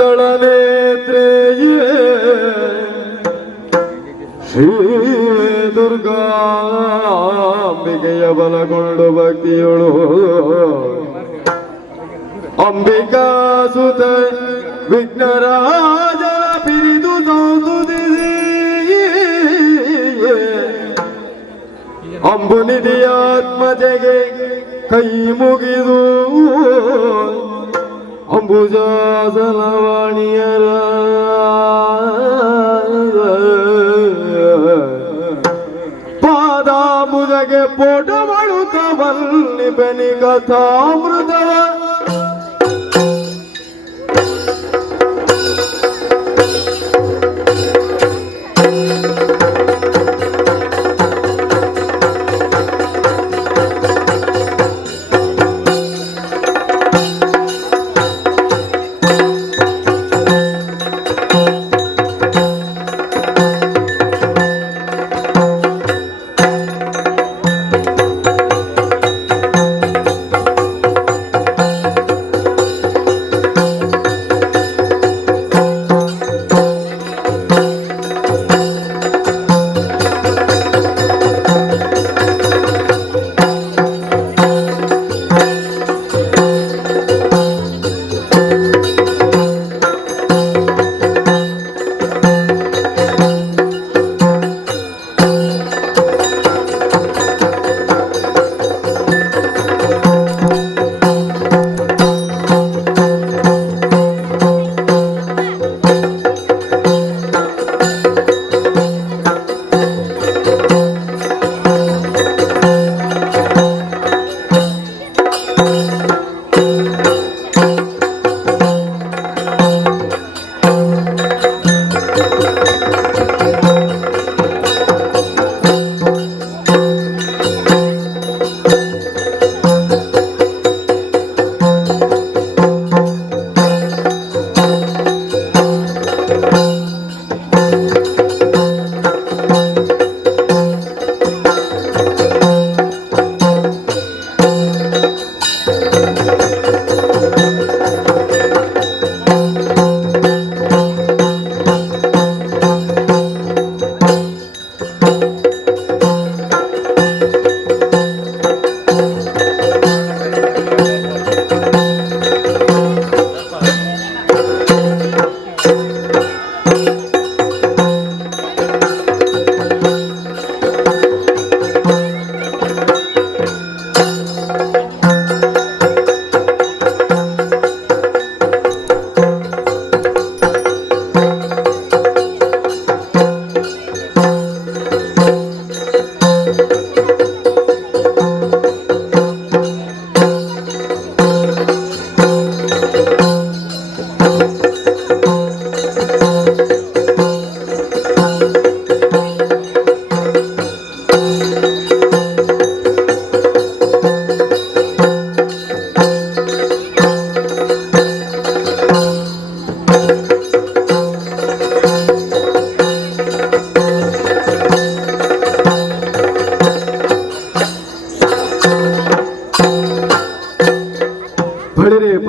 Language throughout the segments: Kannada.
ಕದಳನೇತ್ರೆಯೇ ಶ್ರೀ ದುರ್ಗಾಂಬಿಕೆಯ ಬಲಗೊಂಡು ಭಕ್ತಿಯೊಳು ಅಂಬಿಕಾ ಸುತ ವಿಘ್ನರಾಜ ಪಿರಿದು ಅಂಬುನಿಧಿಯಾತ್ಮಜೆಗೆ ಕೈ ಮುಗಿದು ಅಂಬುಜಾಸನವಾಣಿಯರ ಪಾದಾಂಬುಜಗೆ ಪೋಟ ಮಾಡುತ್ತ ಬಲ್ಲಿ ಬೆನಿ ಕಥಾಮೃತವ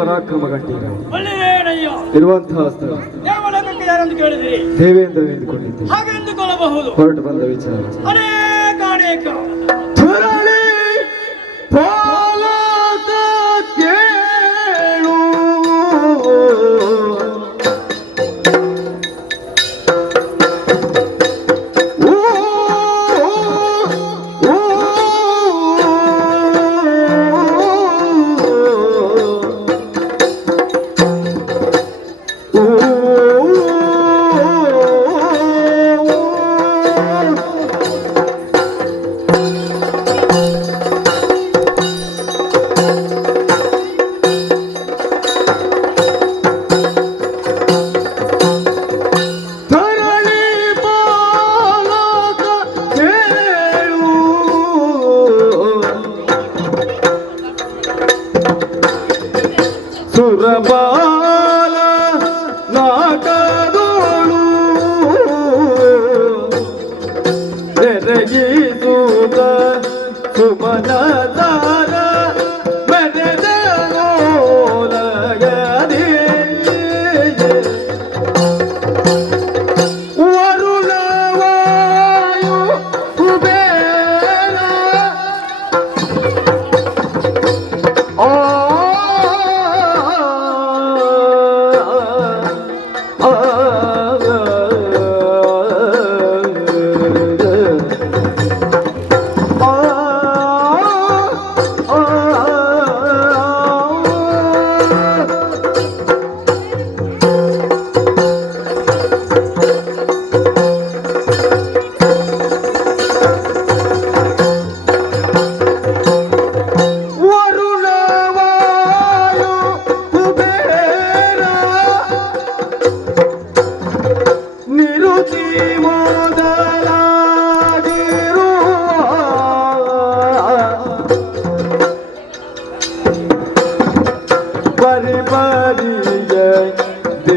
ಪರಾಕ್ರಮ ಗಂಟೀರ ಇರುವಂತಹ ಸ್ಥಳ ದೇವೇಂದ್ರ ಎಂದುಕೊಂಡಿದ್ದೆ ಹೊರಟು ಬಂದ ವಿಚಾರ ಸುರಬಾಲ ನಾಟದೋಳು ಬೆರಗಿಸುತ್ತ ಸುಮನದಾರ ಮೆರೆದ ನೋಲಗದಿ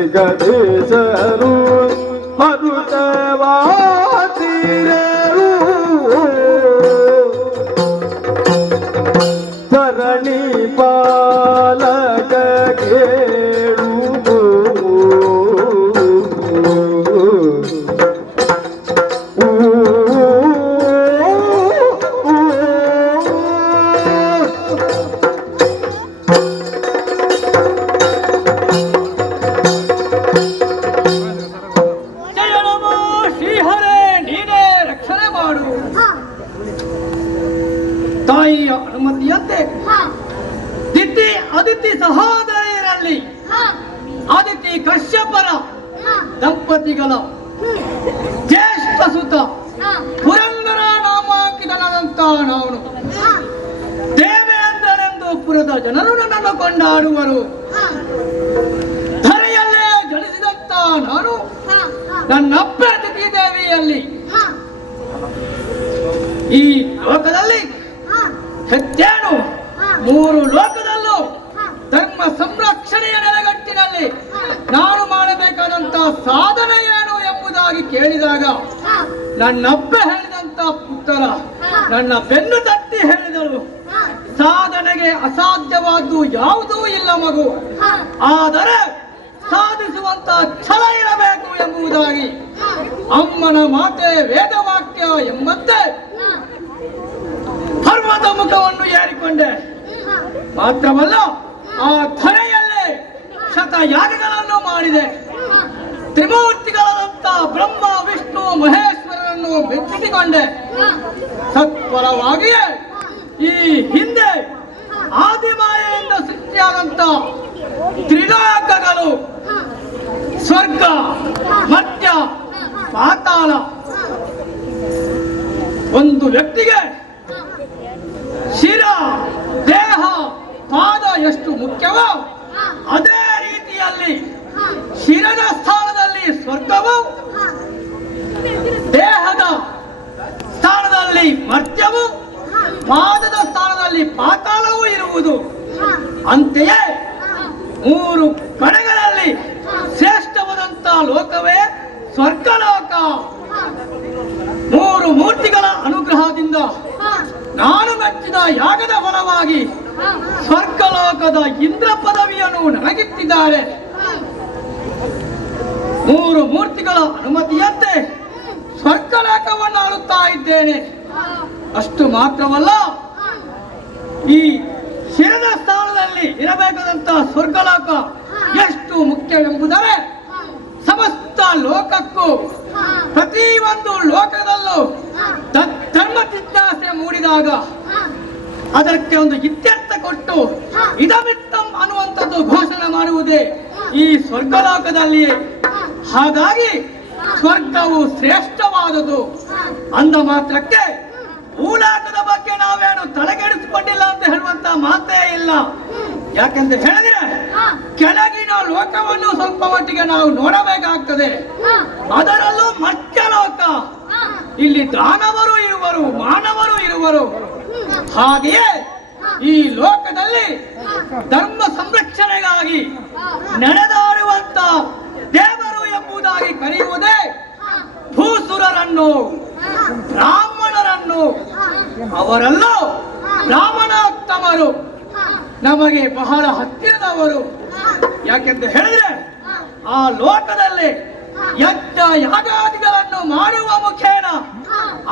ಜಗದೀಶರು ಮರುತವಾತಿರೆರು ಧರಣಿ ಪಾಲಕ ಕೇಳು ತಾಯಿಯ ಅನುಮತಿಯಂತೆ ದಿತಿ ಅದಿತಿ ಸಹೋದರಿಯರಲ್ಲಿ ಅದಿತಿ ಕಶ್ಯಪರ ದಂಪತಿಗಳ ಜ್ಯೇಷ್ಠ ಸುತ ಪುರಂದರ ನಾಮಾಂಕಿತನಾದಂತ ನಾನು ದೇವೇಂದ್ರನೆಂದು ಪುರದ ಜನರು ನನ್ನನ್ನು ಕೊಂಡಾಡುವರು. ಧರೆಯಲ್ಲೇ ಜನಿಸಿದಂತ ನಾನು ನನ್ನಪ್ಪ ಅದಿತಿ ದೇವಿಯಲ್ಲಿ ಈ ಲೋಕದಲ್ಲಿ ಹೆಚ್ಚೇನು ಮೂರು ಲೋಕದಲ್ಲೂ ಧರ್ಮ ಸಂರಕ್ಷಣೆಯ ನೆಲೆಗಟ್ಟಿನಲ್ಲಿ ನಾನು ಮಾಡಬೇಕಾದಂತ ಸಾಧನೆ ಏನು ಎಂಬುದಾಗಿ ಕೇಳಿದಾಗ ನನ್ನಪ್ಪ ಹೇಳಿದಂತ ಪುತ್ರ ನನ್ನ ಬೆನ್ನು ತಟ್ಟಿ ಹೇಳಿದಳು, ಸಾಧನೆಗೆ ಅಸಾಧ್ಯವಾದ್ದು ಯಾವುದೂ ಇಲ್ಲ ಮಗು, ಆದರೆ ಸಾಧಿಸುವಂತ ಛಲ ಇರಬೇಕು ಎಂಬುದಾಗಿ ಅಮ್ಮನ ಮಾತೆ ವೇದವಾಕ್ಯ ಎಂಬಂತೆ ಪರ್ವತ ಮುಖವನ್ನು ಏರಿಕೊಂಡೆ. ಮಾತ್ರವಲ್ಲ ಆ ಧರೆಯಲ್ಲೇ ಶತಯಾಗಗಳನ್ನು ಮಾಡಿದೆ. ತ್ರಿಮೂರ್ತಿಗಳಾದಂತ ಬ್ರಹ್ಮ ವಿಷ್ಣು ಮಹೇಶ್ವರರನ್ನು ಮೆಚ್ಚಿಸಿಕೊಂಡೆ. ಸತ್ಫಲವಾಗಿಯೇ ಈ ಹಿಂದೆ ಆದಿಮಾಯೆಯಿಂದ ಸೃಷ್ಟಿಯಾದಂತ ತ್ರಿಲೋಕಗಳು ಸ್ವರ್ಗ ಮರ್ತ್ಯ ಪಾತಾಳ ಒಂದು ವ್ಯಕ್ತಿಗೆ ಶಿರ ದೇಹ ಪಾದ ಎಷ್ಟು ಮುಖ್ಯವೋ ಅದೇ ರೀತಿಯಲ್ಲಿ ಶಿರದ ಸ್ಥಾನದಲ್ಲಿ ಸ್ವರ್ಗವು, ದೇಹದ ಸ್ಥಾನದಲ್ಲಿ ಮರ್ತ್ಯವು, ಪಾದದ ಸ್ಥಾನದಲ್ಲಿ ಪಾತಾಳವೂ ಇರುವುದು. ಅಂತೆಯೇ ಮೂರು ಕಡೆಗಳಲ್ಲಿ ಶ್ರೇಷ್ಠವಾದಂತ ಲೋಕವೇ ಸ್ವರ್ಗಲೋಕ. ಮೂರು ಮೂರ್ತಿಗಳ ಅನುಗ್ರಹದಿಂದ ನಾನು ಮೆಚ್ಚಿದ ಯಾಗದ ಫಲವಾಗಿ ಸ್ವರ್ಗಲೋಕದ ಇಂದ್ರ ಪದವಿಯನ್ನು ನನಗಿತ್ತಿದ್ದಾರೆ. ಮೂರು ಮೂರ್ತಿಗಳ ಅನುಮತಿಯಂತೆ ಸ್ವರ್ಗಲೋಕವನ್ನು ಆಳುತ್ತಾ ಇದ್ದೇನೆ. ಅಷ್ಟು ಮಾತ್ರವಲ್ಲ, ಈ ಶಿರದ ಸ್ಥಾನದಲ್ಲಿ ಇರಬೇಕಾದಂತ ಸ್ವರ್ಗಲೋಕ ಎಷ್ಟು ಮುಖ್ಯವೆಂಬುದರೆ ಸಮಸ್ತ ಲೋಕಕ್ಕೂ ಪ್ರತಿ ಒಂದು ಲೋಕದಲ್ಲೂ ಧರ್ಮ ಜಿಜ್ಞಾಸೆ ಮೂಡಿದಾಗ ಅದಕ್ಕೆ ಒಂದು ಇತ್ಯರ್ಥ ಕೊಟ್ಟು ಇದಮಿತ್ತಂ ಅನ್ನುವಂಥದ್ದು ಘೋಷಣೆ ಮಾಡುವುದೇ ಈ ಸ್ವರ್ಗಲೋಕದಲ್ಲಿ. ಹಾಗಾಗಿ ಸ್ವರ್ಗವು ಶ್ರೇಷ್ಠವಾದುದು ಅಂದ ಮಾತ್ರಕ್ಕೆ ಭೂಲೋಕದ ಬಗ್ಗೆ ನಾವೇನು ತಲೆಗೆಡಿಸಿಕೊಂಡಿಲ್ಲ ಅಂತ ಹೇಳುವಂತ ಮಾತೇ ಇಲ್ಲ. ಯಾಕೆಂದ್ರೆ ಹೇಳಿದ್ರೆ ಕೆಳಗಿನ ಲೋಕವನ್ನು ಸ್ವಲ್ಪ ಮಟ್ಟಿಗೆ ನಾವು ನೋಡಬೇಕಾಗ್ತದೆ. ಅದರಲ್ಲೂ ಮರ್ತ್ಯಲೋಕ, ಇಲ್ಲಿ ದಾನವರು ಇರುವರು, ಮಾನವರು ಇರುವರು. ಹಾಗೆಯೇ ಈ ಲೋಕದಲ್ಲಿ ಧರ್ಮ ಸಂರಕ್ಷಣೆಗಾಗಿ ನಡೆದಾಡುವಂತ ದೇವರು ಎಂಬುದಾಗಿ ಕರೆಯುವುದೇ ಭೂಸುರರನ್ನು, ಬ್ರಾಹ್ಮಣರನ್ನು. ಅವರಲ್ಲೂ ಬ್ರಾಹ್ಮಣೋತ್ತಮರು ನಮಗೆ ಬಹಳ ಹತ್ತಿರದವರು. ಯಾಕೆಂತ ಹೇಳಿದ್ರೆ ಆ ಲೋಕದಲ್ಲಿ ಯಜ್ಞ ಯಾಗಾದಿಗಳನ್ನು ಮಾಡುವ ಮುಖೇನ,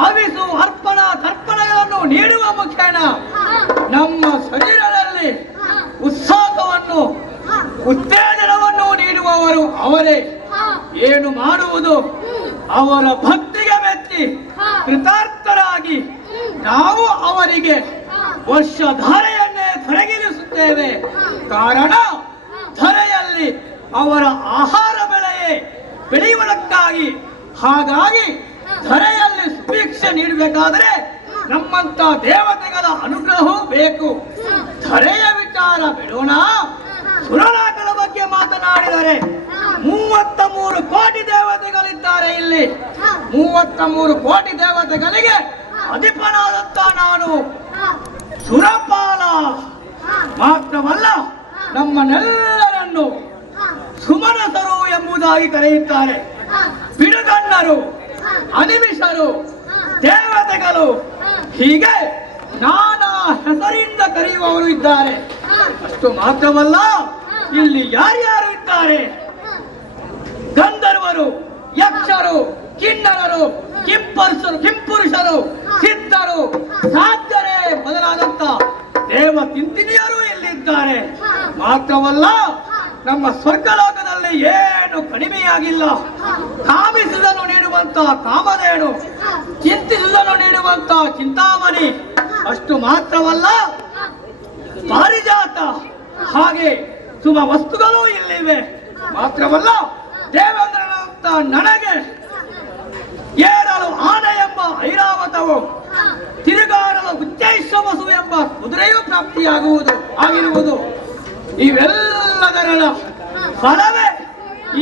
ಅವಿಸು ಅರ್ಪಣ ತರ್ಪಣಗಳನ್ನು ನೀಡುವ ಮುಖೇನ ನಮ್ಮ ಶರೀರದಲ್ಲಿ ಉತ್ಸಾಹವನ್ನು ಉತ್ತೇಜನವನ್ನು ನೀಡುವವರು ಅವರೇ. ಏನು ಮಾಡುವುದು, ಅವರ ಭಕ್ತಿಗೆ ಮೆಚ್ಚಿ ಕೃತಾರ್ಥರಾಗಿ ನಾವು ಅವರಿಗೆ ವರ್ಷಧಾರೆಯನ್ನೇ ಹೊರಗಿಳಿಸುತ್ತೇವೆ. ಕಾರಣ ಧರೆಯಲ್ಲಿ ಅವರ ಆಹಾರ ಬೆಳೆಯೇ ಬೆಳೆಯುವುದಕ್ಕಾಗಿ. ಹಾಗಾಗಿ ಧರೆಯಲ್ಲಿ ಸುಭಿಕ್ಷೆ ನೀಡಬೇಕಾದರೆ ನಮ್ಮಂತ ದೇವತೆಗಳ ಅನುಗ್ರಹವೂ ಬೇಕು. ಧರೆಯ ವಿಚಾರ ಬಿಡೋಣ. ಸುರಲೋಕದ ಬಗ್ಗೆ ಮಾತನಾಡಿದರೆ 33 ಕೋಟಿ ದೇವತೆಗಳಿದ್ದಾರೆ. ಇಲ್ಲಿ 33 ಕೋಟಿ ದೇವತೆಗಳಿಗೆ ಅಧಿಪನಾದಂತ ನಾನು ಸುರಪಾಲ. ಮಾತ್ರವಲ್ಲ, ನಮ್ಮನ್ನೆಲ್ಲರನ್ನು ಸುಮನಸರು ಎಂಬುದಾಗಿ ಕರೆಯುತ್ತಾರೆ. ಬಿಡುಗಣ್ಣರು, ಅನಿಮಿಷರು, ದೇವತೆಗಳು, ಹೀಗೆ ನಾನಾ ಹೆಸರಿಂದ ಕರೆಯುವವರು ಇದ್ದಾರೆ. ಅಷ್ಟು ಮಾತ್ರವಲ್ಲ, ಇಲ್ಲಿ ಯಾರ್ಯಾರು ಇದ್ದಾರೆ? ಗಂಧರ್ವರು, ಯಕ್ಷರು, ಕಿನ್ನರರು, ಕಿಂಪುರುಷರು, ಸಿದ್ಧರು, ಸಾಧ್ಯರೇ ಮೊದಲಾದಂತ ದೇವ ತಿಂತಿನಿಯರು ಇಲ್ಲಿದ್ದಾರೆ. ಮಾತ್ರವಲ್ಲ, ನಮ್ಮ ಸ್ವರ್ಗಲೋಕದಲ್ಲಿ ಏನು ಕಡಿಮೆಯಾಗಿಲ್ಲ. ಕಾಮಿಸುವುದನ್ನು ನೀಡುವಂತ ಕಾಮಧೇನು, ಚಿಂತಿಸುವುದನ್ನು ನೀಡುವಂತ ಚಿಂತಾಮಣಿ, ಅಷ್ಟು ಮಾತ್ರವಲ್ಲ ಪಾರಿಜಾತ, ಹಾಗೆ ಶುಭ ವಸ್ತುಗಳು ಇಲ್ಲಿವೆ. ಮಾತ್ರವಲ್ಲ, ದೇವೇಂದ್ರನಂತ ನನಗೆ ಏರಲು ಆನೆ ಎಂಬ ಐರಾವತವು, ತಿರುಗಾಡಲು ಉಚ್ಚೈಶ್ರವಸು ಎಂಬ ಕುದುರೆಯೂ ಆಗಿರುವುದು. ಇವೆಲ್ಲದರ ಫಲವೇ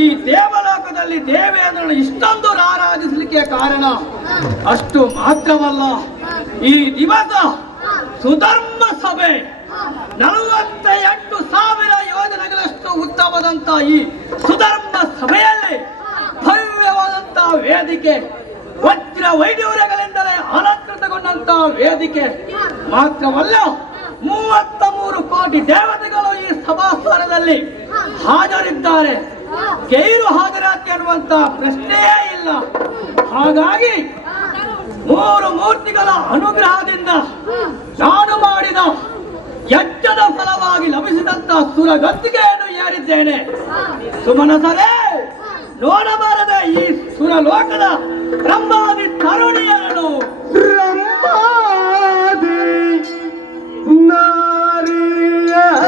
ಈ ದೇವಲೋಕದಲ್ಲಿ ದೇವೇಂದ್ರನು ಇಷ್ಟೊಂದು ಆರಾಧಿಸಲಿಕ್ಕೆ ಕಾರಣ. ಅಷ್ಟು ಮಾತ್ರವಲ್ಲ, ಈ ದಿವಸ ಸುಧರ್ಮ ಸಭೆ 48,000 ಯೋಜನೆಗಳಷ್ಟು ಉತ್ತಮವಾದಂತ ಈ ಸುಧರ್ಮ ಸಭೆಯಲ್ಲಿ ಭವ್ಯವಾದಂತ ವೇದಿಕೆ, ವಜ್ರ ವೈಢೂರ್ಯಗಳಿಂದಲೇ ಅಲಂಕೃತಗೊಂಡಂತ ವೇದಿಕೆ. ಮಾತ್ರವಲ್ಲ, 33 ಕೋಟಿ ದೇವತೆಗಳು ಈ ಸಭಾಸ್ಥಾನದಲ್ಲಿ ಹಾಜರಿದ್ದಾರೆ. ಗೈರು ಹಾಜರಾತಿ ಅನ್ನುವಂತ ಪ್ರಶ್ನೆಯೇ ಇಲ್ಲ. ಹಾಗಾಗಿ 3 ಮೂರ್ತಿಗಳ ಅನುಗ್ರಹದಿಂದ ನಾನು ಮಾಡಿದ ಯಜ್ಞದ ಫಲವಾಗಿ ಲಭಿಸಿದಂತ ಸುರಗತ್ತಿಗೆಯನ್ನು ಏರಿದ್ದೇನೆ. ಸುಮನಸರೇ, ನೋಡಬಾರದೆ ಈ ಸುರಲೋಕದ ಬ್ರಹ್ಮಾದಿ ತರುಣಿಯರನ್ನು. ಬ್ರಹ್ಮಾದಿ ನಾರಿಯರು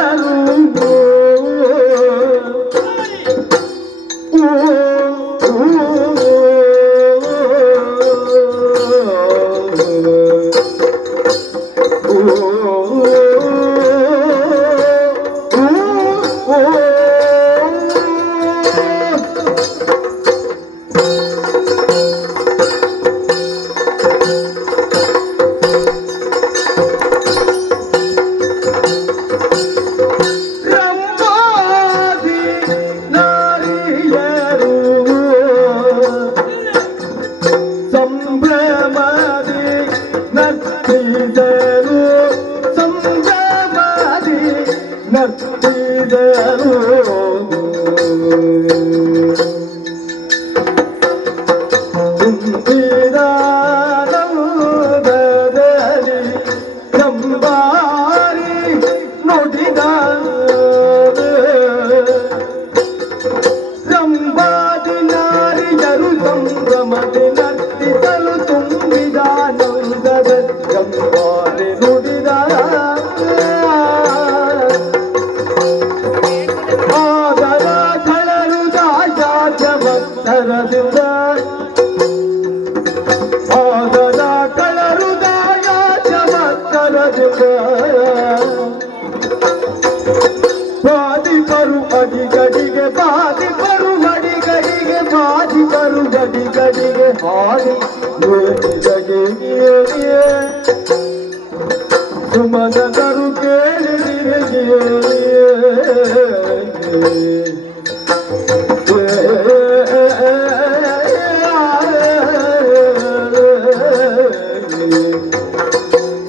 ಸುಮನದರು ಕೇಳಿಗೆ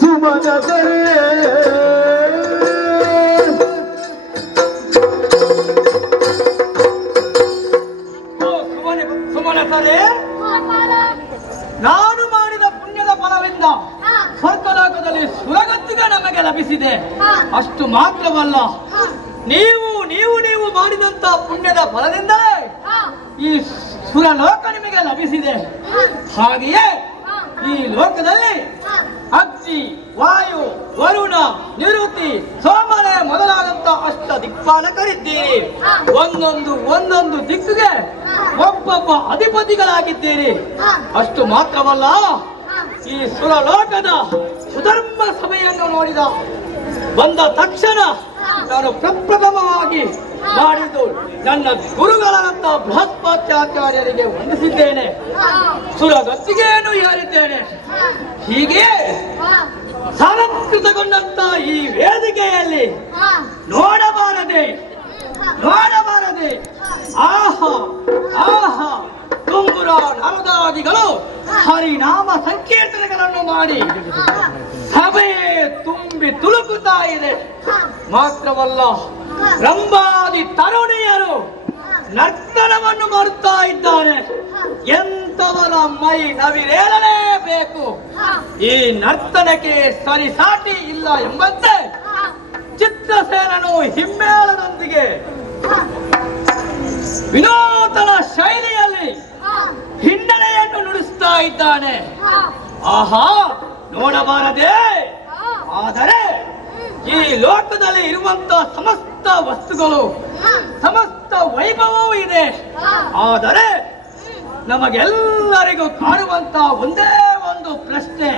ಸುಮನದರೆ ಸುಮನಸರೇ, ನಾನು ಮಾಡಿದ ಪುಣ್ಯದ ಫಲವಿಂದ ಸ್ವರ್ಗಲೋಕದಲ್ಲಿ ಸುರಗತ್ತಿಗೆ ನಮಗೆ ಲಭಿಸಿದೆ. ಅಷ್ಟು ಮಾತ್ರವಲ್ಲ, ನೀವು ನೀವು ನೀವು ಮಾಡಿದಂತ ಪುಣ್ಯದ ಫಲದಿಂದಲೇ ಈ ಸುರಲೋಕ ನಿಮಗೆ ಲಭಿಸಿದೆ. ಹಾಗೆಯೇ ಈ ಲೋಕದಲ್ಲಿ ಅಗ್ನಿ, ವಾಯು, ವರುಣ, ನಿರುತಿ, ಸೋಮನೆ ಮೊದಲಾದಂತ ಅಷ್ಟ ದಿಕ್ಪಾಲಕರಿದ್ದೀರಿ. ಒಂದೊಂದು ದಿಕ್ಕಿಗೆ ಒಬ್ಬೊಬ್ಬ ಅಧಿಪತಿಗಳಾಗಿದ್ದೀರಿ. ಅಷ್ಟು ಮಾತ್ರವಲ್ಲ, ಈ ಸುರಲೋಕದ ಸುಧರ್ಮ ಸಭೆಯನ್ನು ನೋಡಿದ ಬಂದ ತಕ್ಷಣ ನಾನು ಪ್ರಪ್ರಥಮವಾಗಿ ಮಾಡಿದ್ದು ನನ್ನ ಗುರುಗಳಾದಂತ ಬೃಹಸ್ಪತ್ಯಾಚಾರ್ಯರಿಗೆ ವಂದಿಸಿದ್ದೇನೆ. ಸುರಗತ್ತಿಗೆಯನ್ನು ಏರಿದ್ದೇನೆ. ಹೀಗೆ ಅಲಂಕೃತಗೊಂಡಂತ ಈ ವೇದಿಕೆಯಲ್ಲಿ ನೋಡಬಾರದೆ ನೋಡಬಾರದೆ. ಆಹಾ ಆಹಾ, ತುಂಬುರ ನರದಾದಿಗಳು ಹರಿನಾಮ ಸಂಕೀರ್ತನೆಗಳನ್ನು ಮಾಡಿ ಸಭೆ ತುಂಬಿ ತುಳುಕುತ್ತಾ ಇದೆ. ಮಾತ್ರವಲ್ಲ, ರಂಭಾದಿ ತರುಣಿಯರು ನರ್ತನವನ್ನು ಮಾಡುತ್ತಾ ಇದ್ದಾರೆ. ಎಂತವರ ಮೈ ನವಿರೇಳಲೇಬೇಕು. ಈ ನರ್ತನಕ್ಕೆ ಸರಿಸಾಟಿ ಇಲ್ಲ ಎಂಬಂತೆ ಚಿತ್ರಸೇನನು ಹಿಮ್ಮೇಳದೊಂದಿಗೆ ವಿನೂತನ ಶೈಲಿಯಲ್ಲಿ ಹಿನ್ನೆಲೆಯನ್ನು ನುಡಿಸ್ತಾ ಇದ್ದಾನೆ. ಆಹಾ, ನೋಡಬಾರದೆ. ಆದರೆ ಈ ಲೋಕದಲ್ಲಿ ಇರುವಂತಹ ಸಮಸ್ತ ವಸ್ತುಗಳು, ಸಮಸ್ತ ವೈಭವವೂ ಇದೆ. ಆದರೆ ನಮಗೆಲ್ಲರಿಗೂ ಕಾಣುವಂತಹ ಒಂದೇ ಒಂದು ಪ್ರಶ್ನೆ,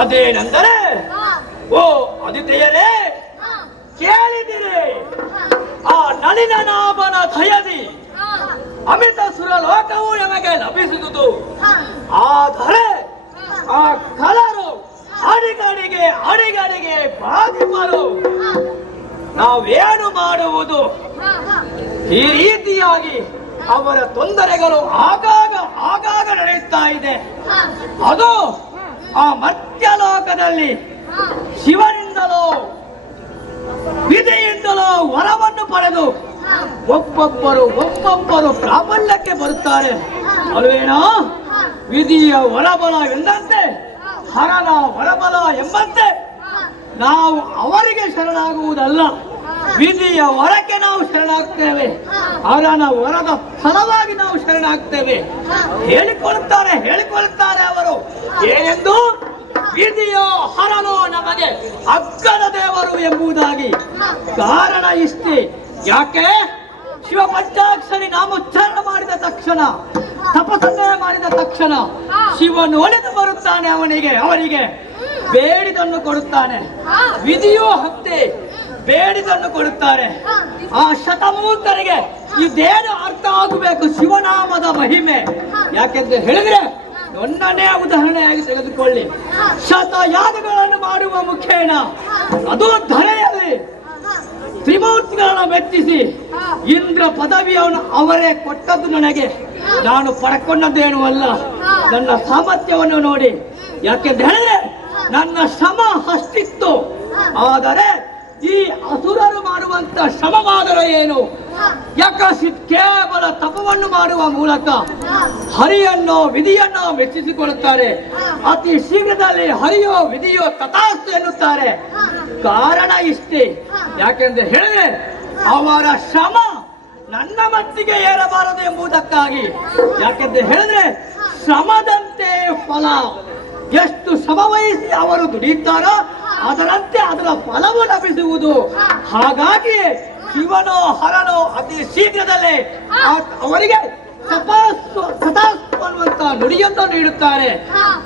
ಅದೇನೆಂದರೆ, ಓ ಅದಿತೆಯರೇ, ಕೇಳಿದಿರಿ ಆ ನಳಿನನಾಭನ ದಯದಿ ಅಮಿತ ಸುರಲೋಕವು ನಮಗೆ ಲಭಿಸುವುದು. ಆದರೆ ಆ ಕಲರು ಅಡಿಗಡಿಗೆ ಬಾಧಿಪರು. ನಾವೇನು ಮಾಡುವುದು? ಈ ರೀತಿಯಾಗಿ ಅವರ ತೊಂದರೆಗಳು ಆಗಾಗ ನಡೆಯುತ್ತಾ ಇದೆ. ಅದು ಆ ಮರ್ತ್ಯಲೋಕದಲ್ಲಿ ಶಿವನಿಂದಲೋ ವಿಧಿಯಿಂದಲೋ ವರವನ್ನು ಪಡೆದು ಒಬ್ಬೊಬ್ಬರು ಪ್ರಾಬಲ್ಯಕ್ಕೆ ಬರುತ್ತಾರೆ ಅಲ್ವೇನೋ? ವಿಧಿಯ ವರಬಲ ಎಂದಂತೆ, ಹರನ ವರಬಲ ಎಂಬಂತೆ ನಾವು ಅವರಿಗೆ ಶರಣಾಗುವುದಲ್ಲ, ವಿಧಿಯ ವರಕ್ಕೆ ನಾವು ಶರಣಾಗ್ತೇವೆ. ಹರನ ವರದ ಫಲವಾಗಿ ನಾವು ಶರಣಾಗ್ತೇವೆ. ಹೇಳಿಕೊಳ್ಳುತ್ತಾರೆ ಅವರು ಏನೆಂದು, ವಿಧಿಯೋ ಹರನೋ ನಮಗೆ ಅಗ್ಗದ ದೇವರು ಎಂಬುದಾಗಿ. ಕಾರಣ ಇಷ್ಟೇ. ಯಾಕೆ? ಶಿವ ಪಂಚಾಕ್ಷರಿ ನಾಮೋಚ್ಚಾರಣ ಮಾಡಿದ ತಕ್ಷಣ, ತಪಸ್ಸನ್ನೇ ಮಾಡಿದ ತಕ್ಷಣ ಶಿವನು ಒಲಿದು ಬರುತ್ತಾನೆ. ಅವರಿಗೆ ಬೇಡಿದನ್ನು ಕೊಡುತ್ತಾನೆ. ವಿಧಿಯೂ ಹತ್ತೆ ಬೇಡಿದನ್ನು ಕೊಡುತ್ತಾರೆ. ಆ ಶತಮೂರ್ಖರಿಗೆ ಇದೇನು ಅರ್ಥ ಆಗಬೇಕು ಶಿವನಾಮದ ಮಹಿಮೆ? ಯಾಕೆಂದ್ರೆ ಹೇಳಿದ್ರೆ, ನನ್ನನ್ನೇ ಉದಾಹರಣೆಯಾಗಿ ತೆಗೆದುಕೊಳ್ಳಿ. ಶತಯಾಗಗಳನ್ನು ಮಾಡುವ ಮುಖೇನ, ಅದು ಧರೆಯಲ್ಲಿ ತ್ರಿಮೂರ್ತಿಗಳನ್ನು ಮೆಚ್ಚಿಸಿ ಇಂದ್ರ ಪದವಿಯನ್ನು ಅವರೇ ಕೊಟ್ಟದ್ದು ನನಗೆ. ನಾನು ಪಡ್ಕೊಂಡದ್ದೇನು ಅಲ್ಲ, ನನ್ನ ಸಾಮರ್ಥ್ಯವನ್ನು ನೋಡಿ. ಯಾಕೆಂತ ಹೇಳಿದ್ರೆ ನನ್ನ ಶ್ರಮ ಅಷ್ಟಿತ್ತು. ಆದರೆ ಈ ಅಸುರರು ಮಾಡುವಂತ ಶ್ರಮವಾದರೆ ಏನು? ಯಾಕಸಿತ್ ಕೇವಲ ತಪವನ್ನು ಮಾಡುವ ಮೂಲಕ ಹರಿಯನ್ನು ವಿಧಿಯನ್ನು ಮೆಚ್ಚಿಸಿಕೊಳ್ಳುತ್ತಾರೆ. ಅತಿ ಶೀಘ್ರದಲ್ಲಿ ಹರಿಯೋ ವಿಧಿಯೋ ತಥಾಸ್ತು ಎನ್ನುತ್ತಾರೆ. ಕಾರಣ ಇಷ್ಟೇ. ಯಾಕೆಂದ್ರೆ ಹೇಳಿದ್ರೆ ಅವರ ಶ್ರಮ ನನ್ನ ಮಟ್ಟಿಗೆ ಏರಬಾರದು ಎಂಬುದಕ್ಕಾಗಿ. ಯಾಕೆಂದ್ರೆ ಹೇಳಿದ್ರೆ ಶ್ರಮದಂತೆ ಫಲ. ಎಷ್ಟು ಶ್ರಮವಹಿಸಿ ಅವರು ದುಡಿಯುತ್ತಾರೋ ಅದರಂತೆ ಅದರ ಫಲವು ಲಭಿಸುವುದು. ಹಾಗಾಗಿ ಶಿವನೋ ಹರನೋ ಅತಿ ಶೀಘ್ರದಲ್ಲೇ ಅವರಿಗೆ ತಥಾಸ್ತು ಅನ್ನುವಂತ ನುಡಿಯನ್ನು ನೀಡುತ್ತಾರೆ.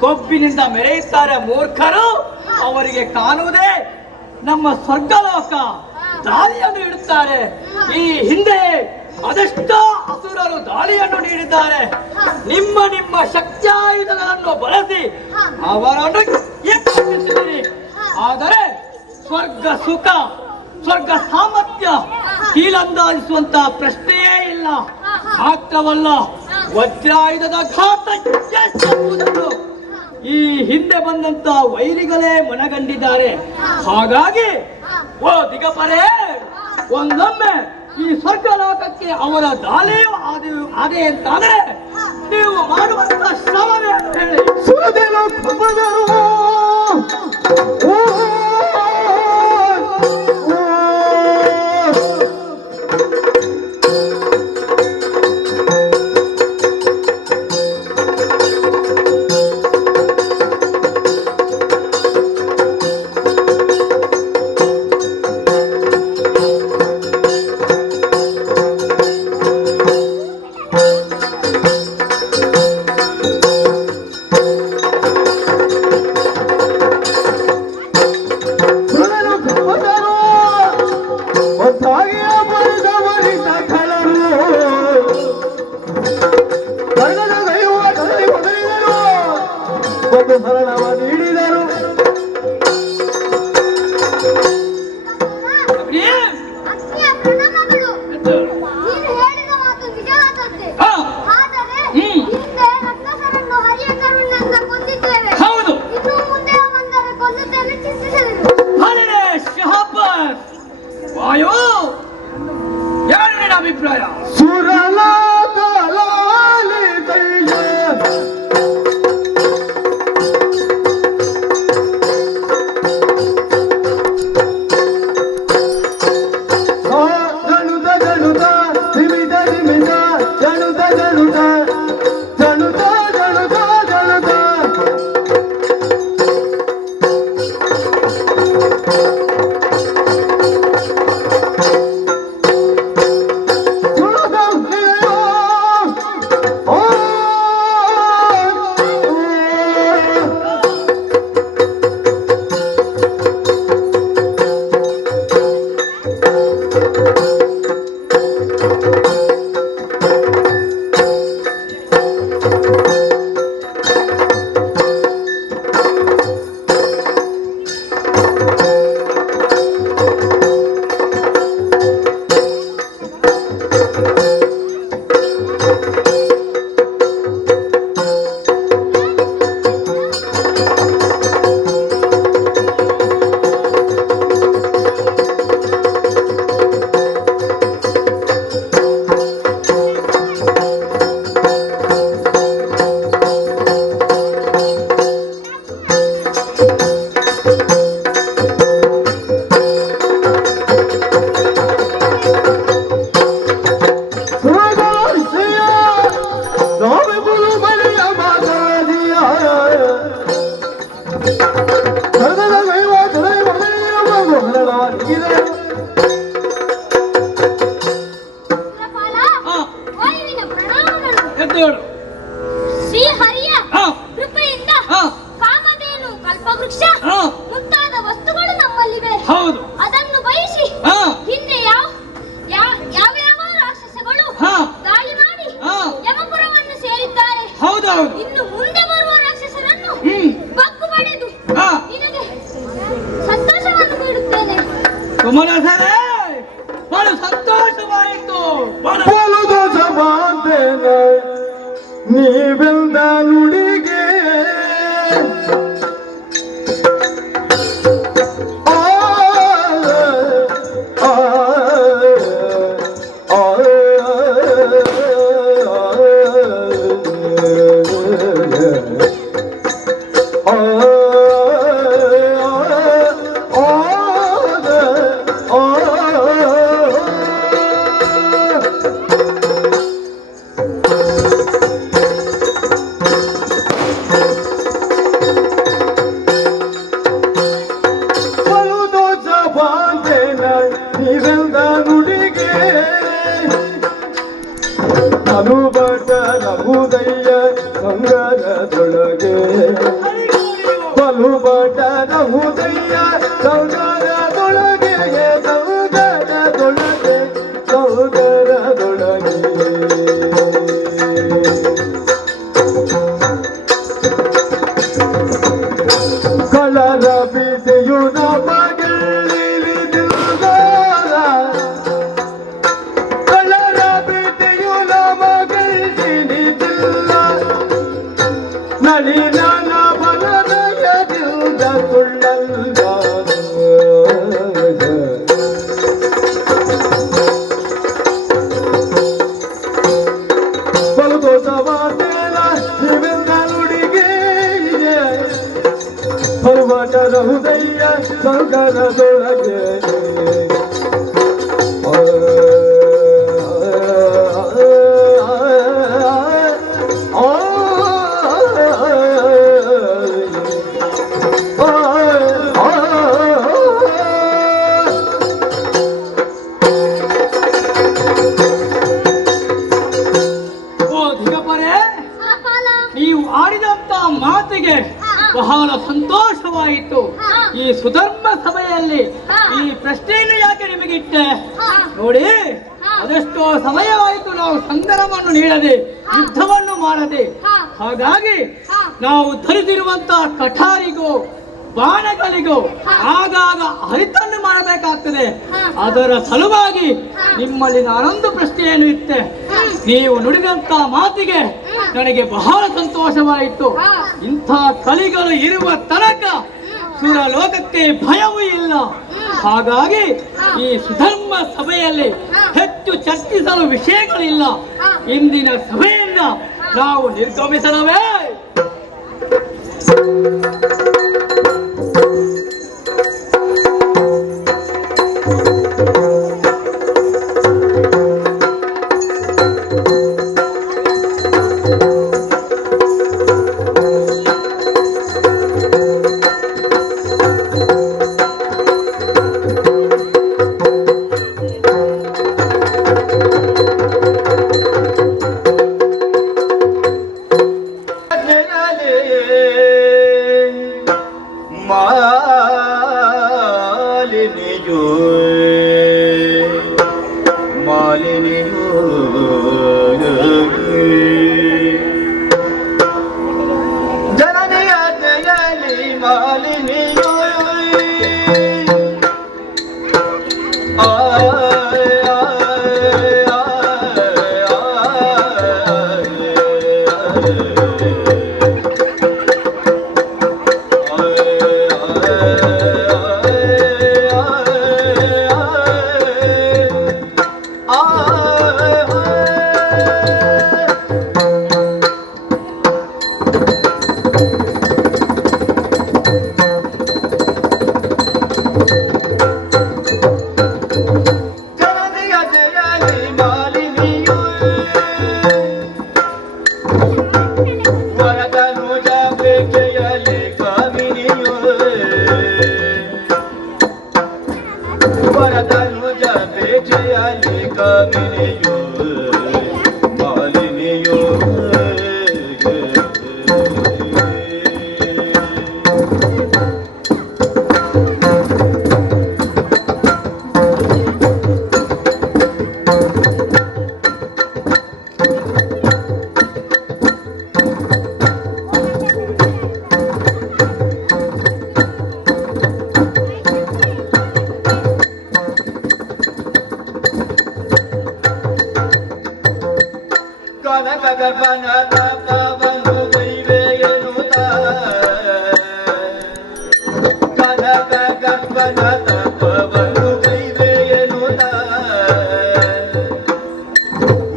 ಕೊಬ್ಬಿನಿಂದ ಮೆರೆಯುತ್ತಾರೆ ಮೂರ್ಖರು. ಅವರಿಗೆ ಕಾಣುವುದೇ ನಮ್ಮ ಸ್ವರ್ಗಲೋಕ. ದಾಳಿಯನ್ನು ಇಡುತ್ತಾರೆ. ಈ ಹಿಂದೆ ಅದೆಷ್ಟೋ ಅಸುರರು ದಾಳಿಯನ್ನು ನೀಡಿದ್ದಾರೆ. ನಿಮ್ಮ ಶಕ್ತ್ಯಾಯುಧಗಳನ್ನು ಬಳಸಿ ಅವರನ್ನು ಎಬ್ಬಿಸಿದಿರಿ. ಆದರೆ ಸ್ವರ್ಗ ಸುಖ, ಸ್ವರ್ಗ ಸಾಮರ್ಥ್ಯ ಕೀಳಂದಾಜಿಸುವಂತಹ ಪ್ರಶ್ನೆಯೇ ಇಲ್ಲ. ಮಾತ್ರವಲ್ಲ, ವಜ್ರಾಯುಧದ ಘಾತ ಎಷ್ಟೆಂಬುದನ್ನು ಈ ಹಿಂದೆ ಬಂದಂತ ವೈರಿಗಳೇ ಮನಗಂಡಿದ್ದಾರೆ. ಹಾಗಾಗಿ ಓ ದಿಗಪರೇ, ಒಂದೊಮ್ಮೆ ಈ ಸ್ವರ್ಗ ಲೋಕಕ್ಕೆ ಅವರ ದಾಳಿಯೂ ಅದೇ ಅಂತಾದ್ರೆ ನೀವು ಮಾಡುವಂತ ಶ್ರಮವೇ ಹೇಳಿ. ಸುರದೇವ ಪದರು ವಾಯುವಿನ ಪ್ರಣಾಮಗಳು. ಎದ್ದೇಳು. ಶ್ರೀಹರಿಯ ಹಾ. ಕೃಪೆಯಿಂದ ಹಾ. ಕಾಮಧೇನು, ಕಲ್ಪವೃಕ್ಷ ಹಾ. ಮುಂತಾದ ವಸ್ತುಗಳು ನಮ್ಮಲ್ಲಿವೆ. ಹೌದು. ಅದನ್ನು ಬಯಸಿ ಹಾ. ಹಿಂದೆ ಯಾವ ರಾಕ್ಷಸಗಳು ಹಾ. ದಾಳಿ ಮಾಡಿ ಹಾ. ಯಮಪುರವನ್ನು ಸೇರಿದ್ದಾರೆ. ಹೌದೌದು. ಇನ್ನು ಮುಂದೆ ಬರುವ ರಾಕ್ಷಸರನ್ನು ಹ್ಮ್. ಬಗ್ಗು ಬಡೆದು ಹಾ. ನಿನಗೆ ಸಂತೋಷವನ್ನು ನೀಡುತ್ತೇನೆ. ಸುಮನಸರೇ, ಬಹಳ ಸಂತೋಷವಾಯಿತು. ಬಲು ದೋಷ ಬಾಂಧೇನ ನೀವೆಂದ ನುಡಿಗೆ ಆ, ಆ, ಆ, ಬಲು ದೋಷ ಬಾಂಧೇನ ನೀವೆಂದ ನುಡಿಗೆ ಅನುಬಟರ ಉದಯ ಸಂಗರದೊಳಗೆ ಬಲು ಬಟರ ಉದಯ ಸಂಗರದೊಳಗೆ ಸಂಗರದೊಳಗೆ ಸಂಗರದೊಳಗೆ ಕಳರ ಬೀದಿಯು ನಮಗಿಳಿದಿಲ್ಲ ಕಳರ ಬೀದಿಯು ನಮಗಿಳಿದಿಲ್ಲ ನಳಿನ ಬಲದಯದಿಂದ ಸುಳ್ಳಲ್ಲ ಬಲು ದೋಷವಾದೇನ ನೀವೆಂದ ನುಡಿಗೆ ಪರ್ವಟದ ಹೃದಯ ಸಂಕರದೊಳಗೆ ಓ ದಿಗಂಬರೇ, ಸುರಪಾಲ, ನೀವು ಆಡಿದಂತ ಮಾತಿಗೆ ಬಹಳ ಸಂತೋಷವಾಯಿತು. ಈ ಸುಧರ್ಮ ಸಭೆಯಲ್ಲಿ ಈ ಪ್ರಶ್ನೆಯನ್ನು ಯಾಕೆ ನಿಮಗಿಟ್ಟೆ ನೋಡಿ. ಅದೆಷ್ಟೋ ಸಮಯವಾಯಿತು ನಾವು ಸಂಗ್ರಾಮವನ್ನು ನೀಡದೆ, ಯುದ್ಧವನ್ನು ಮಾಡದೆ. ಹಾಗಾಗಿ ನಾವು ಧರಿಸಿರುವಂತಹ ಕಠಾರಿಗೂ ಬಾಣಗಳಿಗೂ ಆಗಾಗ ಹರಿತನ್ನು ಮಾಡಬೇಕಾಗ್ತದೆ. ಅದರ ಸಲುವಾಗಿ ನಿಮ್ಮಲ್ಲಿ ನಾನೊಂದು ಪ್ರಶ್ನೆಯನ್ನು ಇಟ್ಟೆ. ನೀವು ನುಡಿದಂತ ಮಾತಿಗೆ ನನಗೆ ಬಹಳ ಸಂತೋಷವಾಯಿತು. ಇಂಥ ಕಲಿಗಳು ಇರುವ ತನಕ ಸುರಲೋಕಕ್ಕೆ ಭಯವೂ ಇಲ್ಲ. ಹಾಗಾಗಿ ಈ ಸುಧರ್ಮ ಸಭೆಯಲ್ಲಿ ಹೆಚ್ಚು ಚರ್ಚಿಸಲು ವಿಷಯಗಳಿಲ್ಲ. ಇಂದಿನ ಸಭೆಯನ್ನ ನಾವು ನಿರ್ಗಮಿಸಲವೇ? ಕನಕ ಗರ್ಭನ ತಪವನ್ನು ಕೈವೆ ಎನ್ನುತ್ತ ಕನಕ ಗರ್ಭನ ತಪವನ್ನು ಕೈವೆ ಎನ್ನುತ್ತ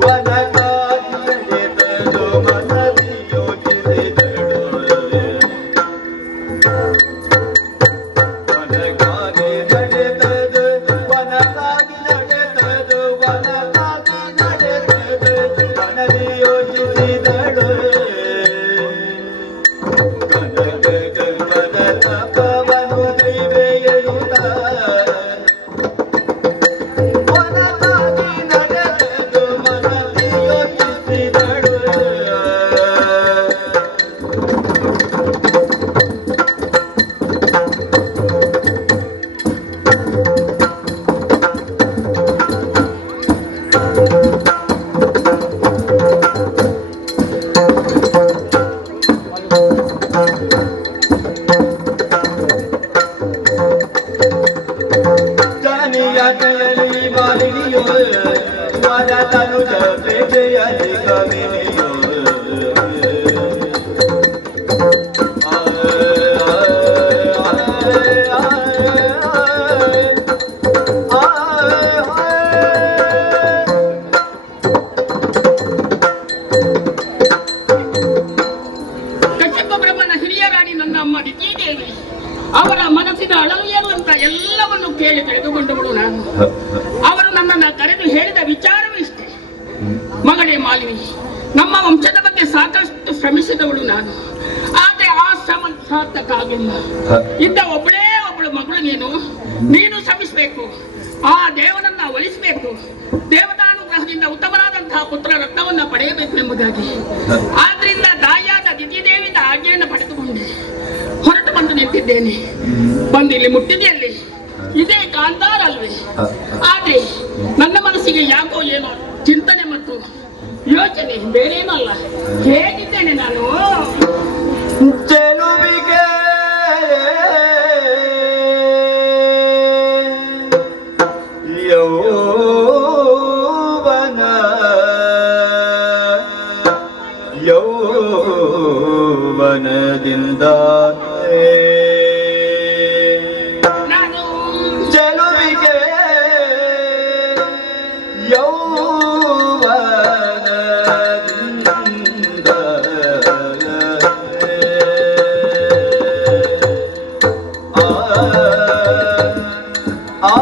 ವನಕಾಗಿ ನಡೆದಳು ಮನದಿ ಯೋಚಿಸಿದಳು ವನಕಾಗಿ ನಡೆದದು ವನಕಾಗಿ ನಡೆದದು ವನಕಾಗಿ ನಡೆದದು ಮನದಿ ಯೋಚಿಸಿದಳು ಕನಕ ಗರ್ಭನ ತಪವನ್ನು ಕೈವೆ ಎನ್ನುತ್ತ ವನಕಾಗಿ ನಡೆದದು ಮನದಿ ಯೋಚಿಸಿದಳು ಜಾನಿಯಾಟೆಯಲ್ಲಿ ಮಾಲಿನಿಯೋ ವರತನುಜ ಬೇಟೆಯಲ್ಲಿ ಕವಿನಿಯೋ ಕಶ್ಯಪ ಬ್ರಹ್ಮನ ಹಿರಿಯ ರಾಣಿ ನನ್ನ ಅಮ್ಮ ದಿತಿದೇವಿ ಅವರ ಮನಸ್ಸಿನ ಅಳಲು ಏನು ಅಂತ ಎಲ್ಲವನ್ನು ಕೇಳಿ ತಿಳಿದುಕೊಂಡವಳು ನಾನು. ಅವರು ನನ್ನನ್ನು ಕರೆದು ಹೇಳಿದ ವಿಚಾರವೂ ಇಷ್ಟೇ. ಮಗಳೇ ಮಾಲಿನಿ, ನಮ್ಮ ವಂಶದ ಬಗ್ಗೆ ಸಾಕಷ್ಟು ಶ್ರಮಿಸಿದವಳು ನಾನು. ಆದ್ರೆ ಆ ಶ್ರಮ ಸಾರ್ಥಕ್ಕಾಗಲಿಲ್ಲ. ಇದ್ದ ಒಬ್ಬಳು ಮಗಳು ನೀನು ಶ್ರಮಿಸಬೇಕು, ಆ ದೇವನನ್ನ ಒಲಿಸಬೇಕು, ದೇವತಾನುಗ್ರಹದಿಂದ ಉತ್ತಮನಾದಂತಹ ಪುತ್ರ ರತ್ನವನ್ನ ಪಡೆಯಬೇಕು ಎಂಬುದಾಗಿ. ಆದ್ರಿಂದ ತಾಯಿಯಾದ ದಿತಿದೇವಿಯಿಂದ ಆಜ್ಞೆಯನ್ನು ಪಡೆದುಕೊಂಡೆ ಹೊರಟು ಬಂದು ನಿಂತಿದ್ದೇನೆ. ಬಂದು ಇಲ್ಲಿ ಮುಟ್ಟಿದೆಯಲ್ಲಿ ಇದೇ ಕಾಂತಾರ ಅಲ್ವೇ? ಆದ್ರೆ ನನ್ನ ಮನಸ್ಸಿಗೆ ಯಾಕೋ ಏನೋ ಚಿಂತನೆ ಮತ್ತು ಯೋಚನೆ ಬೇರೇನೂ ಅಲ್ಲ. ಹೇಗಿದ್ದೇನೆ ನಾನು? ಚೆಲುವಿಗೆ ಯೌವನ ಯೌವನದಿಂದ ನಾನು ಚೆಲುವಿಗೆ ಯೌವನದಿಂದ ಆ ಆ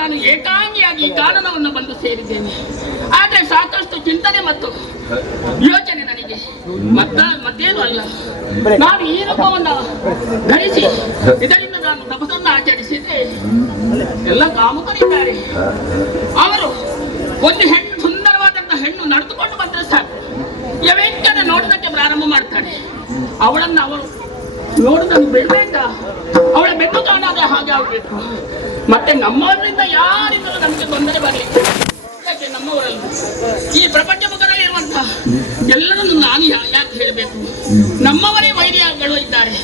ನಾನು ಏಕಾಂಗಿಯಾಗಿ ಈ ಕಾನನವನ್ನು ಬಂದು ಸೇರಿದ್ದೇನೆ. ಆದರೆ ಸಾಕಷ್ಟು ಚಿಂತನೆ ಮತ್ತು ಯೋಚನೆ ನನಗೆ ಮತ್ತೇನು ಅಲ್ಲ. ನಾನು ಈ ರೂಪವನ್ನು ಧರಿಸಿ ಇದರಿಂದ ನಾನು ತಪಸ್ಸನ್ನು ಆಚರಿಸಿದ್ರೆ ಎಲ್ಲ ಕಾಮುಕರಿದ್ದಾರೆ. ಅವರು ಒಂದು ಹೆಣ್ಣು, ಸುಂದರವಾದಂತಹ ಹೆಣ್ಣು ನಡೆದುಕೊಂಡು ಬಂದರೆ ಸಾಕು, ಯಾವೆಂಕನೆ ನೋಡೋದಕ್ಕೆ ಪ್ರಾರಂಭ ಮಾಡ್ತಾನೆ. ಅವಳನ್ನು ಅವರು ನೋಡುವುದನ್ನು ಬಿಡಬೇಕ, ಅವಳ ಬೆನ್ನು ಕಾಣಾದ ಹಾಗೆ ಆಗಬೇಕು. ಮತ್ತೆ ನಮ್ಮವರಿಂದ ಯಾರಿಂದಲೂ ನಮಗೆ ತೊಂದರೆ ಬರಲಿಕ್ಕೆ, ಯಾಕೆ ನಮ್ಮವರಲ್ಲ, ಈ ಪ್ರಪಂಚ ಮುಖದಲ್ಲಿರುವಂತಹ ಎಲ್ಲರನ್ನು ನಾನು ಯಾಕೆ ಹೇಳಬೇಕು? ನಮ್ಮವರೇ ವೈದ್ಯಗಳು ಇದ್ದಾರೆ,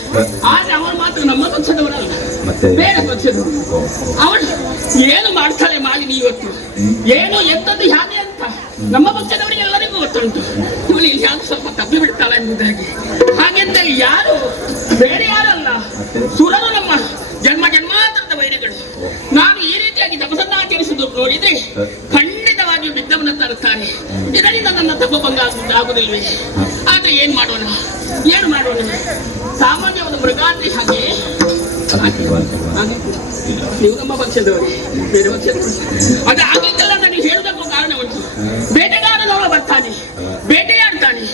ಆದ್ರೆ ಅವರು ಮಾತ್ರ ನಮ್ಮ ಪಕ್ಷದವರಲ್ಲ, ಬೇರೆ ಪಕ್ಷದವರು. ಅವಳು ಏನು ಮಾಡ್ತಾಳೆ ಮಾಲಿನಿ ಇವತ್ತು, ಏನು ಎಂತದ್ದು ಹೇಗೆ ಅಂತ ನಮ್ಮ ಪಕ್ಷದವರಿಗೆ ಎಲ್ಲರಿಗೂ ಗೊತ್ತುಂಟು. ಇವಳು ಇಲ್ಲಿ ಯಾಕೆ ಸ್ವಲ್ಪ ತಪ್ಪಿ ಬಿಡ್ತಾಳೆ ಎಂಬುದಾಗಿ. ಹಾಗೆಂತೇಳಿ ಯಾರು ಬೇರೆ ಯಾರಲ್ಲ, ಸುರರು ನಮ್ಮ ಜನ್ಮ ಜನ್ಮಾಂತರದ ವೈರಿಗಳು. ನಾನು ಈ ರೀತಿಯಾಗಿ ತಪಸ್ಸನ್ನು ಆಚರಿಸುವುದು ನೋಡಿದ್ರೆ ಖಂಡಿತವಾಗಿಯೂ ಬಿದ್ದವನ್ನ ತರುತ್ತಾರೆ. ಇದರಿಂದ ನನ್ನ ತಪಭಂಗ ಆಗುವುದಿಲ್ವೇ? ಆದ್ರೆ ಏನ್ ಮಾಡೋಣ, ಏನು ಮಾಡೋಣ? ಸಾಮಾನ್ಯ ಒಂದು ಮೃಗಾಂತಿ ಹಾಗೆ ನೀವು ನಮ್ಮ ಪಕ್ಷದವರು, ಬೇರೆ ಪಕ್ಷದವರು. ಅದು ಆಗ್ಲಿಕ್ಕೆಲ್ಲ ನನಗೆ ಹೇಳುವುದಕ್ಕೂ ಕಾರಣ ಉಂಟು. ಬೇಟೆಗಾರನವ ಬರ್ತಾನೆ, ಬೇಟೆಯಾಡ್ತಾನೆ,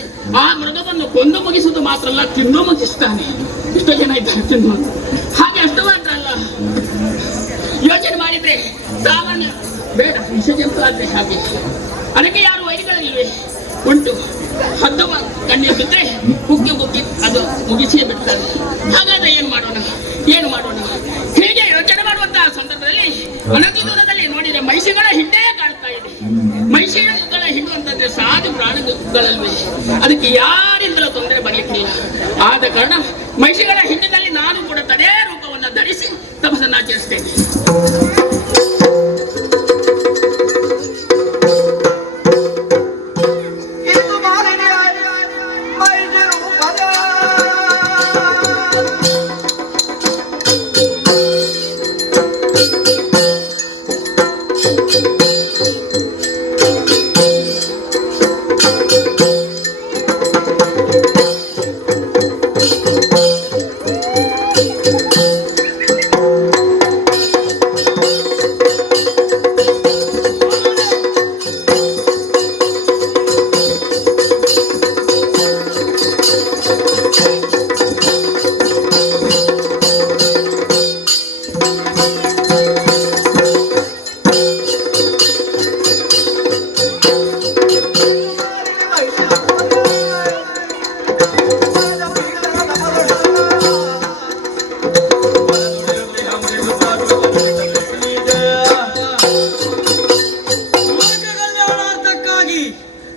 ಆ ಮೃಗವನ್ನು ಕೊಂದು ಮುಗಿಸುವುದು ಮಾತ್ರ ಅಲ್ಲ, ತಿಂದು ಮುಗಿಸ್ತಾನೆ. ಇಷ್ಟು ಜನ ಇದ್ದಾರೆ ತಿನ್ನು. ಹಾಗೆ ಅಷ್ಟು ಮಾತ್ರ ಅಲ್ಲ, ಯೋಚನೆ ಮಾಡಿದ್ರೆ ಸಾಮಾನ್ಯ ಬೇಡ ವಿಷ ಜಂತು ಆದ್ರೆ ಹಾಗೆ. ಅದಕ್ಕೆ ಯಾರು ವೈರಿಗಳಿಲ್ವೇ? ಉಂಟು. ಹದ್ದು ಕಣ್ಣಿಗೆ ಬಿದ್ದರೆ ಕುಕ್ಕಿ ಅದು ಮುಗಿಸಿಯೇ ಬಿಡ್ತಾರೆ. ಹಾಗಾದ್ರೆ ಏನು ಮಾಡೋಣ, ಏನು ಮಾಡೋಣ? ಹೀಗೆ ಯೋಚನೆ ಮಾಡುವಂತಹ ಸಂದರ್ಭದಲ್ಲಿ ಅನತಿ ದೂರದಲ್ಲಿ ನೋಡಿದ್ರೆ ಮೈಸಿಗಳ ಹಿಂಡೇ ಕಾಣ್ತಾ ಇದೆ. ಮೈಸಿಗಳ ಹಿಂಡುವಂತ ಹೇಳಿದ್ರೆ ಸಾಧು ಪ್ರಾಣಿಗಳಲ್ವೇ, ಅದಕ್ಕೆ ಯಾರಿಂದಲೂ ತೊಂದರೆ ಬರಲಿಕ್ಕಿಲ್ಲ. ಆದ ಕಾರಣ ಮಹಿಷಿಗಳ ಹಿಂದಿನಲ್ಲಿ ನಾನು ಕೂಡ ತದೇ ರೂಪವನ್ನು ಧರಿಸಿ ತಪಸ್ಸನ್ನು ಆಚರಿಸ್ತೇನೆ. ಇದು ಮಾಲಿನ್ಯ ಮೈಜರು ಪದ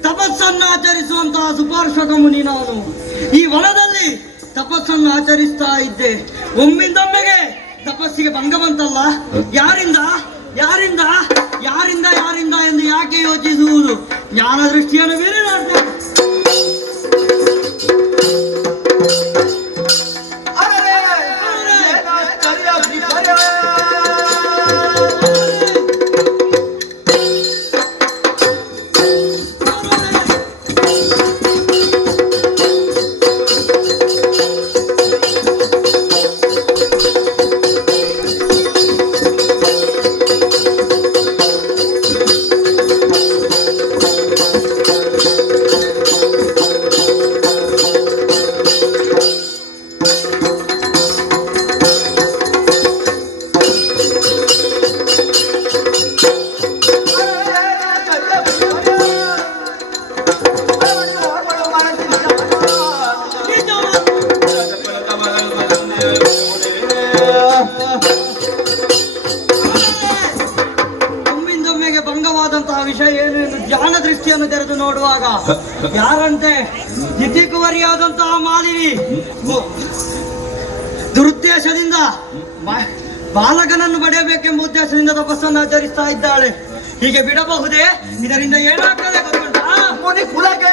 ತಪಸ್ಸನ್ನು ಆಚರಿಸುವಂತಹ ಸುಪಾರ್ಶ್ವಕ ಮುನಿ ನಾನು. ಈ ವನದಲ್ಲಿ ತಪಸ್ಸನ್ನು ಆಚರಿಸ್ತಾ ಇದ್ದೆ. ಒಮ್ಮಿಂದೊಮ್ಮೆಗೆ ತಪಸ್ಸಿಗೆ ಭಂಗ ಬಂತಲ್ಲ. ಯಾರಿಂದ ಯಾರಿಂದ ಯಾರಿಂದ ಯಾರಿಂದ ಎಂದು ಯಾಕೆ ಯೋಚಿಸುವುದು? ಜ್ಞಾನ ದೃಷ್ಟಿಯನ್ನು ಬೇರೆ ನೋಡ್ತೇನೆ. ಒಮ್ಮಿಂದೊಮ್ಮೆಗೆ ಭಂಗವಾದಂತಹ ವಿಷಯ ಏನು ಎಂದು ಜ್ಞಾನ ದೃಷ್ಟಿಯನ್ನು ತೆರೆದು ನೋಡುವಾಗ ಯಾರಂತೆ ಜಿತಿಕುವರಿಯಾದಂತಹ ಮಾಲಿನಿ ದುರುದ್ದೇಶದಿಂದ ಬಾಲಕನನ್ನು ಪಡೆಯಬೇಕೆಂಬ ಉದ್ದೇಶದಿಂದ ತಪಸ್ಸನ್ನು ಆಚರಿಸ್ತಾ ಇದ್ದಾಳೆ. ಹೀಗೆ ಬಿಡಬಹುದೇ? ಇದರಿಂದ ಏನಾಗ್ತದೆ ಗೊತ್ತುಂಟಾ? ಮುನಿ ಕುಲಕ್ಕೆ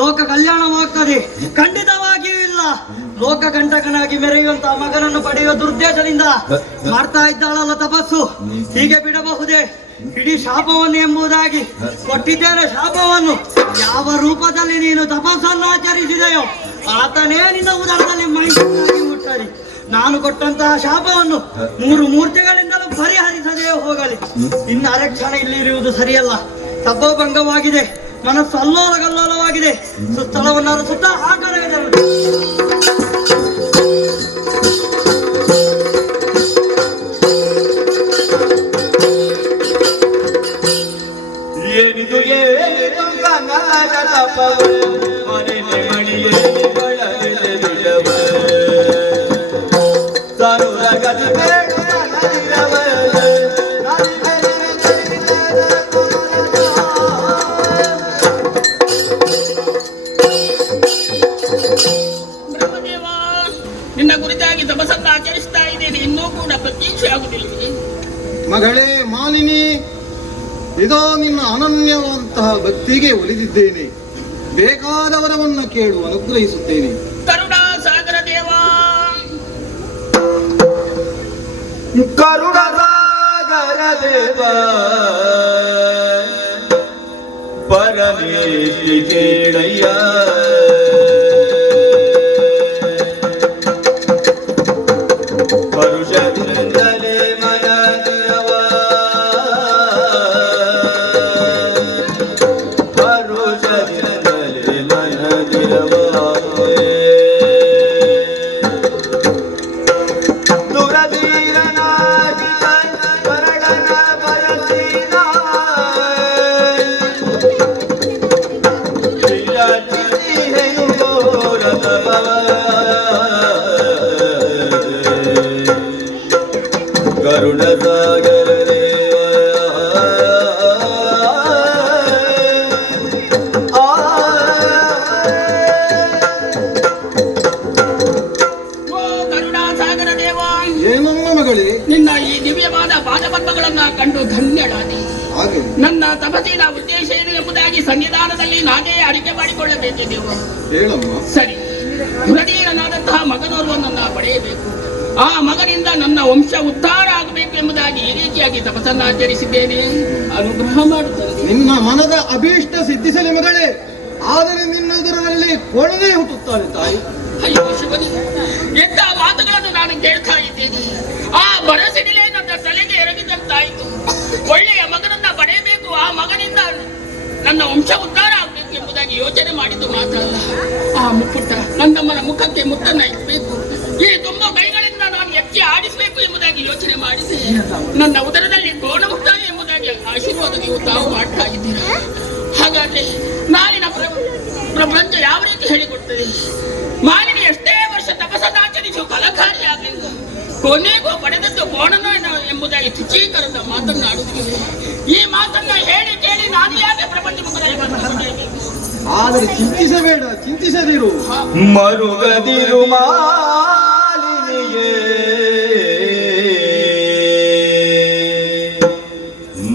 ಲೋಕ ಕಲ್ಯಾಣವಾಗ್ತದೆ ಖಂಡಿತವಾಗಿಯೂ ಇಲ್ಲ. ಲೋಕ ಕಂಟಕನಾಗಿ ಮೆರೆಯುವಂತಹ ಮಗನನ್ನು ಪಡೆಯುವ ದುರ್ದೇಶದಿಂದ ಮಾಡ್ತಾ ಇದ್ದಾಳಲ್ಲ ತಪಸ್ಸು. ಹೀಗೆ ಬಿಡಬಹುದೇ? ಇಡೀ ಶಾಪವನ್ನು ಎಂಬುದಾಗಿ ಕೊಟ್ಟಿದ್ದೇನೆ. ಶಾಪವನ್ನು ಯಾವ ರೂಪದಲ್ಲಿ ನೀನು ತಪಸ್ಸನ್ನು ಆಚರಿಸಿದೆಯೋ ಆತನೇ ನಿನ್ನ ಉದರದಲ್ಲಿ ಮೈಸೂರಾಗಿ ಮುಟ್ಟಲಿ. ನಾನು ಕೊಟ್ಟಂತಹ ಶಾಪವನ್ನು 3 ಮೂರ್ತಿಗಳಿಂದಲೂ ಪರಿಹರಿಸದೇ ಹೋಗಲಿ. ಇನ್ನು ಅರಕ್ಷಣೆ ಇಲ್ಲಿರುವುದು ಸರಿಯಲ್ಲ. ತಪೋಭಂಗವಾಗಿದೆ, ಮನಸ್ಸು ಅಲ್ಲೋಲ ಕಲ್ಲೋಲವಾಗಿದೆ. ಸುತ್ತಲವನ್ನು ಅರಸುತ್ತಾ ಆ ಕಡೆಗೆ ಏನಿದು ಏನಿದು ಗಂಗಾದ ತಪವ ಮನೆಗೆ ಮಣಿಯೇ ಬಳಲಿದೆವ ತರುರ ಗತಿ ಬೇಡ ನದಿರವ ಬ್ರಹ್ಮದೇವ, ನಿನ್ನ ಕುರಿತಾಗಿ ತಪಸ್ಸನ್ನು ಆಚರಿಸ್ತಾ ಇದ್ದೇನೆ. ಇನ್ನೂ ಕೂಡ ಪ್ರತೀಕ್ಷೆ ಆಗುವುದಿಲ್ಲ. ಮಗಳೇ ಮಾಲಿನಿ, ಇದೋ ನಿನ್ನ ಅನನ್ಯವಾದಂತಹ ಭಕ್ತಿಗೆ ಒಲಿದಿದ್ದೇನೆ. ಬೇಕಾದವರವನ್ನ ಕೇಳು, ಅನುಗ್ರಹಿಸುತ್ತೇನೆ. ಕರುಣಾ ಸಾಗರ ದೇವ, ಕರುಣ ಸಾಗರ ದೇವ ಪರಮೇಶ್ವರಿ ಕೇಳಯ್ಯ ಹರುಷದಿಂದಲೇ ಮನದಿರವ ಹರುಷದಿಂದಲೇ ಮನದಿರವ ದುರಧೀರನಾಗಿದ ಕರಳನ ಬಯಸಿದ ವಿರಚಿಹೆನು ಘೋರದ ಭವ ಕರುಣ ಸಾಗರ ದೇವ ಓ ಕರುಣಾಸಾಗರ ದೇವ, ಏನಮ್ಮ ಮಗಳೇ ನಿನ್ನ ಈ ದಿವ್ಯವಾದ ಪಾದಪದ್ಮಗಳನ್ನ ಕಂಡು ಧನ್ಯಳಾದೆ. ಹಾಗೆ ನನ್ನ ತಪಸ್ಸಿನ ಉದ್ದೇಶ ಏನು ಎಂಬುದಾಗಿ ಸನ್ನಿಧಾನದಲ್ಲಿ ನಾನೇ ಅರಿಕೆ ಮಾಡಿಕೊಳ್ಳಬೇಕಿದೆವು. ಹೇಳಮ್ಮ. ಸರಿ, ದುರಧೀರನಾದಂತಹ ಮಗನೋರ್ವನನ್ನ ಪಡೆಯಬೇಕು. ಆ ಮಗನಿಂದ ನನ್ನ ವಂಶ ಉದ್ಧಾರ ಆಗಬೇಕು ಎಂಬುದಾಗಿ ಈ ರೀತಿಯಾಗಿ ತಪಸ್ಸನ್ನು ಆಚರಿಸಿದ್ದೇನೆ. ಅನುಗ್ರಹ ಮಾಡುತ್ತದೆ. ನಿನ್ನ ಮನದ ಅಭೀಷ್ಟ ಸಿದ್ಧಿಸಲಿ ಮಗಳೇ. ಆದರೆ ನಿನ್ನ ಉದರದಲ್ಲಿ ಕೊಳನೆ ಹುಟ್ಟುತ್ತಾಳೆ ತಾಯಿ. ಅಯ್ಯೋ ಶಿವನಿ, ಎಂತ ಮಾತುಗಳನ್ನು ನಾನು ಕೇಳ್ತಾ ಇದ್ದೇನೆ. ಆ ಬರಸಿಡಿಲೇ ನನ್ನ ತಲೆಗೆ ಎರಗಿದಂತಾಯಿತು. ಒಳ್ಳೆಯ ಮಗನನ್ನ ಪಡೆಯಬೇಕು, ಆ ಮಗನಿಂದ ನನ್ನ ವಂಶ ಉದ್ಧಾರ ಆಗಬೇಕು ಎಂಬುದಾಗಿ ಯೋಚನೆ ಮಾಡಿದ್ದು ಮಾತ್ರ ಅಲ್ಲ, ಆ ಮುಕ್ಕುಟ್ಟ ನನ್ನಮ್ಮನ ಮುಖಕ್ಕೆ ಮುತ್ತನ್ನ ಇಡಬೇಕು, ಈ ತುಂಬ ಕೈಗಳಿಂದ ನಾನು ಎತ್ತಿ ಆಡಿಸಬೇಕು ಎಂಬುದಾಗಿ ಯೋಚನೆ ಮಾಡಿದೆ. ನನ್ನ ಉದರದಲ್ಲಿ ಗೋಣಮುಕ್ತ ಎಂಬುದಾಗಿ ಆಶೀರ್ವಾದ ನೀವು ತಾವು ಮಾಡ್ತಾ ಇದ್ದೀರಾ. ಹಾಗಾದ್ರೆ ನಾಳಿನ ಪ್ರಪಂಚ ಯಾವ ರೀತಿ ಹೇಳಿಕೊಡ್ತದೆ? ಮಾಲಿನಿ ಎಷ್ಟೇ ವರ್ಷ ತಪಸ್ಸನ್ನಾಚರಿಸುವ ಫಲಕಾರಿಯಾಗಲಿಲ್ಲ, ಕೊನೆಗೂ ಪಡೆದದ್ದು ಗೋಣನ ಎಂಬುದಾಗಿ ತುಚೀಕರದ ಮಾತನ್ನಾಡುತ್ತಿದೆ. ಈ ಮಾತನ್ನ ಹೇಳಿ ಕೇಳಿ ನಾನು ಯಾಕೆ ಪ್ರಪಂಚ ಮುಖದಲ್ಲಿ ಬಂದುಕೊಂಡಿರಬೇಕು? ಆದರೆ ಚಿಂತಿಸಬೇಡ, ಚಿಂತಿಸದಿರು. ಮರುಗದಿರು ಮಾಲಿನಿಯೇ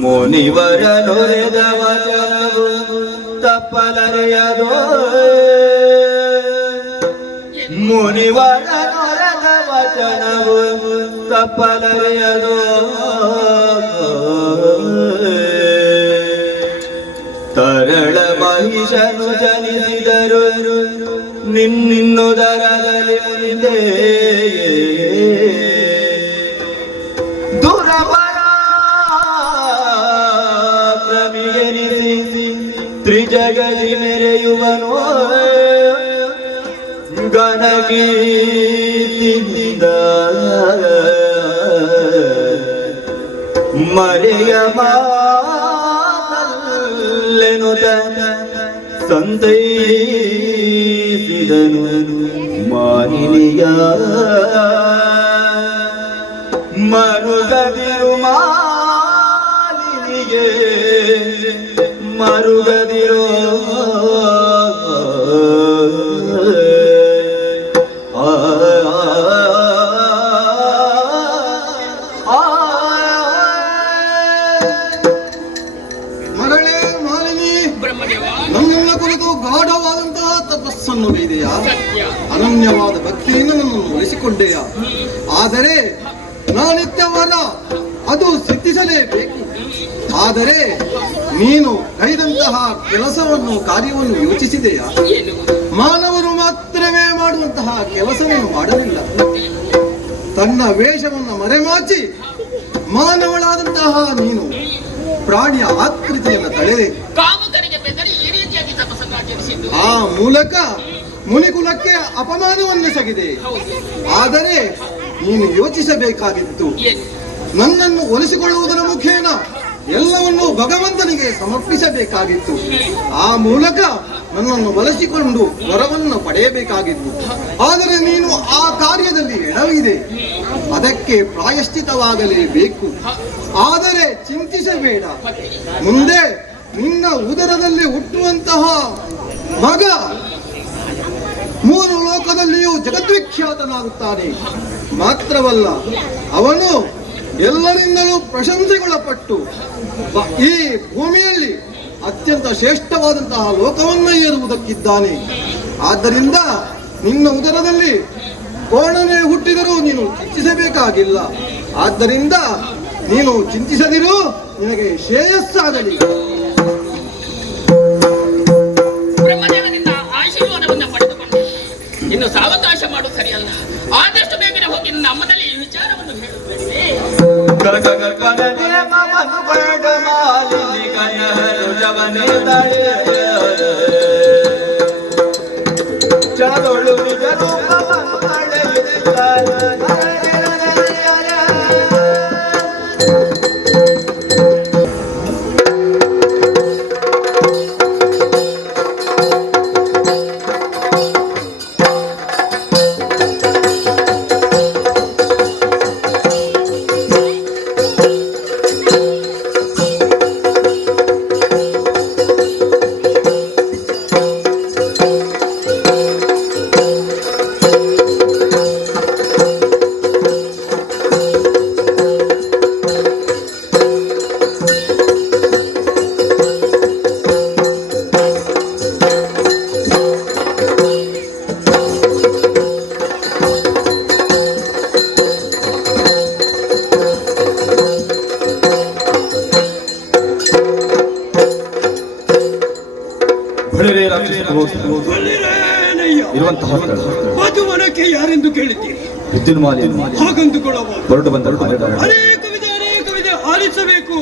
ಮುನಿವರ ನೊರೆದ ವಚನವು ತಪ್ಪಲರೆಯದೋ ಮುನಿವರ ನೊರೆದ ವಚನವು ತಪ್ಪಲರೆಯದೋ ತರಳ ಮಹಿಷನು ಜನಿಸಿದರು ನಿನ್ನುದರದಲ್ಲಿ ಮುಂದೆ ದುರಪರಾಕ್ರಮಿಗೆನಿಸಿ ತ್ರಿಜಗದಿ ಮೆರೆಯುವನು ಗಣಗೀತಿನಿಂದ ಮರೆಯ ಮಾತಲ್ಲೆನು ಸಂತೈಸಿದನು ಮಾಲಿನಿಯ ಮರುಗದಿರು ಮಾಲಿನಿಗೆ ಮರುಗದಿರೋ ಮಗಳೇ ಮಾಲಿನಿ, ಬ್ರಹ್ಮದೇವ, ನನ್ನನ್ನ ಕುರಿತು ಗಾಢವಾದಂತಹ ತಪಸ್ಸನ್ನು ಬೈದೆಯಾ? ಸತ್ಯ. ಅನನ್ಯವಾದ ಭಕ್ತಿಯಿಂದ ನನ್ನನ್ನು ಒಲಿಸಿಕೊಂಡೆಯಾ? ಆದರೆ ನಾನಿತ್ತವರ ಅದು ಸಿದ್ಧಿಸಲೇಬೇಕು. ಆದರೆ ನೀನು ಕೈದಂತಹ ಕೆಲಸವನ್ನು ಕಾರ್ಯವನ್ನು ಯೋಚಿಸಿದೆಯಾ? ಏನು? ಮಾನವರು ಮಾತ್ರವೇ ಮಾಡುವಂತಹ ಕೆಲಸ ನೀನು ಮಾಡಲಿಲ್ಲ. ತನ್ನ ವೇಷವನ್ನು ಮರೆಮಾಚಿ ಮಾನವಳಾದಂತಹ ನೀನು ಪ್ರಾಣಿಯ ಆಕೃತಿಯನ್ನು ತಳೆದೆ. ಕಾಮಕರಿಗೆ ಬೆದರಿ ಈ ರೀತಿಯಾಗಿ ತಪಸ್ಸನ್ನು ಆಚರಿಸಿದ್ದು. ಆ ಮೂಲಕ ಮುನಿಕುಲಕ್ಕೆ ಅಪಮಾನವನ್ನೆಸಗಿದೆ. ಹೌದು. ಆದರೆ ನೀನು ಯೋಚಿಸಬೇಕಾಗಿತ್ತು, ಏನು? ನನ್ನನ್ನು ಒಲಿಸಿಕೊಳ್ಳುವುದರ ಮುಖೇನ ಎಲ್ಲವನ್ನೂ ಭಗವಂತನಿಗೆ ಸಮರ್ಪಿಸಬೇಕಾಗಿತ್ತು. ಆ ಮೂಲಕ ನನ್ನನ್ನು ಬಳಸಿಕೊಂಡು ವರವನ್ನು ಪಡೆಯಬೇಕಾಗಿತ್ತು. ಆದರೆ ನೀನು ಆ ಕಾರ್ಯದಲ್ಲಿ ಎಡವಿದೆ. ಅದಕ್ಕೆ ಪ್ರಾಯಶ್ಚಿತವಾಗಲೇಬೇಕು. ಆದರೆ ಚಿಂತಿಸಬೇಡ. ಮುಂದೆ ನಿನ್ನ ಉದರದಲ್ಲಿ ಹುಟ್ಟುವಂತಹ ಮಗ ಮೂರು ಲೋಕದಲ್ಲಿಯೂ ಜಗದ್ವಿಖ್ಯಾತನಾಗುತ್ತಾನೆ. ಮಾತ್ರವಲ್ಲ, ಅವನು ಎಲ್ಲರಿಂದಲೂ ಪ್ರಶಂಸೆಗೊಳಪಟ್ಟು ಈ ಭೂಮಿಯಲ್ಲಿ ಅತ್ಯಂತ ಶ್ರೇಷ್ಠವಾದಂತಹ ಲೋಕವನ್ನು ಏರುವುದಕ್ಕಿದ್ದಾನೆ. ಆದ್ದರಿಂದ ನಿನ್ನ ಉದರದಲ್ಲಿ ಕೋಣನೆ ಹುಟ್ಟಿದರೂ ನೀನು ಚಿಂತಿಸಬೇಕಾಗಿಲ್ಲ. ಆದ್ದರಿಂದ ನೀನು ಚಿಂತಿಸದಿರು, ನಿನಗೆ ಶ್ರೇಯಸ್ಸಾಗಲಿ. ಬ್ರಹ್ಮದೇವನಿಂದ ಆಶೀರ್ವಾದವನ್ನು ಪಡೆದುಕೊಂಡೆ. ಇನ್ನು ಸಾವಕಾಶ ಮಾಡು ಸರಿಯಲ್ಲ. ಆದಷ್ಟು ಬೇಗನೆ ಹೋಗಿ ನನ್ನ ಅಮ್ಮನಲ್ಲಿ ಈ ವಿಚಾರವನ್ನು ಹೇಳುತ್ತೇನೆ. ಚಣದೊಳು ನಿಜ ರೂಪವನ್ನು ಇರುವಂತಹ ಮಧುವನಕ್ಕೆ ಯಾರೆಂದು ಕೇಳಿದ್ದೀರಿ? ಹಾಗಂದುಕೊಳ್ಳಬಹುದು. ಹೊರಟು ಬಂದರು ಅನೇಕ ವಿಧ ಆಲಿಸಬೇಕು.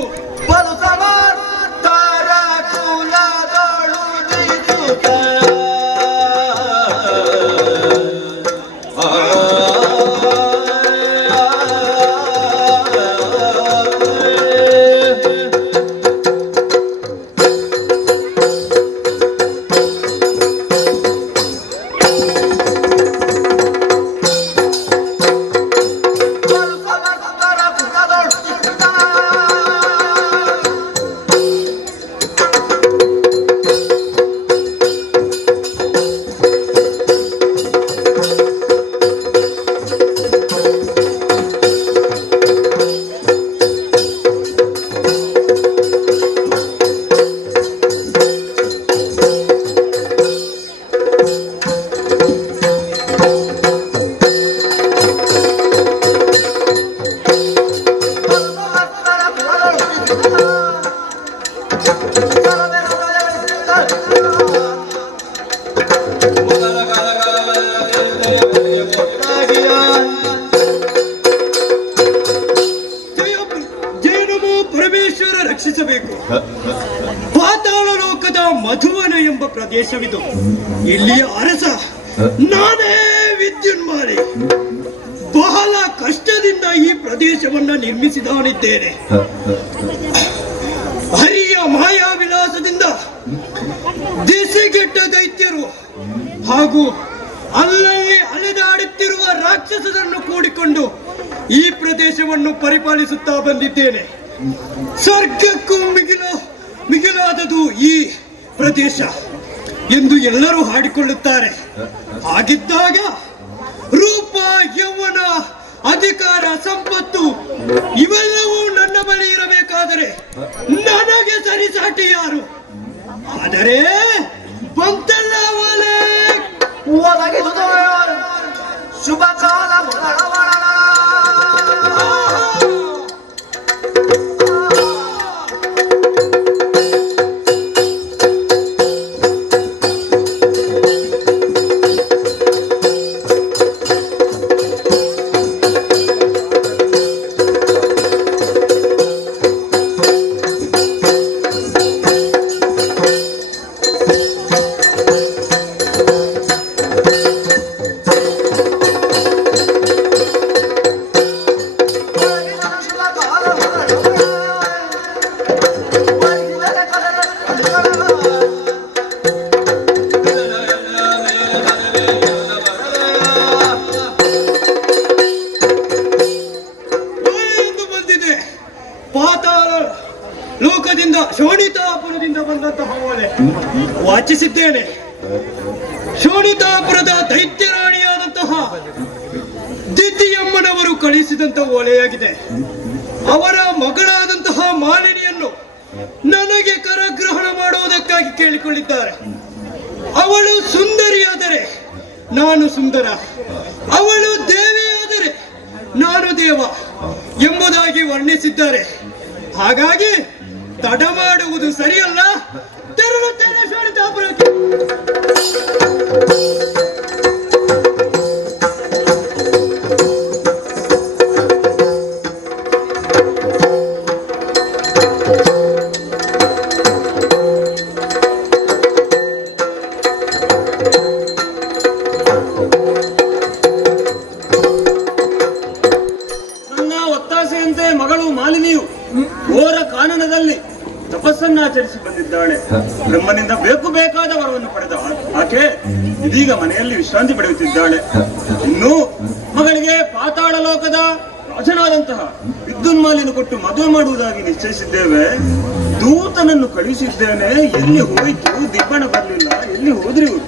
ಪರಮೇಶ್ವರ ರಕ್ಷಿಸಬೇಕು. ಪಾತಾಳ ಲೋಕದ ಮಧುವನ ಎಂಬ ಪ್ರದೇಶವಿದು. ಇಲ್ಲಿಯ ಅರಸ ನಾನೇ ವಿದ್ಯುನ್ಮಾಲಿ. ಬಹಳ ಕಷ್ಟದಿಂದ ಈ ಪ್ರದೇಶವನ್ನ ನಿರ್ಮಿಸಿದವನಿದ್ದೇನೆ. ಹರಿಯ ಮಾಯಾವಿಲಾಸದಿಂದ ದಿಸೆಗೆಟ್ಟ ದೈತ್ಯರು ಹಾಗೂ ಅಲ್ಲಲ್ಲಿ ಅಲೆದಾಡುತ್ತಿರುವ ರಾಕ್ಷಸರನ್ನು ಕೂಡಿಕೊಂಡು ಈ ಪ್ರದೇಶವನ್ನು ಪರಿಪಾಲಿಸುತ್ತಾ ಬಂದಿದ್ದೇನೆ. ಸ್ವರ್ಗಕ್ಕೂ ಮಿಗಿಲಾದದು ಈ ಪ್ರದೇಶ ಎಂದು ಎಲ್ಲರೂ ಹಾಡಿಕೊಳ್ಳುತ್ತಾರೆ. ಹಾಗಿದ್ದಾಗ ರೂಪ, ಯೌವನ, ಅಧಿಕಾರ, ಸಂಪತ್ತು ಇವೆಲ್ಲವೂ ನನ್ನ ಬಳಿ ಇರಬೇಕಾದರೆ ನನಗೆ ಸರಿಸಾಟಿ ಯಾರು? ಆದರೆ ಬಂತಲ್ಲ ಶುಭ ಕಾಲ ಲೋಕದಿಂದ ಶೋಣಿತಾಪುರದಿಂದ ಬಂದಂತಹ ಓಲೆ ವಾಚಿಸಿದ್ದೇನೆ. ಶೋಣಿತಾಪುರದ ದೈತ್ಯರಾಣಿಯಾದಂತಹ ದಿದ್ದಿಯಮ್ಮನವರು ಕಳಿಸಿದಂತಹ ಓಲೆಯಾಗಿದೆ. ಅವರ ಮಗಳಾದಂತಹ ಮಾಲಿನಿಯನ್ನು ನನಗೆ ಕರಗ್ರಹಣ ಮಾಡುವುದಕ್ಕಾಗಿ ಕೇಳಿಕೊಂಡಿದ್ದಾರೆ. ಅವಳು ಸುಂದರಿಯಾದರೆ ನಾನು ಸುಂದರ, ಅವಳು ದೇವಿಯಾದರೆ ನಾನು ದೇವ ಎಂಬುದಾಗಿ ವರ್ಣಿಸಿದ್ದಾರೆ. ಹಾಗಾಗಿ ತಡ ಮಾಡುವುದು ಸರಿಯಲ್ಲ. ತೆರಳುತ್ತೇನೆ ಶೋಣಿತಾಪುರಕ್ಕೆ. ಆಸೆಯಂತೆ ಮಗಳು ಮಾಲಿನಿಯು ಘೋರ ಕಾನನದಲ್ಲಿ ತಪಸ್ಸನ್ನಾಚರಿಸಿ ಬಂದಿದ್ದಾಳೆ. ಬ್ರಹ್ಮನಿಂದ ಬೇಕಾದ ವರವನ್ನು ಪಡೆದ ಆಕೆ ಇದೀಗ ಮನೆಯಲ್ಲಿ ವಿಶ್ರಾಂತಿ ಪಡೆಯುತ್ತಿದ್ದಾಳೆ. ಇನ್ನು ಮಗಳಿಗೆ ಪಾತಾಳ ಲೋಕದ ರಾಜನಾದಂತಹ ವಿದ್ಯುನ್ಮಾಲಿನ ಕೊಟ್ಟು ಮದುವೆ ಮಾಡುವುದಾಗಿ ನಿಶ್ಚಯಿಸಿದ್ದೇವೆ. ದೂತನನ್ನು ಕಳುಹಿಸಿದ್ದೇನೆ, ಎಲ್ಲಿ ಹೋಯಿತು ದಿಬ್ಬಣ ಬರಲಿಲ್ಲ, ಎಲ್ಲಿ ಹೋದ್ರಿ ಇವರು?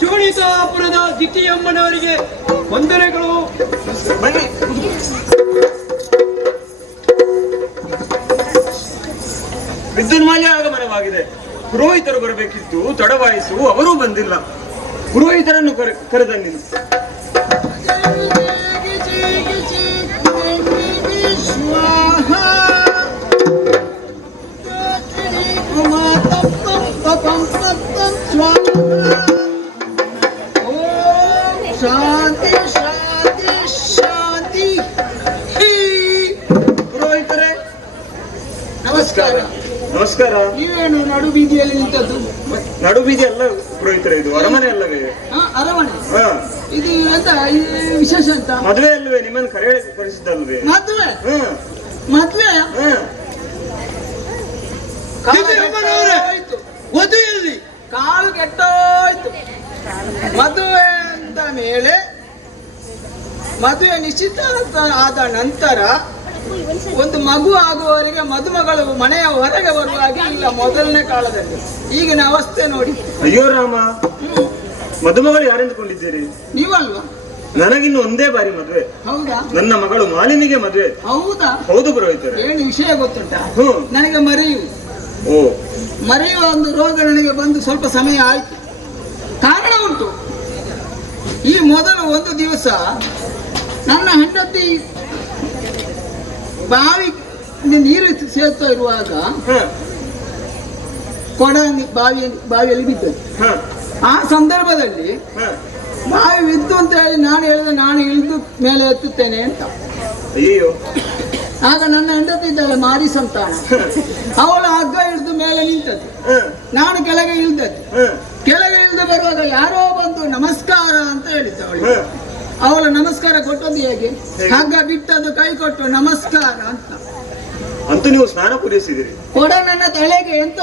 ಚೋಳಿತಾಪುರದ ದಿಕ್ಕಿಯಮ್ಮನವರಿಗೆ ವಂದನೆಗಳು. ಬನ್ನಿ. ವಿದ್ಯುನ್ಮಾಲ್ಯ ಆಗಮನವಾಗಿದೆ. ಪುರೋಹಿತರು ಬರಬೇಕಿತ್ತು, ತಡವಾಯಿತು, ಅವರೂ ಬಂದಿಲ್ಲ. ಪುರೋಹಿತರನ್ನು ಕರೆದ ನೀನು. ಶಾಂತಿ ಶಾಂತಿ ಶಾಂತಿ. ಪುರೋಹಿತರೇ ನಮಸ್ಕಾರ. ನಮಸ್ಕಾರ. ನೀವೇನು ನಡು ಬೀದಿಯಲ್ಲಿ ನಿಂತದ್ದು? ನಡು ಬೀದಿ ಅಲ್ಲ ಪುರೋಹಿತರೇ, ಇದು ಅರಮನೆ ಅಲ್ಲವೇ? ಅರಮನೆ. ಹಾ, ಇದು ಎಂತ ವಿಶೇಷ ಅಂತ? ಮದುವೆ ಅಲ್ವೇ? ನಿಮ್ಮನ್ನು ಕರೆಸಿದ್ದಲ್ವೇ? ಮದುವೆ? ಹಾ ಮದುವೆ ಹಾ. ವಧುಯಲ್ಲಿ ಕಾಲು ಕೆಟ್ಟೋಯ್ತು. ಮದುವೆ ಅಂತ ಮೇಲೆ ಮದುವೆ ನಿಶ್ಚಿತಾರ್ಥ ಆದ ನಂತರ ಒಂದು ಮಗು ಆಗುವವರೆಗೆ ಮದುಮಗಳು ಮನೆಯ ಹೊರಗೆ ಬರುವಾಗ ಇಲ್ಲ, ಮೊದಲನೇ ಕಾಲದಲ್ಲಿ. ಈಗಿನ ಅವಸ್ಥೆ ನೋಡಿ. ಅಯ್ಯೋ ರಾಮ, ಮದುಮಗಳು ಯಾರೆಂದುಕೊಂಡಿದ್ದೀರಿ? ನೀವಲ್ವಾ? ನನಗಿನ್ನು ಒಂದೇ ಬಾರಿ ಮದುವೆ. ಹೌದಾ? ನನ್ನ ಮಗಳು ಮಾಲಿನಿಗೆ ಮದುವೆ. ಹೌದಾ? ಹೌದು ಪುರೋಹಿತರೆ. ಏನು ವಿಷಯ ಗೊತ್ತುಂಟಾ? ಹ್ಮ್. ನನಗೆ ಓ, ಮರೆಯುವ ಒಂದು ರೋಗ ನನಗೆ ಬಂದು ಸ್ವಲ್ಪ ಸಮಯ ಆಯ್ತು. ಕಾರಣ ಉಂಟು. ಈ ಮೊದಲು ಒಂದು ದಿವಸ ನನ್ನ ಹೆಂಡತಿ ಬಾವಿ ನೀರು ಸೇರ್ತಾ ಇರುವಾಗ ಹಾ ಕೊಡ ಬಾವಿಯಲ್ಲಿ ಬಿದ್ದದ್ದು. ಹಾ ಆ ಸಂದರ್ಭದಲ್ಲಿ ಹಾ. ಬಾವಿ ಬಿದ್ದು ಅಂತ ಹೇಳಿ ನಾನು ಹೇಳಿದೆ, ನಾನು ಇಳಿದು ಮೇಲೆ ಎತ್ತುತ್ತೇನೆ ಅಂತ. ಅಯ್ಯೋ. ಆಗ ನನ್ನ ಹೆಂಡತಿ ಇದ್ದಾಳೆ ಮಾರಿ ಸಂತಾನ, ಅವಳು ಹಗ್ಗ ಹಿಡಿದು ಮೇಲೆ ನಿಂತದ್ದು, ಹಾ ನಾನು ಕೆಳಗೆ ಇಳಿದದ್ದು. ಹಾ ಕೆಳಗೆ ಇಳಿದು ಬರುವಾಗ ಯಾರೋ ಬಂದು ನಮಸ್ಕಾರ ಅಂತ ಹೇಳಿದ್ದ ಅವಳು. ಹಾ. ಅವಳು ನಮಸ್ಕಾರ ಕೊಟ್ಟದ್ದು ಹೇಗೆ? ಹಗ್ಗ ಬಿಟ್ಟದ್ದು ಕೈ ಕೊಟ್ಟು ನಮಸ್ಕಾರ ಅಂತ. ಅಂತೂ ನೀವು ಸ್ನಾನ ಪೂರೈಸಿದಿರಿ. ಕೊಡ ನನ್ನ ತಲೆಗೆ ಎಂತ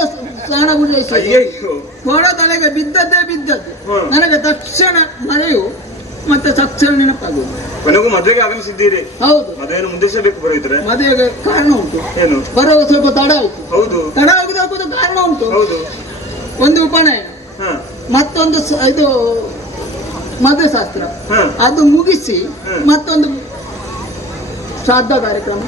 ಸ್ನಾನ ಪೂರೈಸಿ, ಅಯ್ಯಯ್ಯೋ. ಕೊಡ ತಲೆಗೆ ಬಿದ್ದದ್ದೇ ಬಿದ್ದದ್ದು. ಹ್ಮ್. ನನಗೆ ತಕ್ಷಣ ಮರೆಯು ಮತ್ತೆ ತಕ್ಷಣ ನೆನಪಾಗುವುದು. ಕೊನೆಗೂ ಮದುವೆಗೆ ಆಗಮಿಸಿದ್ದೀರಿ. ಹೌದು, ಮದುವೆಯನ್ನು ಮುಂದಿಸಬೇಕು ಪುರೋಹಿತರೆ. ಮದುವೆಗೆ ಕಾರಣ ಉಂಟು. ಏನು? ಬರುವ ಸ್ವಲ್ಪ ತಡ ಆಯ್ತು. ಹೌದು ತಡ ಆಗುದಕ್ಕೂ ಕಾರಣ ಉಂಟು. ಹೌದು. ಒಂದು ಉಪನಯನ, ಹಾ ಮತ್ತೊಂದು ಇದು ಮದುವೆ ಶಾಸ್ತ್ರ, ಹಾ. ಅದು ಮುಗಿಸಿ ಹ್ಮ್. ಮತ್ತೊಂದು ಶ್ರಾದ್ದ ಕಾರ್ಯಕ್ರಮ.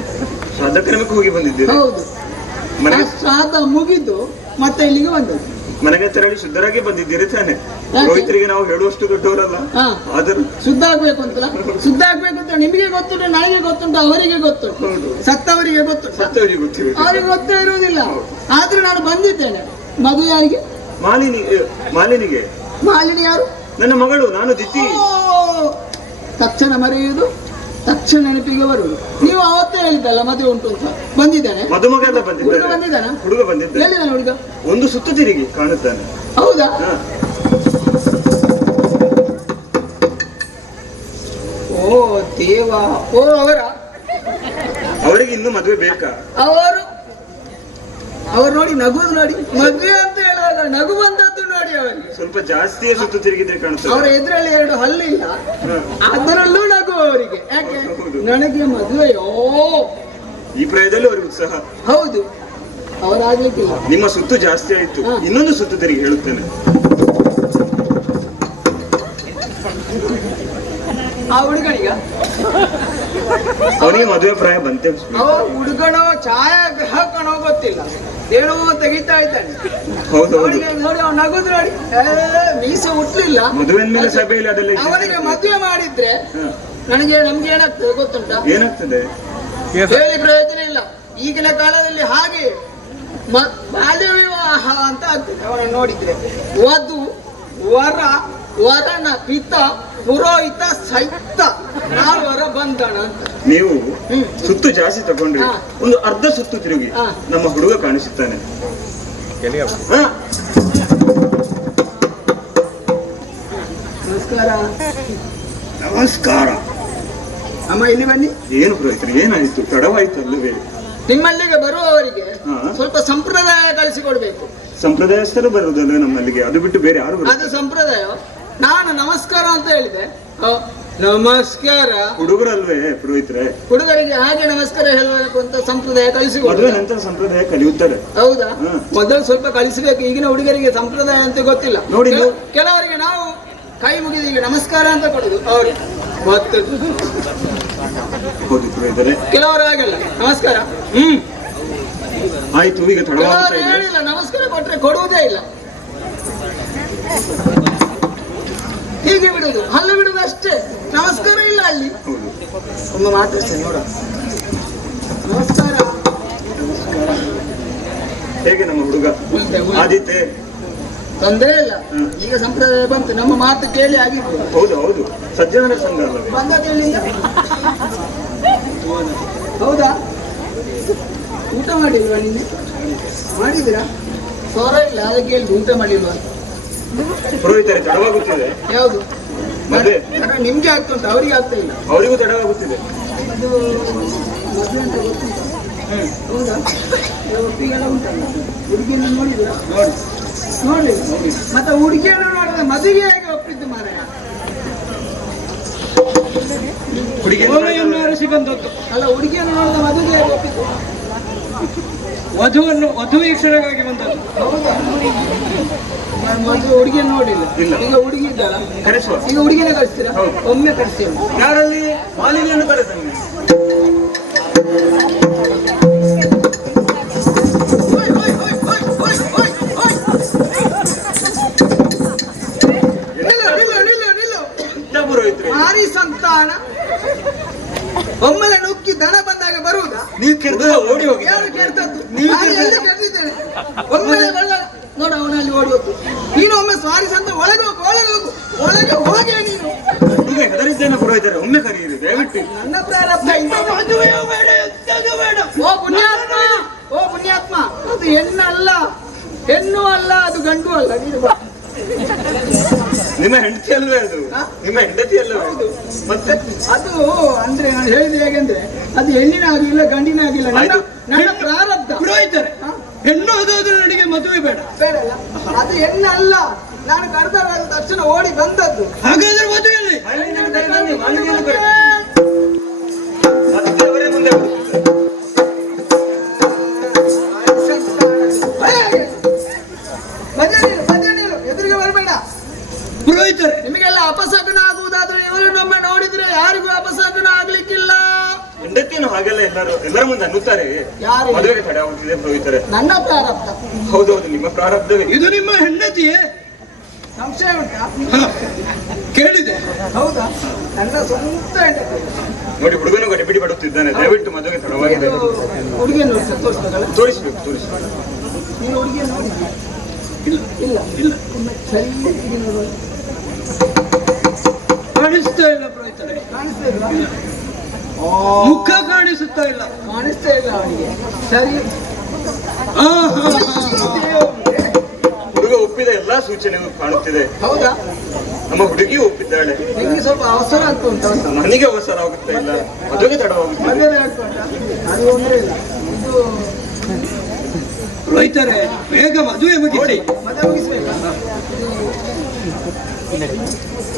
ಶ್ರಾದ್ದ ಕ್ರಮಕ್ಕೆ ಹೋಗಿ ಬಂದಿದ್ದೀರಿ. ಹೌದು, ಆ ಮನೆಗೆ ಶ್ರಾದ್ದ ಮುಗಿದು ಮತ್ತೆ ಇಲ್ಲಿಗೆ ಬಂದದ್ದು. ಮನೆಗೆ ತೆರಳಿ ಶುದ್ಧರಾಗಿ ಬಂದಿದ್ದೀರಿ ತಾನೆ? ಪುರೋಹಿತರಿಗೆ ನಾವು ಹೇಳುವಷ್ಟು ದೊಡ್ಡವರಲ್ಲ. ಹಾ, ಆದರೂ ಶುದ್ಧ ಆಗ್ಬೇಕು ಅಂತಲ್ಲ, ಶುದ್ಧ ಆಗ್ಬೇಕು ಅಂತ ನಿಮಗೆ ಗೊತ್ತುಂಟು, ನನಗೆ ಗೊತ್ತುಂಟು, ಅವರಿಗೆ ಗೊತ್ತುಂಟು, ಹೌದು. ಸತ್ತವರಿಗೆ ಗೊತ್ತುಂಟು, ಸತ್ತವರಿಗೆ ಗೊತ್ತಿರುತ್ತೆ. ಅವರಿಗೆ ಗೊತ್ತೇ ಇರುವುದಿಲ್ಲ. ಆದ್ರೂ ನಾನು ಬಂದಿದ್ದೇನೆ. ಮದುವೆ ಯಾರಿಗೆ? ಮಾಲಿನಿಗೆ. ಮಾಲಿನಿ ಯಾರು? ನನ್ನ ಮಗಳು. ನಾನು ದಿತಿ. ಓ, ತಕ್ಷಣ ಮರೆಯುವುದು, ತಕ್ಷಣ ನೆನಪಿಗೆ ಬರುವುದು. ನೀವು ಅವತ್ತೇ ಹೇಳಿದ್ದಲ್ಲ ಮದುವೆ ಉಂಟು ಅಂತ. ಬಂದಿದ್ದಾನೆ ಮದುಮಗ ಎಲ್ಲ ಹುಡುಗ? ಬಂದಿದ್ದಾನೆ. ಬಂದಿದ್ದಾನ? ಹುಡುಗ ಬಂದಿದ್ದಾನೆ. ಎಲ್ಲಿದ್ದಾನೆ ಹುಡುಗ? ಒಂದು ಸುತ್ತು ತಿರುಗಿ ಕಾಣುತ್ತಾನೆ. ಹೌದಾ? ಹಾ. ಓ ದೇವ. ಓ ಅವರಿಗೆ ಇನ್ನು ಮದುವೆ ಬೇಕಾ? ಅವರು ನೋಡಿ ನಗುದು ನೋಡಿ, ಮದುವೆ ಅಂತ ಹೇಳುವಾಗ ನಗು ಬಂದದ್ದು ನೋಡಿ ಅವರಿಗೆ. ಸ್ವಲ್ಪ ಜಾಸ್ತಿಯೇ ಸುತ್ತು ತಿರುಗಿದ್ರೆ ಅವರ ಕಾಣುತ್ತದೆ. ಎದುರಲ್ಲಿ 2 ಹಲ್ಲಿಲ್ಲ, ಹಾ. ಅದರಲ್ಲೂ ನಗು ಅವರಿಗೆ. ಯಾಕೆ? ಹೌದು. ನನಗೆ ಮದುವೆಯೋ. ಈ ಪ್ರಾಯದಲ್ಲಿ ಅವ್ರಿಗೆ ಉತ್ಸಾಹ. ಹೌದು, ಅವರಾಗ್ಲಿಕ್ಕಿಲ್ಲ. ನಿಮ್ಮ ಸುತ್ತು ಜಾಸ್ತಿ ಆಯ್ತು. ಹಾ. ಇನ್ನೊಂದು ಸುತ್ತು ತಿರುಗಿ ಹೇಳುತ್ತೇನೆ. ಆ ಹುಡುಗನಿಗ ಅವನಿಗೆ ಮದುವೆ ಪ್ರಾಯ ಬಂತೆ. ಅವ ಹುಡುಗನೋ ಛಾಯಾಗ್ರಾಹಕನೋ ಗೊತ್ತಿಲ್ಲ, ಏನೋ ತೆಗಿತಾ ಇದ್ದಾನೆ. ಹೌದು ಹೌದು. ಅವನಿಗೆ ನೋಡಿ ಅವ್ನು ನಗುದು ನೋಡಿ, ಮೀಸೆ ಹುಟ್ಲಿಲ್ಲ. ಮದುವೆ ಮೇಲೆ ಸಭೆಯಲ್ಲಿ ಅದೆಲ್ಲ ಇದ್ದಿದ್ದು. ಅವನಿಗೆ ಮದುವೆ ಮಾಡಿದ್ರೆ ಹಾ. ನಮ್ಗೆ ಏನಾಗ್ತದೆ ಗೊತ್ತುಂಟಾ? ಏನಾಗ್ತದೆ? ಹೇಳಿ ಪ್ರಯೋಜನ ಇಲ್ಲ. ಈಗಿನ ಕಾಲದಲ್ಲಿ ಹಾಗೆ ಬಾಲ್ಯ ವಿವಾಹ ಅಂತ ಆಗ್ತದೆ. ಅವನನ್ನು ನೋಡಿದ್ರೆ ವಧು ವರ, ವರನ ಪಿತ, ಪುರೋಹಿತ ಸಹಿತ 4 ಬಂಧನ ಅಂತ. ನೀವು ಸುತ್ತು ಜಾಸ್ತಿ ತಗೊಂಡ್ರಿ. ಹಾ. ಒಂದು ಅರ್ಧ ಸುತ್ತು ತಿರುಗಿ ಹಾ. ನಮ್ಮ ಹುಡುಗ ಕಾಣಿಸುತ್ತಾನೆ. ಹಾ. ನಮಸ್ಕಾರ. ಅಮ್ಮ ಇಲ್ಲಿ ಬನ್ನಿ. ಏನು ಪುರೋಹಿತರೆ ಏನಾಯ್ತು? ತಡವಾಯ್ತು ಅಲ್ಲವೇ? ನಿಮ್ಮಲ್ಲಿಗೆ ಬರುವವರಿಗೆ ಹಾ. ಸ್ವಲ್ಪ ಸಂಪ್ರದಾಯ ಕಲಿಸಿಕೊಡ್ಬೇಕು. ಸಂಪ್ರದಾಯಸ್ಥರು ಬರುವುದಲ್ವೇ ನಮ್ಮಲ್ಲಿಗೆ? ಅದು ಬಿಟ್ಟು ಬೇರೆ ಯಾರು ಬರುದು? ಅದು ಸಂಪ್ರದಾಯ. ನಾನು ನಮಸ್ಕಾರ ಅಂತ ಹೇಳಿದೆ. ನಮಸ್ಕಾರ. ಹುಡುಗರಲ್ವೇ ಪುರೋಹಿತರೆ? ಹುಡುಗರಿಗೆ ಹಾಗೆ ನಮಸ್ಕಾರ ಹೇಳಬೇಕು ಅಂತ ಸಂಪ್ರದಾಯ ಮದುವೆ ಕಲಿಸಿಕೊಡ್ಬೇಕು. ನಂತರ ಸಂಪ್ರದಾಯ ಕಲಿಯುತ್ತಾರೆ. ಹೌದಾ? ಹಾ. ಮೊದಲು ಸ್ವಲ್ಪ ಕಲಿಸಬೇಕು. ಈಗಿನ ಹುಡುಗರಿಗೆ ಸಂಪ್ರದಾಯ ಅಂತ ಗೊತ್ತಿಲ್ಲ. ನೋಡಿ ನೀವು- ಕೆಲವರಿಗೆ ನಾವು ಕೈ ಮುಗಿದು ಈಗ ನಮಸ್ಕಾರ ಅಂತ ಕೊಡುದು ಅವ್ರಿಗೆ ಮತ್ತೆ. ಹೌದು ಪುರೋಹಿತರೆ. ಕೆಲವರು ಹಾಗಲ್ಲ, ನಮಸ್ಕಾರ. ಆಯ್ತು, ಈಗ ಕೆಲವರು ತಡವಾಗ್ತಾ ಇದೆ. ಹೇಳಿಲ್ಲ, ನಮಸ್ಕಾರ ಕೊಟ್ರೆ ಕೊಡುವುದೇ ಇಲ್ಲ, ಹೀಗೆ ಬಿಡುದು, ಹಲ್ಲು ಬಿಡುದು ಅಷ್ಟೇ, ನಮಸ್ಕಾರ ಇಲ್ಲ ಅಲ್ಲಿ. ಹೌದು. ಒಮ್ಮೆ ಮಾತಾಡ್ತೇನೆ ನೋಡ. ನಮಸ್ಕಾರ. ಹೇಗೆ ನಮ್ಮ ಹುಡುಗ ಆದಿತ್ಯ? ತೊಂದರೆ ಇಲ್ಲ. ಹ್ಮ್. ಈಗ ಸಂಪ್ರದಾಯ ಬಂತು, ನಮ್ಮ ಮಾತು ಕೇಳಿ ಆಗಿರ್ಬೋದು. ಹೌದು ಹೌದು, ಸಜ್ಜನರ ಸಂಘ ಅಲ್ಲವೇ? ಬಂದದ್ದೇನಿಲ್ಲ. ಹೌದಾ? ಊಟ ಮಾಡಿಲ್ವಾ ನಿನ್ನೆ? ಮಾಡಿದ್ದೀರಾ? ಸ್ವರ ಇಲ್ಲ, ಅದಕ್ಕೆ ಹೇಳಿದ್ದು ಊಟ ಮಾಡಿಲ್ವಾ? ಪುರೋಹಿತರೆ ತಡವಾಗುತ್ತಿದೆ. ಯಾವುದು? ಮದುವೆ. ನಿಮ್ಗೆ ಆಗ್ತುಂಟ, ಅವರಿಗೆ ಆಗ್ತಾ ಇಲ್ಲ. ಅವರಿಗೂ ತಡವಾಗುತ್ತಿದೆ. ಇದು ಮದುವೆ ಅಂತ ಗೊತ್ತುಂಟ? ಹೌದಾ? ಒಪ್ಪಿಗೆಲ್ಲ ಉಂಟಲ್ಲ? ಹುಡುಗಿಯನ್ನು ನೋಡಿದ್ರಾ? ನೋಡಿ ಮತ್ತೆ ಹುಡುಗಿಯನ್ನು ನೋಡಿದ್ರೆ ಮದುವೆ ಆಗಿ ಒಪ್ಪಿದ್ದು ಮಾರಾಯ. ಓಲೆಯನ್ನು ಅರಸಿ ಬಂದದ್ದು. ಅಲ್ಲ, ಹುಡುಗಿಯನ್ನು ನೋಡಿದ್ರೆ ಮದುವೆ ಆಗಿ ಒಪ್ಪಿದ್ದು. ವಧು ವೀಕ್ಷಣೆಗಾಗಿ ಬಂದದ್ದು. ಹೌದಾ? ಮದುವೆ ಹುಡುಗಿಯನ್ನು ನೋಡಿಲ್ಲ. ಇಲ್ಲ. ಈಗ ಹುಡುಗಿ ಇದ್ದಾಳ, ಕರೆಸುವ. ಈಗ ಹುಡುಗಿನ ಕಳಿಸ್ತೀರಾ? ಹೌದು. ಒಮ್ಮೆ ಕಳಿಸ್ತೀವಿ. ಯಾರಲ್ಲಿ? ಮಾಲಿನ್ಯನ್ನು ಕರೆತಂದೆ. ಪುರೋಹಿತರೆ, ಮಾರಿ ಸಂತಾನ ಒಮ್ಮೆಲೆ ನುಗ್ಗಿ ದನ ಬಂದಾಗ ಬರುವುದಾ? ನೀವು ಕೆರೆದ ಓಡಿ ಹೋಗಿ. ಯಾರು ಕೇಳ್ತದ್ದು? ನೀವು ನಾನು ಎಲ್ಲಿ ಕೇಳ್ತಿದ್ದೇನೆ? ಒಮ್ಮೆಲೆ ಬರಲ್ಲ ನೋಡ, ಅವನಲ್ಲಿ ಓಡಿ ಹೋಗು. ನೀನು ಒಮ್ಮೆ ಸ್ವಾರಿ ಸಂತ ಒಳಗೆ ಹೋಗು, ಒಳಗೆ ಹೋಗು, ಒಳಗೆ ಹೋಗಿ ನೀನು. ಈಗ ಹೆದರಿದ್ದೇನೆ ಪುರೋಹಿತರೆ, ಒಮ್ಮೆ ಕರೆಯಿರಿ ದಯವಿಟ್ಟು. ನನ್ನ ಪ್ರಾರಬ್ಧ ಇಂಥ ಮದುವೆಯೂ ಬೇಡ, ಎಂತದೂ ಬೇಡ. ಓ ಪುಣ್ಯಾತ್ಮ, ಓ ಪುಣ್ಯಾತ್ಮ, ಅದು ಹೆಣ್ಣು ಅಲ್ಲ, ಹೆಣ್ಣು ಅಲ್ಲ, ಅದು ಗಂಡು ಅಲ್ಲ. ನೀನು ಬಾ. ನಿಮ್ಮ ಹೆಂಡತಿ ಅಲ್ವೇ ಅದು? ಹಾ? ನಿಮ್ಮ ಹೆಂಡತಿ ಅಲ್ವೇ ಅದು? ಮತ್ತೆ ಅದು ಅಂದ್ರೆ ನಾನು ಹೇಳಿದ್ರೆ ಹೇಗೆಂದ್ರೆ, ಅದು ಹೆಣ್ಣಿನ ಆಗಿಲ್ಲ, ಗಂಡಿನ ಆಗಿಲ್ಲ, ಆಯ್ತು. ನನ್ನ ಪ್ರಾರಬ್ಧ. ಪುರೋಹಿತರೆ, ಹಾ? ಹೆಣ್ಣು ಹೋದ್ರೆ ನನಗೆ ಮದುವೆ ಬೇಡ. ಬೇಡಲ್ಲ, ಅದು ಹೆಣ್ಣಲ್ಲ. ನಾನು ಕರೆದಾಗ ತಕ್ಷಣ ಓಡಿ ಬಂದದ್ದು. ಹಾಗಾದ್ರೆ ಮದುವೆಯಲ್ಲಿ ಮಾಲಿನ್ಯವನ್ನು ಕರೆತಂದೆ, ಮಾಲಿನ್ಯವನ್ನು ಕರೆತಂದೆ. ಮತ್ತೆ ಅವರೇ ಮುಂದೆ ಬರುತ್ತಿದ್ದಾರೆ. ಎದುರಿಗೆ ಬರಬೇಡ. ಪುರೋಹಿತರೆ, ನಿಮಗೆಲ್ಲ ಅಪಶಕನ ಆಗುವುದಾದ್ರೆ ಇವರನ್ನೊಮ್ಮೆ ನೋಡಿದ್ರೆ ಯಾರಿಗೂ ಅಪಶಕನ ಆಗ್ಲಿಕ್ಕಿಲ್ಲ. ಹೆಂಡತಿಯನ್ನು ಹಾಗೆಲ್ಲ ಎಲ್ಲರ ಮುಂದೆ ಅನ್ನುತ್ತಾರೆ. ಯಾರು? ಮದುವೆಗೆ ತಡೆ ಆಗುತ್ತಿದೆ ಪುರೋಹಿತರೆ. ನನ್ನ ಪ್ರಾರಬ್ಧ. ಹೌದೌದು, ನಿಮ್ಮ ಪ್ರಾರಬ್ಧವೇ. ಇದು ನಿಮ್ಮ ಹೆಂಡತಿಯೇ? ಸಂಶಯ ಉಂಟಾ? ಹ, ಕೇಳಿದೆ. ಹೌದಾ? ನನ್ನ ಸ್ವಂತ ಹೆಂಡತಿ. ನೋಡಿ, ಹುಡುಗನು ಗಡಿಬಿಡಿ ಪಡುತ್ತಿದ್ದಾನೆ. ದಯವಿಟ್ಟು ಮದುವೆಗೆ ತಡವಾಗಿದೆ. ಹುಡುಗಿಯನ್ನು ತೋರಿಸ್ಬೇಕಲ್ಲ? ತೋರಿಸ್ಬೇಕು, ತೋರಿಸ್ಬೇಕು. ನೀನು ಹುಡುಗಿಯನ್ನು ನೋಡಿದ್ಯಾ? ಇಲ್ಲ ಇಲ್ಲ. ಇಲ್ಲ, ಸರಿ ನೋಡುವ. ಕಾಣಿಸ್ತಾ ಇಲ್ಲ ಪುರೋಹಿತರೆ. ಕಾಣಿಸ್ತಾ ಇಲ್ಲ? ಮುಖ ಕಾಣಿಸುತ್ತಾ ಇಲ್ಲ. ಕಾಣಿಸ್ತಾ ಇಲ್ಲ ಅವನಿಗೆ. ಸರಿ. ಆ, ಹಾ, ಹಾ. ಹುಡುಗ ಒಪ್ಪಿದ ಎಲ್ಲಾ ಸೂಚನೆಗಳು ಕಾಣುತ್ತಿದೆ. ಹೌದಾ? ನಮ್ಮ ಹುಡುಗಿಯೂ ಒಪ್ಪಿದ್ದಾಳೆ. ನಿಮಗೆ ಸ್ವಲ್ಪ ಅವಸರ ಆಗ್ತಾ ಉಂಟಾ? ನನಗೆ ಅವಸರ ಆಗುತ್ತಾ ಇಲ್ಲ, ಮದುವೆಗೆ ತಡವಾಗುತ್ತಿದೆ. ಮದುವೆ ಆಗ್ತಾ ಉಂಟಾ? ಅದು ತೊಂದರೆ ಇಲ್ಲ. ಇದು ಪುರೋಹಿತರೆ, ಬೇಗ ಮದುವೆ ಮುಗಿಸಿ. ಮದುವೆ ಮುಗಿಸ್ಬೇಕಾ?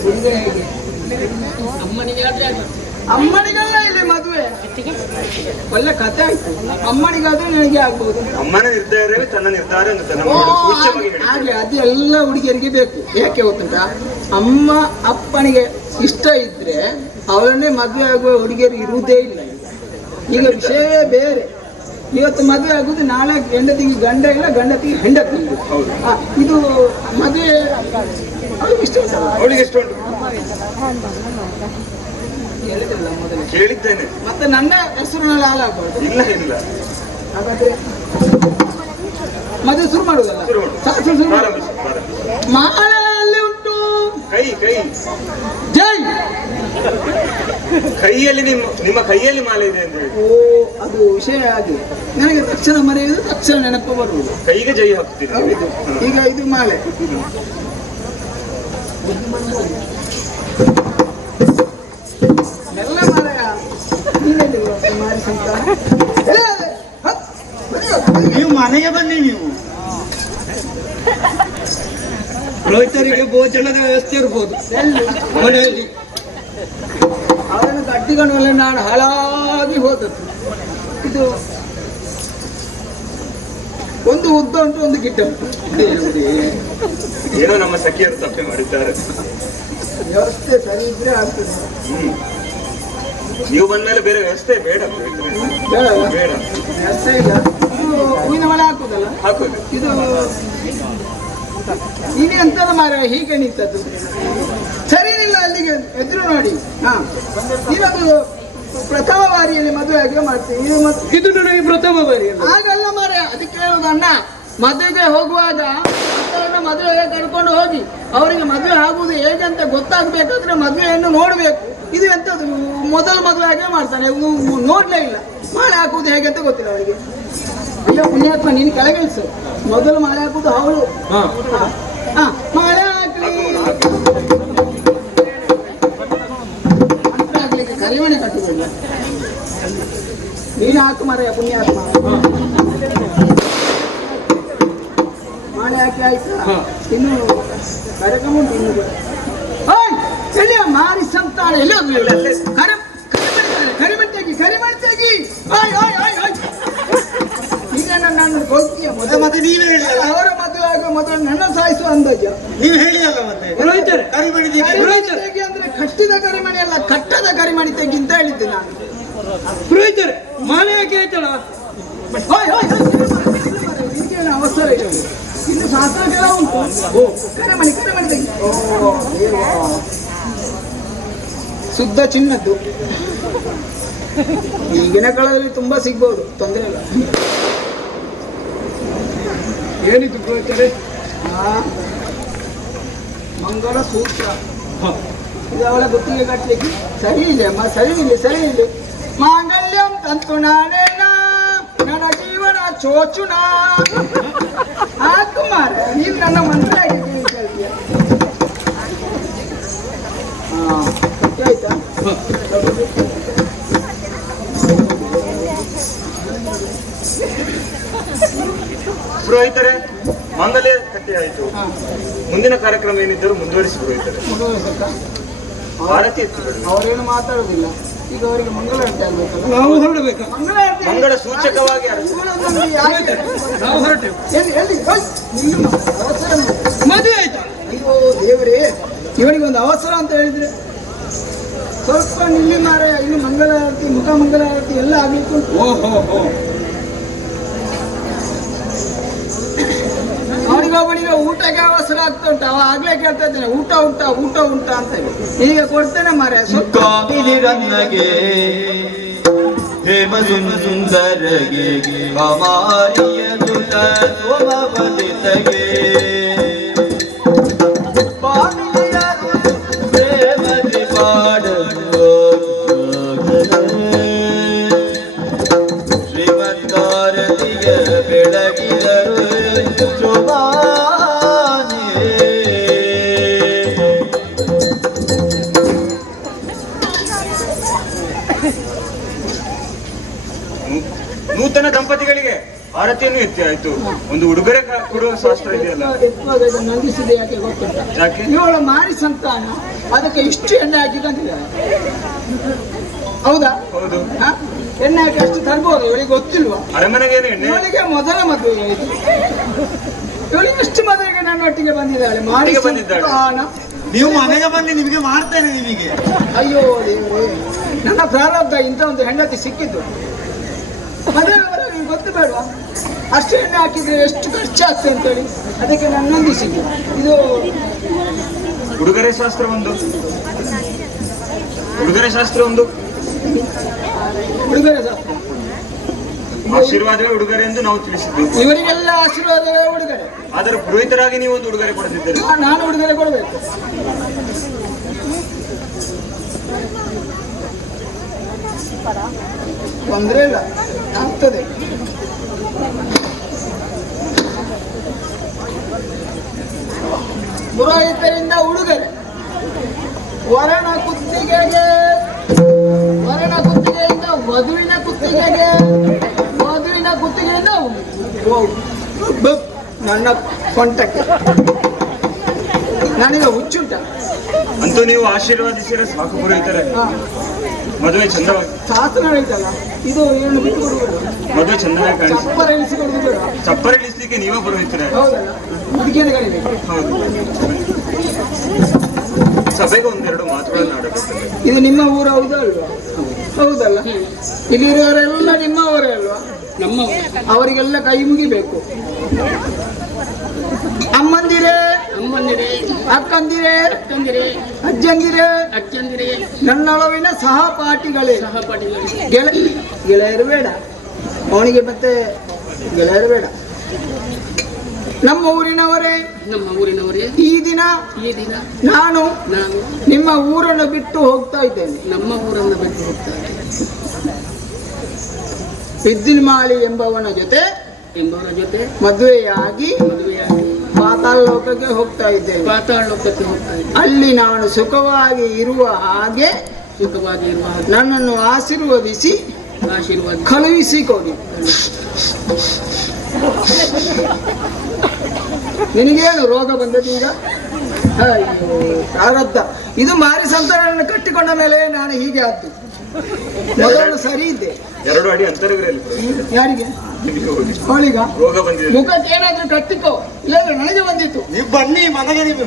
ಹುಡುಗ ಹೇಗೆ? ಅಮ್ಮನಿಗೆ ಆದ್ರೆ ಅದು. ಅಮ್ಮನಿಗಲ್ಲ ಇಲ್ಲಿ ಮದುವೆ. ಒಳ್ಳೆ ಕಥೆ ಆಯ್ತು. ಅಮ್ಮನಿಗಾದ್ರೆ ನನಗೆ ಆಗ್ಬಹುದು. ಅಮ್ಮನ ನಿರ್ಧಾರವೇ ತನ್ನ ನಿರ್ಧಾರ ಅಂತ ನಮ್ಮ ಓ, ಹುಡುಗ ಸೂಚ್ಯವಾಗಿ ಹೇಳಿದ. ಹಾಗೆ ಅದು ಎಲ್ಲ ಹುಡುಗಿಯರಿಗೆ ಬೇಕು. ಯಾಕೆ ಗೊತ್ತುಂಟಾ? ಅಮ್ಮ ಅಪ್ಪನಿಗೆ ಇಷ್ಟ ಇದ್ರೆ ಅವಳನ್ನೇ ಮದುವೆ ಆಗುವ ಹುಡುಗಿಯರು ಇರುವುದೇ ಇಲ್ಲ. ಈಗ ವಿಷಯವೇ ಬೇರೆ. ಇವತ್ತು ಮದುವೆ ಆಗುದು, ನಾಳೆ ಹೆಂಡತಿಗೆ ಗಂಡ ಇಲ್ಲ, ಗಂಡತಿಗೆ ಹೆಂಡತಿ ಇಲ್ಲ. ಹೌದು. ಇದು ಮದುವೆ ಅವಳಿಗೆ ಇಷ್ಟ ಉಂಟಲ್ಲ? ಅವಳಿಗೆ ಎಷ್ಟು ಉಂಟು? ಹೇಳಿದ್ರಲ್ಲ ಮೊದಲೇ. ಕೇಳಿದ್ದೇನೆ. ಮತ್ತೆ ನನ್ನ ಹೆಸರಿನಲ್ಲಿ ಹಾಳಾಗಬಾರ್ದು. ಇಲ್ಲ ಇಲ್ಲ, ಹಾಗಾದ್ರೆ ಮದುವೆ ಶುರು ಮಾಡುದಲ್ಲ? ಶುರು ಮಾಡು. ಶುರು ಮಾಡು. ಪ್ರಾರಂಭಿಸು, ಪ್ರಾರಂಭಿಸು. ಮಾಲೆಯಲ್ಲಿ ಉಂಟು. ಕೈ ಕೈ ಜೈ. ಕೈಯಲ್ಲಿ ನಿಮ್ಮ ಕೈಯಲ್ಲಿ ಮಾಲೆ ಇದೆ ಅಂತ ಹೇಳಿ. ಓ, ಅದು ವಿಷಯ ಆಗಿದೆ. ನನಗೆ ತಕ್ಷಣ ಮರೆಯುವುದು, ತಕ್ಷಣ ನೆನಪು ಬರುವುದು. ಕೈಗೆ ಜೈ ಹಾಕ್ತಿದ್ದೀವಿ. ಹೌದು. ಈಗ ಇದು ಮಾಲೆ. ಮಾರಿ ಸಂತಾನ ಎಲ್ಲ ಅದೇ. ಹತ್, ಬನ್ನಿ, ಬನ್ನಿ. ನೀವು ಮನೆಗೆ ಬನ್ನಿ. ನೀವು ಪುರೋಹಿತರಿಗೆ ಭೋಜನದ ವ್ಯವಸ್ಥೆ ಇರ್ಬೋದು ಎಲ್ಲಿ? ಮನೆಯಲ್ಲಿ. ಅವರನ್ನು ಕಟ್ಟಿಕೊಂಡು ನಾನು ಹಾಳಾಗಿ ಹೋದದ್ದು. ಇದು ಒಂದು ಉದ್ದ ಉಂಟು, ಒಂದು ಗಿಡ್ಡ ಉಂಟು. ಏನೋ ನಮ್ಮ ಸಖಿಯರು ತಪ್ಪೆ ಮಾಡಿದ್ದಾರೆ. ವ್ಯವಸ್ಥೆ ಸರಿ ಇದ್ರೆ ಆಗ್ತದೆ. ನೀವು ಬಂದ್ಮೇಲೆ ಬೇರೆ ವ್ಯವಸ್ಥೆ ಬೇಡ ಪುರೋಹಿತರೆ. ಬೇಡವಾ? ಬೇಡ, ವ್ಯವಸ್ಥೆ ಇಲ್ಲ. ಇದು ಹೂವಿನ ಮಳೆ ಹಾಕುದಲ್ಲ ಹಾಕೋದು. ಇದು. ನೀನು ಎಂತದ ಮಾರ ಹೀಗೆ ನಿಂತದ್ದು? ಸರಿ ಇಲ್ಲ, ಅಲ್ಲಿಗೆ ಎದುರು ನೋಡಿ. ಹಾ, ನೀವದು ಪ್ರಥಮ ಬಾರಿಯಲ್ಲಿ ಮದುವೆ ಆಗಿ ಮಾಡ್ತೀವಿ. ಇದು ನನಗೆ ಪ್ರಥಮ ಬಾರಿ. ಆಗಲ್ಲ ಮಾರ, ಅದಕ್ಕೆ ಹೇಳುದು ಅಣ್ಣ, ಮದುವೆಗೆ ಹೋಗುವಾಗ ಮಕ್ಕಳನ್ನ ಮದುವೆಗೆ ಕರ್ಕೊಂಡು ಹೋಗಿ ಅವರಿಗೆ ಮದುವೆ ಆಗುವುದು ಹೇಗೆ ಅಂತ ಗೊತ್ತಾಗ್ಬೇಕಾದ್ರೆ ಮದುವೆಯನ್ನು ನೋಡ್ಬೇಕು. ಇದು ಎಂತದ್ದು ಮೊದಲು ಮದುವೆ ಆಗೇ ಮಾಡ್ತಾನೆ, ನೋಡ್ಲೇ ಇಲ್ಲ. ಮಾಲೆ ಹಾಕುವುದು ಹೇಗೆ ಅಂತ ಗೊತ್ತಿಲ್ಲ ಅವರಿಗೆ. ಅಯ್ಯೋ ಪುಣ್ಯಾತ್ಮ, ನೀನು ಕೆಳಗಿಳಿಸು. ಮೊದಲು ಮಾಲೆ ಹಾಕುವುದು ಅವಳು. ಮಾಲೆ ಹಾಕ್ಲಿ ಆಗ್ಲಿಕ್ಕೆ ಕರಿಮಣೆ ಕಟ್ಟಿಬಿಡ. ನೀನು ಹಾಕು ಮಾರಾಯ ಪುಣ್ಯಾತ್ಮ. ಮಾಲೆ ಹಾಕಿ ಆಯ್ತಾ? ಇನ್ನು ಕಾರ್ಯಕ್ರಮ ಉಂಟು ಇನ್ನು ಕೂಡ. ಎಲ್ಲಿಯ ಮಾರಿ ಸಂತಾನ ಎಲ್ಲಿ ಹೋಗ್ಲಿಲ್ಲ? ಕರಿಮಣ್ ತೆಗಿ. ಈಗ ನಾನು ಹೋಗ್ತೀಯ ಮತ್ತೆ ನೀವೇ ಹೇಳಿ. ಅವರ ಮದುವೆ ಆಗುವ ಮೊದಲು ನನ್ನ ಸಾಯಿಸುವ ಅಂದಾಜ. ನೀವು ಹೇಳಿ ಅಲ್ಲ ಮತ್ತೆ ಪುರೋಹಿತರೆ, ಕರಿಮಣಿ ತೆಗಿ ಅಂದ್ರೆ ಕಟ್ಟಿದ ಕರಿಮಣಿ ಅಲ್ಲ, ಕಟ್ಟದ ಕರಿಮಣಿ ತೆಗಿ ಅಂತ ಹೇಳಿದ್ದೆ ನಾನು. ಪುರೋಹಿತರೆ, ಮಾಲೆ ಹಾಕಿ ಆಯ್ತಲ್ಲ. ನಿಮ್ಗೇನು ಅವಸರ ಇಲ್ಲ, ಇನ್ನು ಶಾಸ್ತ್ರಗಳ ಉಂಟು. ಕರಿಮಣಿ ತೆಗಿ. ಶುದ್ಧ ಚಿನ್ನದ್ದು. ಈಗಿನ ಕಾಲದಲ್ಲಿ ತುಂಬಾ ಸಿಗ್ಬಹುದು, ತೊಂದರೆ ಇಲ್ಲ. ಏನಿದು ಪುರೋಹಿತರೆ? ಮಂಗಳ ಸೂತ್ರ. ಇದು ಅವಳ ಗುತ್ತಿಗೆ ಕಟ್ಟಲಿಕ್ಕೆ ಸರಿ ಇಲ್ಲ ಅಮ್ಮ, ಸರಿ ಇಲ್ಲ. ಮಾಂಗಲ್ಯಂ ತಂತು ನಾನೇನ ನನ್ನ ಜೀವನ ಚೋಚುನ. ಹಾಕು ಮಾರ, ನೀನು ನನ್ನ ಮಂತ್ರ ಆಗಿದ್ದೀನಿ ಕೇಳ್ತೀಯ. ಆಯ್ತಾ? ಪುರೋಹಿತರೆ, ಮಾಂಗಲ್ಯ ಕಟ್ಟಿ ಆಯ್ತು. ಮುಂದಿನ ಕಾರ್ಯಕ್ರಮ ಏನಿದ್ದರೂ ಮುಂದುವರಿಸಿ ಪುರೋಹಿತರೆ. ಭಾರತಿ ಎತ್ತಿಬಿಡಿ. ಅವರೇನು ಮಾತಾಡುದಿಲ್ಲ. ಈಗ ಅವರಿಗೆ ಮಂಗಳಾರತಿ ಆಗ್ಬೇಕಲ್ಲ, ನಾವು ಹೊರಡಬೇಕಾ? ಮಂಗಳ ಸೂಚಕವಾಗಿ ನಾವು ಹೊರಟೆವು. ಮದುವೆ ಆಯ್ತಾ? ಅಯ್ಯೋ ದೇವರೇ, ಇವನಿಗೊಂದು ಅವಸರ ಅಂತ ಹೇಳಿದ್ರೆ ಸ್ವಲ್ಪ ನಿಲ್ಲಿ ಮಾರ. ಇನ್ನು ಮಂಗಳಾರತಿ, ಮುಖ ಮಂಗಳಾರತಿ ಎಲ್ಲ ಆಗ್ಲಿಕ್ಕೆ ಉಂಟು. ಅವನಿಗೊಬ್ಬನಿಗೆ ಊಟಕ್ಕೆ ಅವಸರ ಆಗ್ತಾ ಉಂಟು. ಅವ ಆಗ್ಲೇ ಕೇಳ್ತಾ ಇದ್ದಾನೆ, ಊಟ ಉಂಟಾ ಅಂತ ಹೇಳಿ. ಈಗ ಕೊಡ್ತೇನೆ ಮಾರ. ಕಾಮಿಲಿರನ್ನಗೆ ಹೇಮ ಸುಂದರಗೆ ಕಮಾರಿಯ ಸುತ ಸೋಮಪತಿತಗೆ ಪ್ರೇಮದಿ ಪಾಡಲು ಶ್ರೀಮಂತಾರತಿಯ ಬೆಳಗಿದರು ನೂತನ ದಂಪತಿಗಳಿಗೆ ಆರತಿಯನ್ನು ಎತ್ತಿ ಆಯ್ತು. ಒಂದು ಉಡುಗೊರೆ ಕೊಡುವ ಶಾಸ್ತ್ರ ಇದೆಯಲ್ಲ, ಎತ್ತುವಾಗ ಇದನ್ನು ನಂದಿಸಿದೆ ಯಾಕೆ ಗೊತ್ತುಂಟ? ಯಾಕೆ? ಇವಳ ಮಾರಿ ಸಂತಾನ ಅದಕ್ಕೆ ಇಷ್ಟು ಎಣ್ಣೆ ಹಾಕಿದಂತಿದ್ದಾರೆ. ಹೌದಾ? ಹೌದು. ಎಣ್ಣೆ ಹಾಕಿ ಅಷ್ಟು ತರ್ಬೋದು, ಇವಳಿಗೆ ಗೊತ್ತಿಲ್ವಾ? ಅರಮನೆಗೇನು ಎಣ್ಣೆ? ಇವಳಿಗೆ ಮೊದಲ ಮದುವೆ ಆಯಿತು. ಇವಳಿಗೆ ಎಷ್ಟು ಮದುವೆಗೆ ನನ್ನ ಒಟ್ಟಿಗೆ ಬಂದಿದ್ದಾಳೆ. ಮಾರಿಗೆ ಬಂದಿದ್ದಾಳೆ. ನೀವು ಮನೆಗೆ ಬನ್ನಿ, ನಿಮಗೆ ಮಾಡ್ತೇನೆ. ನಿಮಗೆ ಅಯ್ಯೋ ದೇವರೇ, ನನ್ನ ಪ್ರಾರಬ್ಧ ಇಂಥ ಒಂದು ಹೆಂಡತಿ ಸಿಕ್ಕಿದ್ದು. ಮದುವೆ ನಿಮ್ಗೆ ಗೊತ್ತು ಬೇಡವಾ? ಅಷ್ಟು ಎಣ್ಣೆ ಹಾಕಿದ್ರೆ ಎಷ್ಟು ಖರ್ಚಾಗ್ತದೆ ಅಂತೇಳಿ ಅದಕ್ಕೆ ನನ್ನೊಂದು ಸಿಕ್ಕಿದ್ದು. ಇದು ಉಡುಗೊರೆ ಶಾಸ್ತ್ರ ಒಂದು ಉಡುಗೊರೆ ಶಾಸ್ತ್ರ ಆಶೀರ್ವಾದವೇ ಉಡುಗೊರೆ ಎಂದು ನಾವು ತಿಳಿಸಿದ್ದು. ಇವರಿಗೆಲ್ಲ ಆಶೀರ್ವಾದವೇ ಉಡುಗೊರೆ. ಆದರೆ ಪುರೋಹಿತರಾಗಿ ನೀವು ಒಂದು ಉಡುಗೊರೆ ಕೊಡದಿದ್ದರೆ ನಾನು ಉಡುಗೊರೆ ಕೊಡಬೇಕು. ತೊಂದರೆ ಇಲ್ಲ, ಆಗ್ತದೆ. ಪುರೋಹಿತರಿಂದ ಉಡುಗೊರೆ. ವರಣ ಕುತ್ತಿಗೆಯಿಂದ ವಧುವಿನ ಕುತ್ತಿಗೆಯಿಂದ ನನ್ನ ಕೊಂಟಕ್ಕೆ ನನಗೆ ಹುಚ್ಚುಂಟ. ಅಂತೂ ನೀವು ಆಶೀರ್ವಾದಿಸಿದ್ರೆ ಸಾಕು ಪುರೋಹಿತರೆ. ಮದುವೆ ಚಂದವಾಗಿ ಶಾಸ್ತ್ರ ಹೇಳ್ತಲ್ಲ, ಇದು ಏನು ಬಿಟ್ಟು ಕೊಡುವುದು, ಮದುವೆ ಚಂದವಾಗಿ ಕಾಣಿಸಿ. ಚಪ್ಪರ ಇಳಿಸಿಕೊಡುದು ಬೇಡ. ಚಪ್ಪರ ಇಳಿಸ್ಲಿಕ್ಕೆ ನೀವೇ ಪುರೋಹಿತರೆ. ಹೌದಲ್ಲ, ಹುಡುಗಿಯರಿಗೆ ಹೌದು. ಸಭೆಗೆ ಒಂದೆರಡು ಮಾತುಗಳನ್ನು ಆಡಬೇಕು. ಇದು ನಿಮ್ಮ ಊರು ಹೌದಾ ಅಲ್ವಾ? ಹೌದಲ್ಲ, ಇಲ್ಲಿರುವವರೆಲ್ಲ ನಿಮ್ಮವರೇ ಅಲ್ವಾ? ನಮ್ಮ ಅವರಿಗೆಲ್ಲ ಕೈ ಮುಗಿಬೇಕು. ಅಮ್ಮಂದಿರೇ, ಅಕ್ಕಂದಿರೇ, ಅಜ್ಜಂದಿರೇ, ನನ್ನೊಳವಿನ ಸಹಪಾಠಿಗಳೇ, ಗೆಳೆಯರು ಬೇಡ ಅವನಿಗೆ, ಮತ್ತೆ ಗೆಳೆಯರು ಬೇಡ. ನಮ್ಮ ಊರಿನವರೇ, ಈ ದಿನ ನಾನು ನಿಮ್ಮ ಊರನ್ನು ಬಿಟ್ಟು ಹೋಗ್ತಾ ಇದ್ದೇನೆ. ಬಿದ್ದಿಲ್ಮಾಳಿ ಎಂಬವನ ಜೊತೆ ಮದುವೆಯಾಗಿ ಪಾತಾಳ ಲೋಕಕ್ಕೆ ಹೋಗ್ತಾ ಇದ್ದೇನೆ. ಅಲ್ಲಿ ನಾನು ಸುಖವಾಗಿ ಇರುವ ಹಾಗೆ ನನ್ನನ್ನು ಆಶೀರ್ವದಿಸಿ ಕಳುಹಿಸಿಕೊಡಿ. ನಿನಗೇನು ರೋಗ ಬಂದದ್ದು ಈಗ? ಅಯ್ಯೋ ಪ್ರಾರಬ್ಧ. ಇದು ಮಾರಿ ಸಂತಾನವನ್ನು ಕಟ್ಟಿಕೊಂಡ ಮೇಲೆ ನಾನು ಹೀಗೆ ಆದ್ದು. ಮೊದಲು ಸರಿ ಇದ್ದೆ. 2 ಅಡಿ ಅಂತರವಿರಲಿ. ಯಾರಿಗೆ? ಅವಳಿಗ ರೋಗ ಬಂದಿದೆ. ಮುಖಕ್ಕೆ ಏನಾದ್ರೂ ಕಟ್ಟಿಕೋ, ಇಲ್ಲಾಂದ್ರೆ ನನಗೆ ಬಂದಿತ್ತು. ನೀವು ಬನ್ನಿ ಮನೆಗೆ. ನೀವು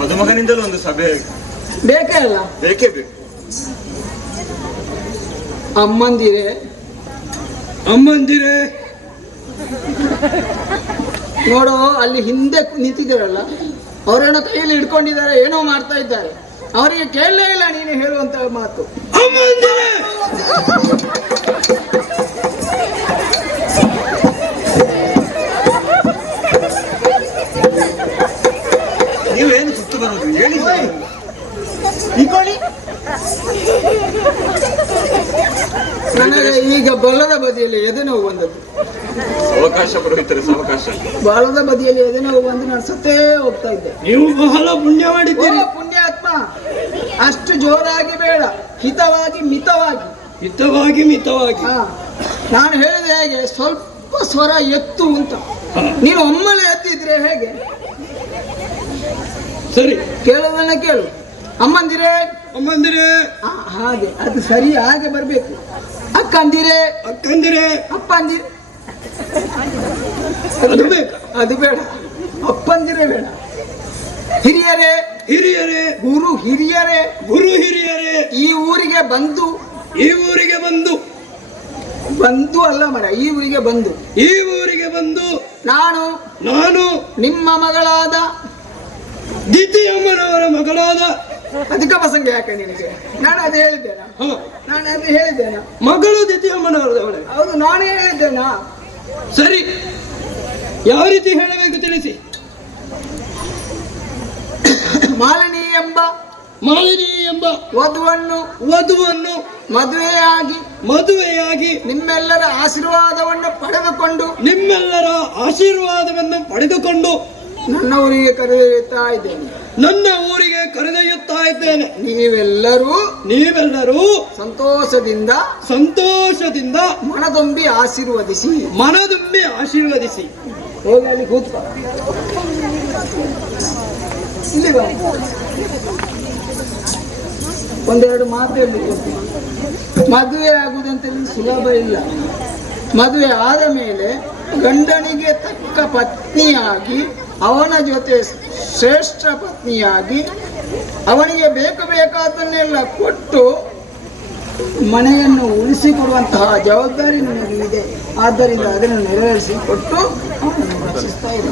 ಮದುಮಗನಿಂದಲೂ ಒಂದು ಸಭೆ ಬೇಕೇ ಅಲ್ಲ? ಬೇಕೇ ಬೇಕು. ಅಮ್ಮಂದಿರೇ, ನೋಡು ಅಲ್ಲಿ ಹಿಂದೆ ನಿಂತಿದ್ದಾರಲ್ಲ, ಅವರೇನೋ ಕೈಯಲ್ಲಿ ಹಿಡ್ಕೊಂಡಿದ್ದಾರೆ, ಏನೋ ಮಾಡ್ತಾ ಇದ್ದಾರೆ. ಅವರಿಗೆ ಕೇಳಲೇ ಇಲ್ಲ ನೀನು ಹೇಳುವಂತ ಮಾತು. ನೀವೇನು ಸುತ್ತು ಬರೋದು ಹೇಳಿ. ನನಗೆ ಈಗ ಬಲದ ಬದಿಯಲ್ಲಿ ಎದೆ ನೋವು ಬಂದದ್ದು. ಅವಕಾಶ ಪುರೋಹಿತರೆ, ಅವಕಾಶ. ಬಲದ ಬದಿಯಲ್ಲಿ ಎದೆ ನೋವು ಬಂದು ನಾನು ಸತ್ತೇ ಹೋಗ್ತಾ ಇದ್ದೆ. ನೀವು ಬಹಳ ಪುಣ್ಯ ಮಾಡಿದ್ದೀರಿ. ಪುಣ್ಯಾತ್ಮ, ಅಷ್ಟು ಜೋರಾಗಿ ಬೇಡ, ಹಿತವಾಗಿ ಮಿತವಾಗಿ. ನಾನು ಹೇಳಿದೆ ಹೇಗೆ, ಸ್ವಲ್ಪ ಸ್ವರ ಎತ್ತು ಅಂತ. ನೀನು ಒಮ್ಮೆಲೆ ಎತ್ತಿದ್ರೆ ಹೇಗೆ? ಸರಿ, ಕೇಳೋದನ್ನ ಕೇಳು. ಅಮ್ಮಂದಿರೇ, ಹಾಗೆ ಅದು ಸರಿ, ಹಾಗೆ ಬರ್ಬೇಕು. ಅಕ್ಕಂದಿರೇ, ಅಪ್ಪಂದಿರೇ, ಅದು ಬೇಡ. ಅಪ್ಪಂದಿರೇ ಬೇಡ. ಹಿರಿಯರೇ, ಗುರು ಹಿರಿಯರೇ, ಈ ಊರಿಗೆ ಬಂದು ಅಲ್ಲ ಮರ, ಈ ಊರಿಗೆ ಬಂದು ನಾನು ನಿಮ್ಮ ಮಗಳಾದ ದಿತಿಯಮ್ಮನವರ ಮಗಳಾದ ಅಧಿಕ ಪ್ರಸಂಗ ಯಾಕೆ ನಿನಗೆ? ನಾನು ಅದು ಹೇಳಿದ್ದೇನಾ? ಮಗಳು ದಿತಿಯಮ್ಮನವರದವಳೆ. ಹೌದು, ನಾನೇ ಹೇಳಿದ್ದೇನಾ? ಸರಿ, ಯಾವ ರೀತಿ ಹೇಳಬೇಕು ತಿಳಿಸಿ. ಮಾಲಿನಿ ಎಂಬ ವಧುವನ್ನು ಮದುವೆಯಾಗಿ ನಿಮ್ಮೆಲ್ಲರ ಆಶೀರ್ವಾದವನ್ನು ಪಡೆದುಕೊಂಡು ನನ್ನ ಊರಿಗೆ ಕರೆದೊಯ್ಯುತ್ತಾ ಇದ್ದೇನೆ. ನೀವೆಲ್ಲರೂ ಸಂತೋಷದಿಂದ ಮನದೊಂಬಿ ಆಶೀರ್ವದಿಸಿ. ಹೋಗಿ ಅಲ್ಲಿ ಕೂತ್ಕೊ. ಇಲ್ಲಿ ಬಾ. ಒಂದೆರಡು ಮಾತು ಹೇಳಲಿಕ್ಕೆ. ಮದುವೆ ಆಗುವುದಂತೇಳಿ ಸುಲಭ ಇಲ್ಲ. ಮದುವೆ ಆದ ಮೇಲೆ ಗಂಡನಿಗೆ ತಕ್ಕ ಪತ್ನಿಯಾಗಿ, ಅವನ ಜೊತೆ ಶ್ರೇಷ್ಠ ಪತ್ನಿಯಾಗಿ, ಅವನಿಗೆ ಬೇಕಾದನ್ನೆಲ್ಲ ಕೊಟ್ಟು ಮನೆಯನ್ನು ಉಳಿಸಿಕೊಡುವಂತಹ ಜವಾಬ್ದಾರಿ ನನಗಿದೆ. ಆದ್ದರಿಂದ ಅದನ್ನು ನೆರವೇರಿಸಿಕೊಟ್ಟು ಅವನನ್ನು ರಕ್ಷಿಸ್ತಾ ಇದೆ.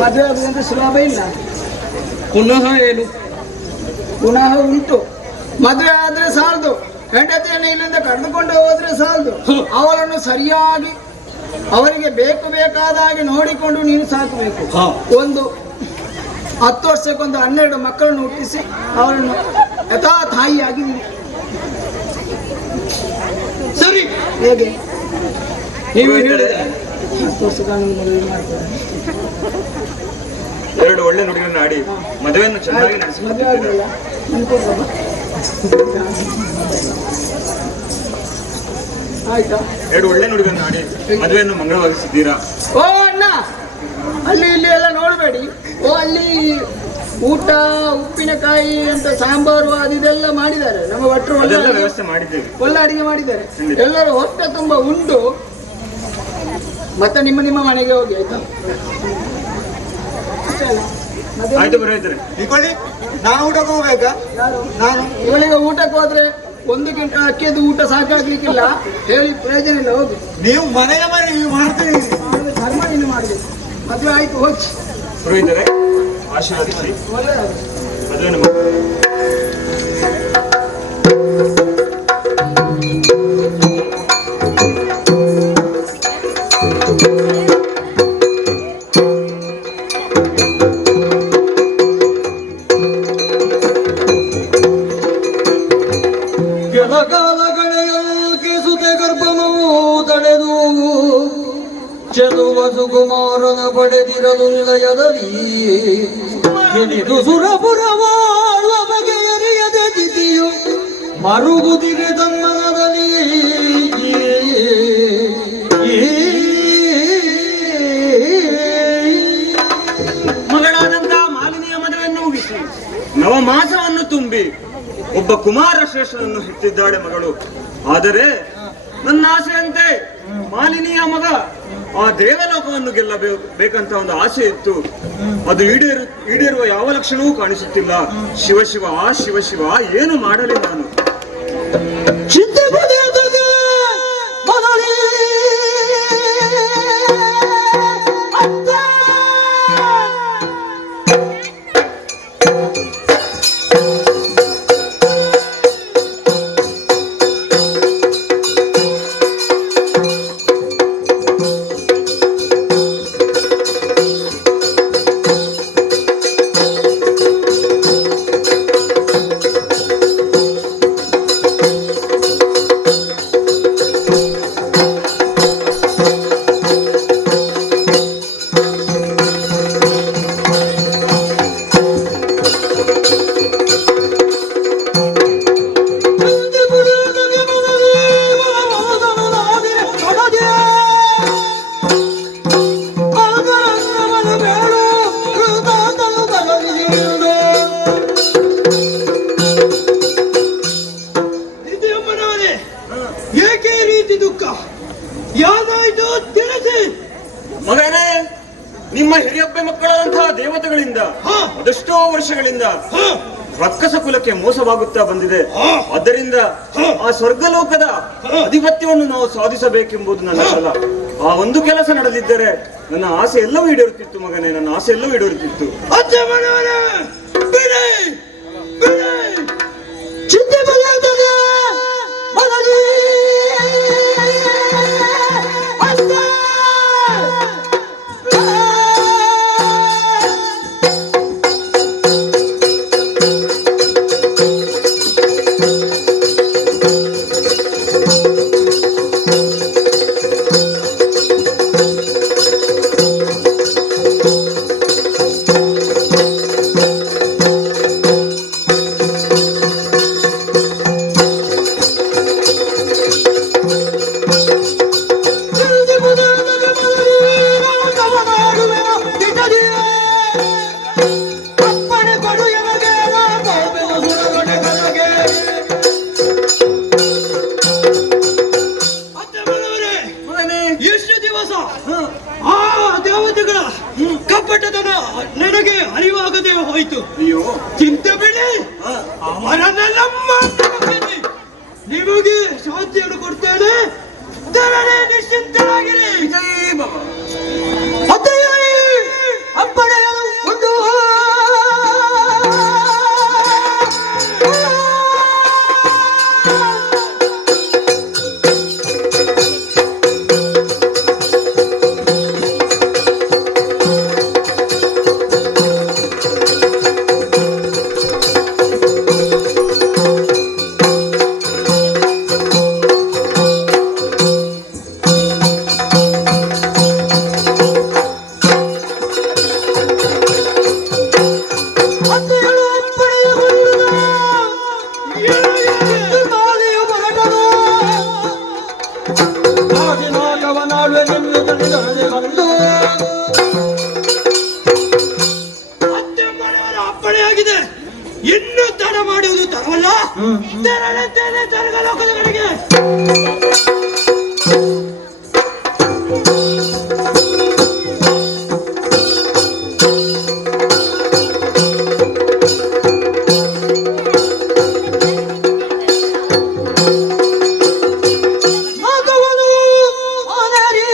ಮದುವೆ ಆಗುವಂತೆ ಸುಲಭ ಇಲ್ಲ. ಪುನಃ ಉಂಟು. ಮದುವೆ ಆದ್ರೆ ಸಾಲದು, ಹೆಂಡತಿಯನ್ನು ಇಲ್ಲಿಂದ ಕರೆದುಕೊಂಡು ಹೋದ್ರೆ ಸಾಲದು. ಅವಳನ್ನು ಸರಿಯಾಗಿ ಅವರಿಗೆ ಬೇಕಾದ ಹಾಗೆ ನೋಡಿಕೊಂಡು ನೀನು ಸಾಕಬೇಕು. ಒಂದು 10 ವರ್ಷಕ್ಕೊಂದು 12 ಮಕ್ಕಳನ್ನು ಹುಟ್ಟಿಸಿ ಅವರನ್ನು ಯಥಾ ತಾಯಿಯಾಗಿ ಸರಿ. ಹೇಗೆ ನೀವು ಹೇಳಿದ್ರೆ 10 ವರ್ಷ ಮಾಡ್ತಾರೆ. ಎರಡು ಒಳ್ಳೆ ನುಡಿಗಳನ್ನು ಆಡಿ ಮದುವೆಯನ್ನು ಚೆನ್ನಾಗಿ ಮದುವೆ ನಡೆಸಿಕೊಟ್ಟಿದ್ದೀರಾ. ಆಗಲಿಲ್ಲ ಅನ್ಕೊಂಡ್ರಮ್ಮ ಆಯ್ತಾ? ಎರಡು ಒಳ್ಳೆ ನುಡಿಗಳನ್ನು ಆಡಿ ಮದುವೆಯನ್ನು ಮಂಗಳವಾಗಿಸಿದ್ದೀರಾ. ಓ ಅಣ್ಣ, ಅಲ್ಲಿ ಇಲ್ಲಿ ಎಲ್ಲ ನೋಡಬೇಡಿ. ಓ ಅಲ್ಲಿ ಊಟ ಉಪ್ಪಿನಕಾಯಿ ಅಂತ ಸಾಂಬಾರು ಅದೆಲ್ಲ ಮಾಡಿದ್ದಾರೆ. ನಮ್ಮ ಭಟ್ರು ಅದೆಲ್ಲ ವ್ಯವಸ್ಥೆ ಮಾಡಿದ್ದೇವೆ. ಒಳ್ಳೆ ಅಡಿಗೆ ಮಾಡಿದ್ದಾರೆ. ಎಲ್ಲರೂ ಹೊಟ್ಟೆ ತುಂಬ ಉಂಡು ಮತ್ತೆ ನಿಮ್ಮ ನಿಮ್ಮ ಮನೆಗೆ ಹೋಗಿ, ಆಯ್ತಾ? ಅಷ್ಟೇ ಅಲ್ಲ? ಮತ್ತೆ ಆಯ್ತು ಬರೋಯ್ತಾರೆ. ಇಕೊಳ್ಳಿ, ನಾನು ಊಟಕ್ಕೆ ಹೋಗ್ಬೇಕಾ? ಯಾರು? ನಾನು ಇವಳಿಗೆ ಊಟಕ್ಕೆ ಹೋದ್ರೆ 1 ಕ್ವಿಂಟಲ್ ಅಕ್ಕಿಯದ್ದು ಊಟ ಸಾಕಾಗ್ಲಿಕ್ಕಿಲ್ಲ. ಹೇಳಿ ಪ್ರಯೋಜನ ಇಲ್ಲ, ಹೋಗಿ. ನೀವು ಮನೆಯ ಮನೆ ನೀವು ಮಾಡ್ತೀರಿ. ಧರ್ಮ ಇನ್ನು ಮಾಡಬೇಕು. ಮದುವೆ ಆಯ್ತು, ಹೋಗಿ. ಪುರೋಹಿತರೆ ಆಶೀರ್ವದಿಸಿ ಒಳ್ಳೆಯದು. ಮದುವೆಯನ್ನು ಮಾಡಿ. ಕೆಲಕಾಲ ಕಳೆಯಲ್ಕಿಸುತ್ತೆ ಗರ್ಭಮವು ತಡೆದು ಚೆಲುವ ಸುಕುಮಾರನ ಪಡೆದಿರಲು ನಿಲಯದಲ್ಲಿ ಗೆಲಿದು ಸುರಪುರವಾಳುವ ಬಗೆಯರಿಯದೆ ತಿಥಿಯು ಮರುಗುತ್ತಿದೆ ತನ್ಮನದಲ್ಲಿ. ಮಗಳಾದಂತ ಮಾಲಿನಿಯ ಮದುವೆಯನ್ನು ಮುಗಿಸಿ ನವಮಾಸವನ್ನು ತುಂಬಿ ಒಬ್ಬ ಕುಮಾರ ಶ್ರೇಷ್ಠನನ್ನು ಹೆತ್ತಿದ್ದಾಳೆ ಮಗಳು. ಆದರೆ ನನ್ನ ಆಸೆಯಂತೆ ಮಾಲಿನಿಯ ಮಗ ಆ ದೇವಲೋಕವನ್ನು ಗೆಲ್ಲಬೇಕಂತ ಒಂದು ಆಸೆ ಇತ್ತು. ಅದು ಈಡೇರುವ ಯಾವ ಲಕ್ಷಣವೂ ಕಾಣಿಸುತ್ತಿಲ್ಲ. ಶಿವಶಿವ ಶಿವಶಿವ, ಏನು ಮಾಡಲಿ ನಾನು? ಚಿಂತೆ ಪಡೆಯದಗೆ ಮನಲಿ ಅತ್ತ ಏಕೆ ಈ ರೀತಿ ದುಃಖ? ಯಾವ್ದಾಯ್ತು ತಿಳಿಸಿ. ಮಗನೇ, ನಿಮ್ಮ ಹಿರಿಯಬ್ಬೆ ಮಕ್ಕಳಾದಂತಹ ದೇವತೆಗಳಿಂದ ಅದೆಷ್ಟೋ ವರ್ಷಗಳಿಂದ ರಕ್ಕಸ ಕುಲಕ್ಕೆ ಮೋಸವಾಗುತ್ತಾ ಬಂದಿದೆ. ಆದ್ದರಿಂದ ಆ ಸ್ವರ್ಗಲೋಕದ ಅಧಿಪತ್ಯವನ್ನು ನಾವು ಸಾಧಿಸಬೇಕೆಂಬುದು ನನ್ನ ಛಲ. ಆ ಒಂದು ಕೆಲಸ ನಡೆದಿದ್ದರೆ ನನ್ನ ಆಸೆ ಎಲ್ಲವೂ ಈಡೇರುತ್ತಿತ್ತು ಮಗನೇ, ನನ್ನ ಆಸೆ ಎಲ್ಲವೂ ಈಡೇರುತ್ತಿತ್ತು. ಚಿಂತೆ ಪಡೆಯದಗೆ ಮನಲಿ ಅತ್ತ ಎಷ್ಟು ದಿವಸ ಆ ದೇವತೆಗಳ ಕಪಟತನ ನನಗೆ ಅರಿವಾಗದೆ ಹೋಯಿತು. ಅಯ್ಯೋ, ಚಿಂತೆ ಬಿಡಿ, ಅವರನ್ನೆಲ್ಲ ಮಾಡ್ತೀನಿ. ನಿಮಗೆ ಶಾಂತಿಯನ್ನು ಕೊಡ್ತೇನೆ. ಧರಣಿ ನಿಶ್ಚಿಂತರಾಗಿರಿ. ಜೈ ಬಾಬಾ. ಅಪ್ಪಣೆಯಲು ಒಂದು ಮಗವನು ಅನರಿ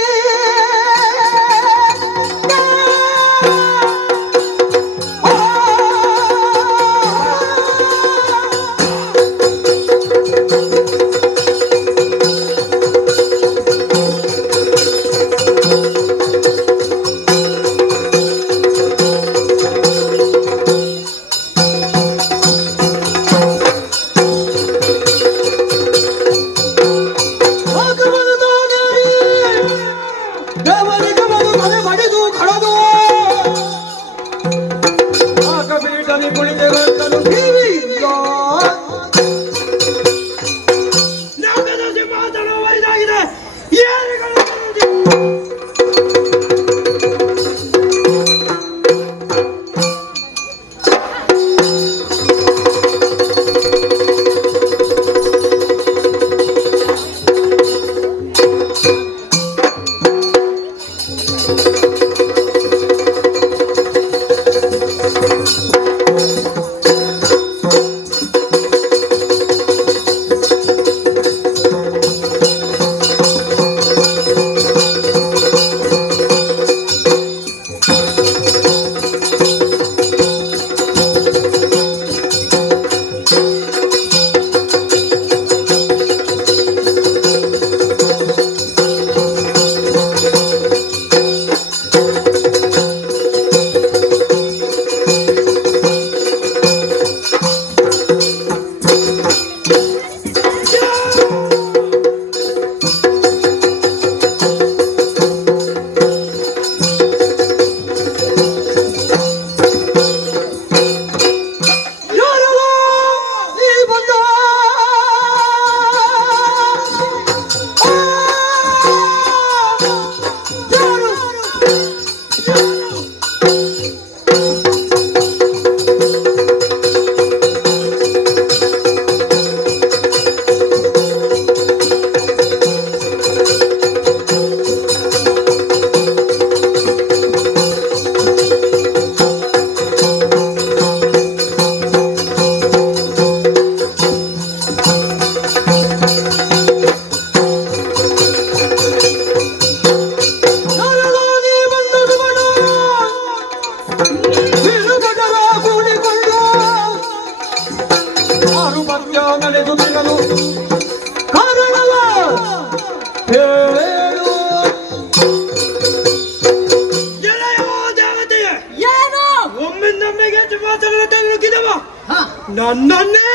ನನ್ನನ್ನೇ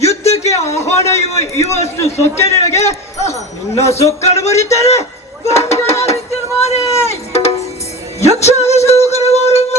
ಯುದ್ಧಕ್ಕೆ ಆಹ್ವಾನ ಇವಷ್ಟು ಸೊಕ್ಕೆ ನಿನಗೆ ನಿನ್ನ ಸೊಕ್ಕನ್ನು ಬರೀತಾರೆ ಯಕ್ಷ ಎಂದು ಕರೆಯುವವರನ್ನ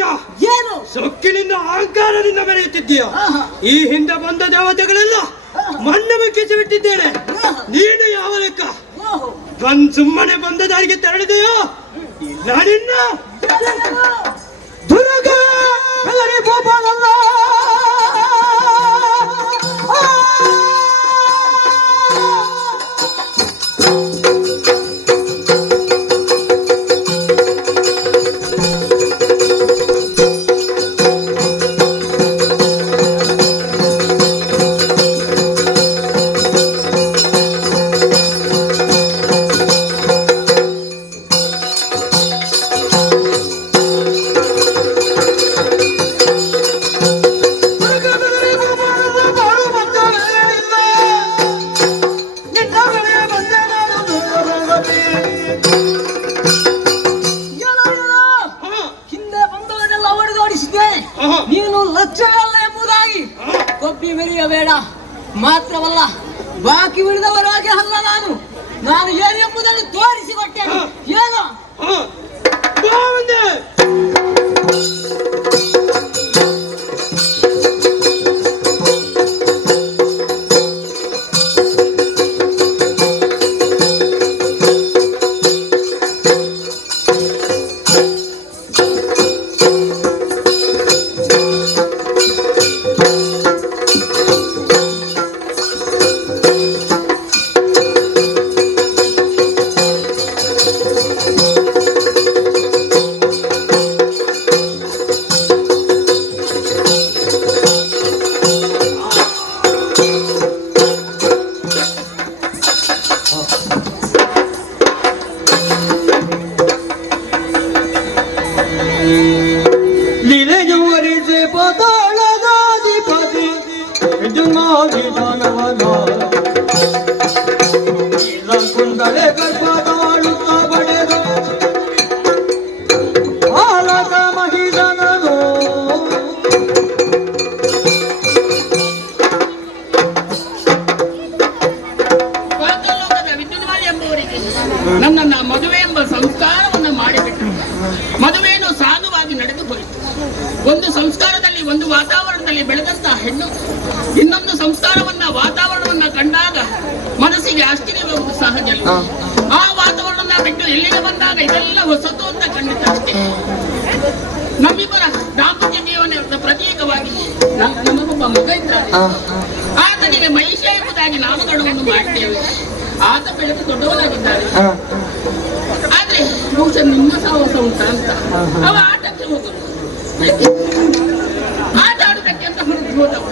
ಮನುಷ್ಯ ಏನು ಸೊಕ್ಕಿನಿಂದ ಅಹಂಕಾರದಿಂದ ಮೆರೆಯುತ್ತಿದ್ದೀಯ. ಆಹಾ. ಈ ಹಿಂದೆ ಬಂದ ದೇವತೆಗಳೆಲ್ಲ ಮಣ್ಣು ಮುಕ್ಕಿಸಿ ಬಿಟ್ಟಿದ್ದೇನೆ. ನೀನು ಯಾವ ಲೆಕ್ಕ? ಓಹೋ. ಸುಮ್ಮನೆ ಬಂದ ದಾರಿಗೆ ತೆರಳಿದೆಯೋ ಇಲ್ಲ ನಿನ್ನ ದುರ್ಗ ಬೆದರಿ ಗೋಪಾಲಲ್ಲ. ಹಿಂದೆ ಬಂದವರೆಲ್ಲ ಅವಡಿಸಿದ್ದೇನೆ. ನೀನು ಲಕ್ಷವಲ್ಲ ಎಂಬುದಾಗಿ ಕೊಪ್ಪಿ ಮೆರೆಯಬೇಡ. ಮಾತ್ರವಲ್ಲ ಬಾಕಿ ಉಳಿದವರಾಗಿ ಅಲ್ಲ ನಾನು ಏನು ಎಂಬುದನ್ನು ತೋರಿಸಿಕೊಟ್ಟೇನೆ. ಏನು ಲೀಲೆಯವರಿಸೆ ಪಾತಾಳದಾಧಿಪತಿ ವಿದ್ಯುನ್ಮಾದಿದಾನವನ ಇಲ್ಲ ಕುಂದಲೆ ಗರ್ಭದಾಳುತ್ತ ಬಡೆದ ಬಾಲಕ ಮಹಿಳನನು ಪಾತಾಳೋಕದ ವಿದ್ಯುನ್ಮಾಲಿ ಎಂಬುವರಿಗೆ ನನ್ನನ್ನ ಮದುವೆ ಎಂಬ ಸಂಸ್ಕಾರವನ್ನು ಮಾಡಿಬಿಟ್ಟರು. ಮದುವೆಯನ್ನು ಸಾಧುವಾಗಿ ನಡೆದು ಹೋಯಿತು. ಒಂದು ಸಂಸ್ಕಾರದಲ್ಲಿ ಒಂದು ವಾತಾವರಣದಲ್ಲಿ ಬೆಳೆದಂತಹ ಹೆಣ್ಣು ಇನ್ನೊಂದು ಸಂಸ್ಕಾರವನ್ನ ವಾತಾವರಣವನ್ನ ಕಂಡಾಗ ಮನಸ್ಸಿಗೆ ಆಶ್ಚರ್ಯವಾಗುವುದು ಸಹಜ. ಆ ವಾತಾವರಣ ಬಿಟ್ಟು ಎಲ್ಲಿಗೆ ಬಂದಾಗ ಇದೆಲ್ಲ ಹೊಸತು ಅಂತ ಖಂಡಿತ ಅಷ್ಟೇ. ನಮ್ಮಿಬ್ಬರ ದಾಂಪತ್ಯ ಜೀವನದ ಪ್ರತ್ಯೇಕವಾಗಿ ನಮಗೊಬ್ಬ ಮಗ ಇದ್ದಾನೆ. ಆತನಿಗೆ ಮಹಿಷ ಎಂಬುದಾಗಿ ನಾಮಕರಣವನ್ನು ಮಾಡ್ತೇವೆ. ಆತ ಬೆಳೆದು ದೊಡ್ಡವನಾಗಿದ್ದಾನೆ. ಆದ್ರೆ ಬಹುಶಃ ನಿಮ್ಮ ಸಾಹಸ ಉಂಟ ಅಂತ ಅವ ಆಟಕ್ಕೆ ಹೋಗುದು. ಆಟ ಆಡುವುದಕ್ಕೆ ಅಂತ ಹೊರಟು ಹೋದವು.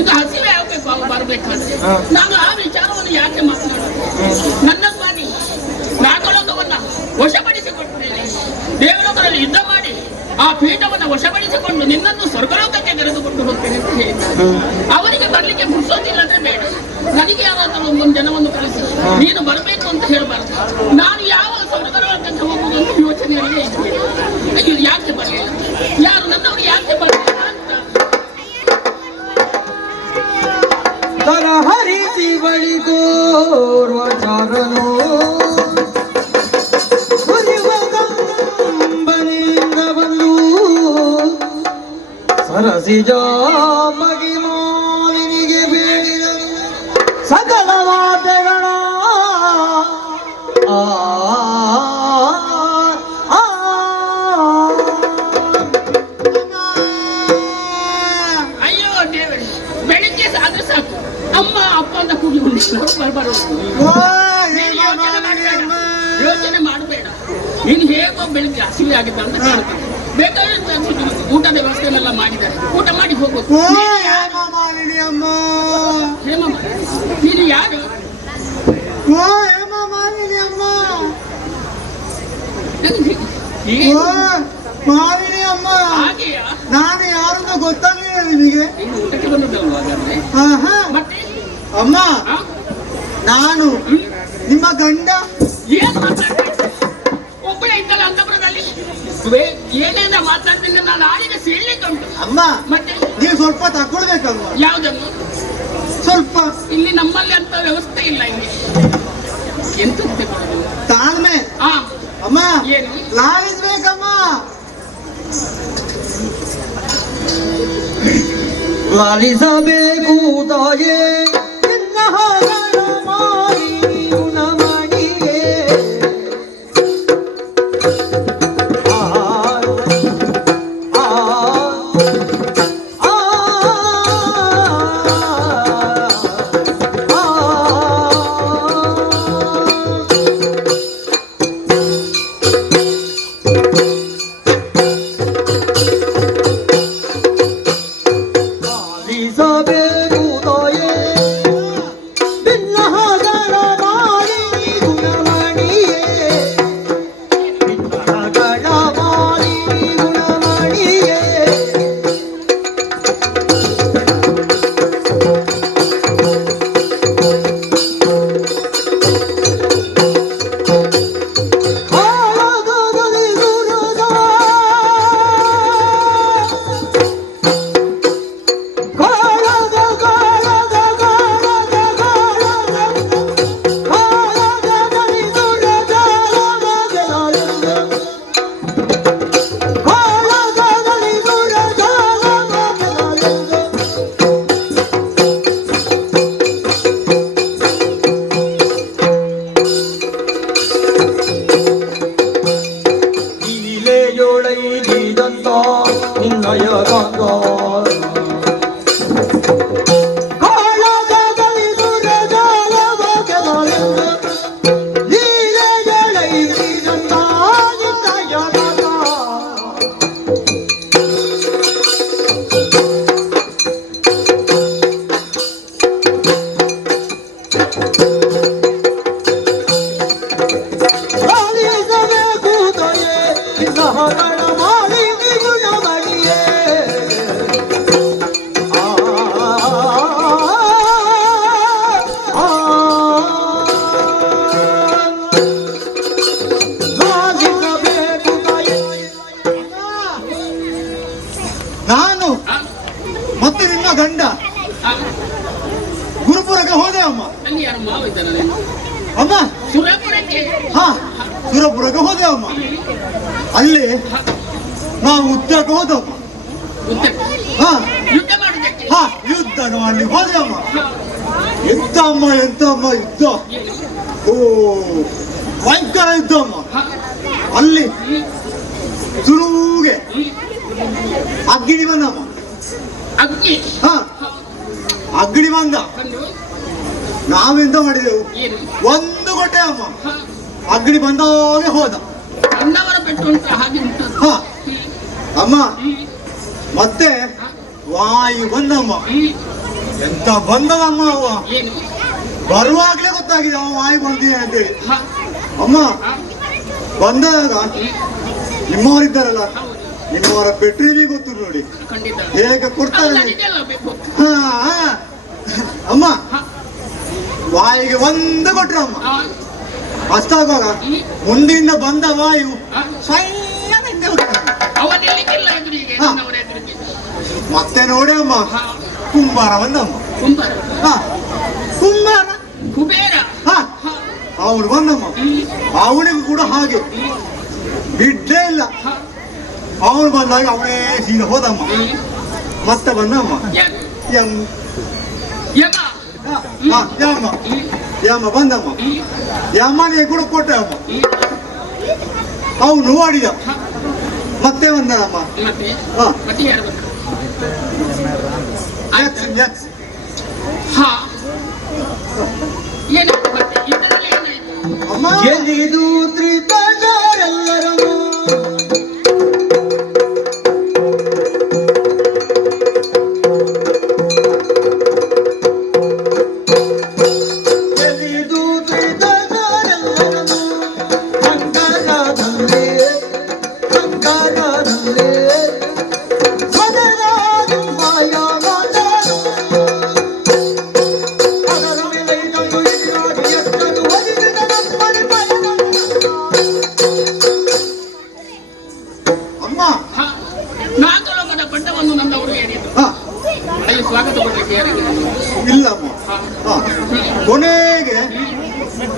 ಇದು ಹಸಿವೆ ಆಗ್ಬೇಕು ಅವ ಬರ್ಬೇಕಾದ್ರೆ. ನಾನು ಆ ವಿಚಾರವನ್ನು ಯಾಕೆ ಮಾತನಾಡುವುದು? ನನ್ನ ಸ್ವಾಮಿ ನಾಗಲೋಕವನ್ನ ವಶಪಡಿಸಿಕೊಟ್ಟಿದ್ದೇನೆ. ದೇವಲೋಕದಲ್ಲಿ ಯುದ್ಧ ಮಾಡಿ ಆ ಪೀಠವನ್ನು ವಶಪಡಿಸಿಕೊಂಡು ನಿನ್ನನ್ನು ಸ್ವರ್ಗಲೋಕಕ್ಕೆ ಕರೆದುಕೊಂಡು ಹೋಗ್ತೇನೆ ಅಂತ ಹೇಳಿದ್ದಾರೆ. ಅವರಿಗೆ ಬರ್ಲಿಕ್ಕೆ ಮುಗಿಸೋದಿಲ್ಲದ್ರೆ ಬೇಡ. ನನಗೆ ಯಾವಾಗಲೂ ಒಂದೊಂದು ಜನವನ್ನು ಕಳಿಸಿ ನೀನು ಬರಬೇಕು ಅಂತ ಹೇಳಬಾರದು. ನಾನು ಯಾವ ಸ್ವರ್ಗಲೋಕಕ್ಕೆ ಹೋಗುವುದು ಅಂತ ಯೋಚನೆಯಲ್ಲೇ ಇದ್ದೇನೆ. ಅಯ್ಯೋ ಯಾಕೆ ಬರಲಿಲ್ಲ, ಯಾರು ನನ್ನವರು ಯಾಕೆ ಬರಲಿಲ್ಲ ಅಂತ ತರ ಹರಿಸಿ ಬಳಿಗೋರ್ವಚಾರನು ಕಂಬನಿಂದ ಬಂದು ಸರಸಿಜ ಮಗಿಮಾಲಿನಿಗೆ ಬೇಡಿದ ಸಕಲ ವಾದ್ಯಗಳ ಅಯ್ಯೋ ದೇವರೇ, ಬೆಳಿಗ್ಗೆ ಸಾಕು ಸಾಕು ಅಮ್ಮ ಅಪ್ಪ ಅಂತ ಕೂಗಿಕೊಂಡು ಯೋಚನೆ ಮಾಡಬೇಡ. ನೀನು ಹೇಗೋ ಬೆಳಿಗ್ಗೆ ಹಸಿವೆ ಆಗಿದ್ದ ಅಂತ ಕಾಣ್ತದೆ. ಬೇಕಾದ್ರೆ ಊಟದ ವ್ಯವಸ್ಥೆನೆಲ್ಲ ಮಾಡಿದ್ದಾರೆ, ಊಟ ಮಾಡಿ ಹೋಗೋದು. ಹೇಮಮ್ಮ, ನೀನು ಯಾರು? ಮಾಲಿನಿ ಅಮ್ಮ, ಹಾಗೆಯಾ? ನಾನು ಯಾರಂತ ಗೊತ್ತಾಗ್ಲಿಲ್ಲ ನಿಮಗೆ? ನೀನು ಊಟಕ್ಕೆ ಬಂದದ್ದಲ್ವಾ ಹಾಗಾದ್ರೆ? ಮತ್ತೆ ಅಮ್ಮ, ಆ? ನಾನು ನಿಮ್ಮ ಗಂಡ. ಏನ್ ಮಾತಾಡ್ತೀನಿ? ಒಬ್ಬಳೇ ಇದ್ದಲ್ಲ ಅಂತಪುರದಲ್ಲಿ ಏನೇನ ಮಾತಾಡ್ತೀನಿ. ನಾನು ಆಡಿಗೆ ಸೀಳ್ಲಿಕ್ಕೆ ಉಂಟು. ಅಮ್ಮ, ಮತ್ತೆ ನೀವು ಸ್ವಲ್ಪ ತಗೊಳ್ಬೇಕಲ್ವಾ? ಯಾವುದನ್ನು? ಸ್ವಲ್ಪ ಇಲ್ಲಿ ನಮ್ಮಲ್ಲಿ ಅಂತ ವ್ಯವಸ್ಥೆ ಇಲ್ಲ. ಇಲ್ಲಿ ಎಂತ ತಾಳ್ಮೆ. ಹಾ ಅಮ್ಮ, ಏನು? ಲಾಲಿಸ್ಬೇಕಮ್ಮ. ಲಾಲಿಸಬೇಕು ತಾಯೇ ನಿನ್ನ ಹಾಗಣ ಮಾಡಿ ಗುಣಮಣಿಗೆ ಆ ಆ ಲಿಸಬೇಕು ತಾಯೇ ನಿನ್ನ ಹಾಗಣ ಮಾಡಿ ಗುಣಮಣಿಗೆ ನಿನ್ನ ಹಾಗಣ ಮಾಡಿ ಗುಣಮಣಿಗೆ ಕಾಳಗದಲ್ಲಿ ದುರದ ಕಾಳಗ ಕಾಳಗ ಕಾಳಗ ಕಾಳಗದಲ್ಲಿ ದುರದ ಕಾಳಗದಲ್ಲಿ ದುರದ ನೀಲೆಯೊಳೈದಂತ ನಿನ್ನಯ ಕಾಂತ ಕಾಳಗದಲ್ಲಿ ದುರದ ನೀಲೆಯೊಳೈದಂತ ನಿನ್ನಯ ಕಾಂತ ಲಾಲಿಸಬೇಕು ತಾಯೇ ನಿನ್ನ ಹಾಗಣ ಮಾಡಿ ಗುಣಮಣಿಗೆ ಆ ಲಾಲಿಸಬೇಕು ತಾಯೇ ನಾನು ಮತ್ತೆ ನಿಮ್ಮ ಗಂಡ ಗುರುಪುರಕ್ಕೆ ಹೋದೆ ಅಮ್ಮ. ಅಲ್ಲಿ ಯಾರು ಮಾವ ಇದ್ದಾನೆ ಅಮ್ಮ ಸುರಪುರಕ್ಕೆ ಹಾ ಸುರಪುರಕ್ಕೆ ಹೋದೆ ಅಮ್ಮ. ಅಲ್ಲಿ ನಾವು ಉದ್ದಕ್ಕೆ ಹೋದಮ್ಮ. ಹಾ ಯುದ್ಧ ಮಾಡುವುದಕ್ಕೆ ಹಾ ಯುದ್ಧ ಮಾಡ್ಲಿಕ್ಕೆ ಹೋದೆ ಅಮ್ಮ. ಎಂತ ಅಮ್ಮ ಎಂತ ಅಮ್ಮ ಯುದ್ಧ, ಓ ಭಯಂಕರ ಯುದ್ಧ ಅಮ್ಮ. ಅಲ್ಲಿ ಸುರುಗೆ ಅಗ್ನಿ ಬಂದಮ್ಮ. ಅಗ್ನಿ ಹಾ ಅಗ್ನಿ ಬಂದ. ಬಂದು ನಾವೆಂತ ಮಾಡಿದೆವು, ಏನು ಒಂದು ಕೊಟ್ಟೆ ಅಮ್ಮ. ಅಗ್ನಿ ಬಂದಾಗೆ ಹೋದ. ಅನ್ನವರ ಪೆಟ್ಟು ಉಂಟ ಹಾಗೆ ಉಂಟು ಹಾ ಅಮ್ಮ ಮತ್ತೆ ವಾಯು ಬಂದಮ್ಮ. ಎಂತ ಬಂದವಮ್ಮ ಅವ, ಏನು ಬರುವಾಗ್ಲೇ ಗೊತ್ತಾಗಿದೆ ಅವ ವಾಯು ಬಂದಿದೆ ಅಂತೇಳಿ. ಹ, ಅಮ್ಮ ಬಂದಾಗ ನಿಮ್ಮವರಿದ್ದಾರಲ್ಲ, ನಿಮ್ಮವರ ಪೆಟ್ರೋಲಿಗೆ ಗೊತ್ತು ನೋಡಿ ಖಂಡಿತ ಹೇಗೆ ಕೊಡ್ತಾರೆ. ಅದಕ್ಕೆಲ್ಲ ಬೇಕು ಹಾ ಹಾ. ಅಮ್ಮ ವಾಯುಗೆ ಒಂದು ಕೊಟ್ರಮ್ಮ. ಆ, ಅಷ್ಟಾಗುವಾಗ ಹ್ಮ್. ಮುಂದಿನಿಂದ ಬಂದ ವಾಯು ಆ, ಸ್ವಯಂ ಹಿಂದೆ ಹೋಗ್ತದೆ. ಅವನಿರ್ಲಿಕ್ಕಿಲ್ಲ ಎದುರಿಗೆ ಹಾ. ಅವರ ಎದುರಿಗೆ ಮತ್ತೆ ನೋಡಿ ಅಮ್ಮ ಹಾ, ಕುಂಬಾರ ಬಂದಮ್ಮ. ಕುಂಬಾರ ಹಾ ಕುಂಬಾರ ಕುಬೇರ ಹಾ ಹ, ಅವನು ಬಂದಮ್ಮ. ಹ್ಮ್, ಅವನಿಗೂ ಕೂಡ ಹಾಗೆ ಬಿಡ್ಲೇ ಇಲ್ಲ. ಹ, ಅವನು ಬಂದಾಗ ಅವನೇ ಸೀದಾ ಹೋದಮ್ಮ. ಹ್ಮ್. ಮತ್ತೆ ಬಂದಮ್ಮ ಯಾರು? ಯಮ್ ಯಮ ಹಾ ಯಮ್ಮ ಹ್ಮ್, ಯಮ್ಮ ಬಂದಮ್ಮ. ಹ್ಮ್, ಯಮ್ಮನಿಗೆ ಕೂಡ ಕೊಟ್ಟೆ ಅಮ್ಮ. ಹ್ಮ್. ಅವನು ನೋಡಿದ ಮತ್ತೆ ಬಂದನಮ್ಮ. ಮತ್ತೆ ಹಾ ಮತ್ತೆ ಯಾರು ಬಂದ್ರು? ಯಕ್ಷ ಯಕ್ಷ ಹಾ ಏನಾಯ್ತು ಮತ್ತೆ ಯುದ್ಧದಲ್ಲಿ ಏನಾಯ್ತು? ಅಮ್ಮ ಗೆಲ್ಲಿದು ತ್ರಿತಂಡರೆಲ್ಲರನ್ನು ಗೆಲ್ಲಿದು ತ್ರಿತಂಡರೆಲ್ಲರನ್ನು ಕಂಕರದಲ್ಲಿ ಕಂಕರದಲ್ಲಿ ಸದನಾದು ಮಾಯಾವಾದನು ಅದರ ಮೇಲೆ ಇದನ್ನು ಎದುರಾಗಿ ಎತ್ತಲು ಒಲಿದ ನಮ್ಮನೆ ಅಮ್ಮ ಹಾ, ನಾಲ್ಕು ಲೋಕದ ಪಟ್ಟವನ್ನು ನನ್ನವರು ಹೇಳಿದ್ರು. ಹಾ ಅಲ್ಲಿ ಸ್ವಾಗತ ಕೊಡ್ಲಿಕ್ಕೆ ಯಾರಿಗೆ? ಇಲ್ಲಮ್ಮ. ಹಾ ಕೊನೆಗೆ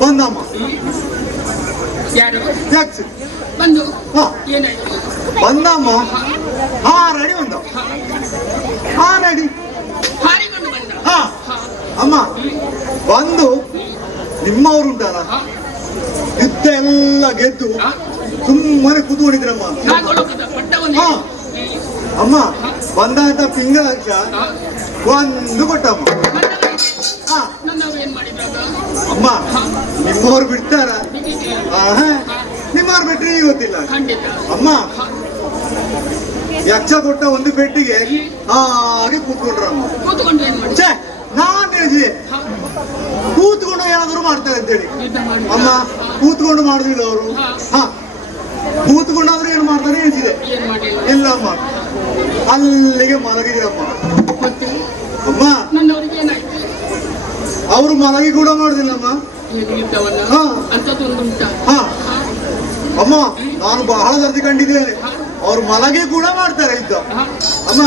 ಬಂದಮ್ಮ ಯಾರು ಯಕ್ಷ. ಬಂದು ಹಾ ಏನಾಯ್ತು? ಬಂದಮ್ಮ 6 ಅಡಿ ಬಂದವ 6 ಅಡಿ ಹಾರಿಕೊಂಡು ಬಂದ. ಹಾ ಅಮ್ಮ ಬಂದು ನಿಮ್ಮವರುಂಟಲ್ಲ ಯುದ್ಧ ಎಲ್ಲ ಗೆದ್ದು ಸುಮ್ಮನೆ ಕೂತ್ಕೊಂಡಿದ್ರಮ್ಮ. ನಾಗೋಲಕದ ಪಟ್ಟವನ್ನು ಹಾ ಅಮ್ಮ ಬಂದಂತ ಪಿಂಗಳಕ್ಷ ಒಂದು ಕೊಟ್ಟಮ್ಮ. ಹಾ ನನ್ನವರು ಏನ್ ಮಾಡಿದ್ರಾಗ ಅಮ್ಮ ನಿಮ್ಮವ್ರು ಬಿಡ್ತಾರ? ನಿಮ್ಮವ್ರು ಬಿಟ್ರೆ ಈಗ ಗೊತ್ತಿಲ್ಲ ಖಂಡಿತ. ಅಮ್ಮ. ಯಕ್ಷ ಕೊಟ್ಟ ಒಂದು ಪೆಟ್ಟಿಗೆ ಹಾಗೆ ಕೂತ್ಕೊಂಡ್ರಮ್ಮ. ಕೂತ್ಕೊಂಡು ಏನ್ ಮಾಡಿ ಛೇ ನಾನ್ ಹೇಳಿದೆ ಕೂತ್ಕೊಂಡು ಏನಾದ್ರು ಮಾಡ್ತಾರೆ ಅಂತೇಳಿ. ಯುದ್ಧ ಮಾಡಿ ಅಮ್ಮ ಕೂತ್ಕೊಂಡು ಮಾಡುದಿಲ್ಲ ಅವರು. ಹಾ ಕೂತ್ಕೊಂಡಾದ್ರೂ ಏನು ಮಾಡ್ತಾರೆ ಎನಿಸಿದೆ. ಏನ್ ಮಾಡಿಲ್ಲ. ಇಲ್ಲಮ್ಮ ಅಲ್ಲಿಗೆ ಮಲಗಿದ್ರಮ್ಮ. ಮತ್ತೆ ಅಮ್ಮ ನನ್ನವರಿಗೆ ಏನಾಯ್ತು? ಅವರು ಮಲಗಿ ಕೂಡ ಮಾಡುದಿಲ್ಲಮ್ಮ. ಏನು ಯುದ್ಧವನ್ನ ಹಾ. ಅಂತದೊಂದು ಉಂಟಾ? ಹಾ ಅಮ್ಮ ನಾನು ಬಹಳ ಸರ್ತಿ ಕಂಡಿದ್ದೇನೆ ಅವ್ರು ಮಲಗಿ ಕೂಡ ಮಾಡ್ತಾರೆ ಯುದ್ಧ. ಅಮ್ಮ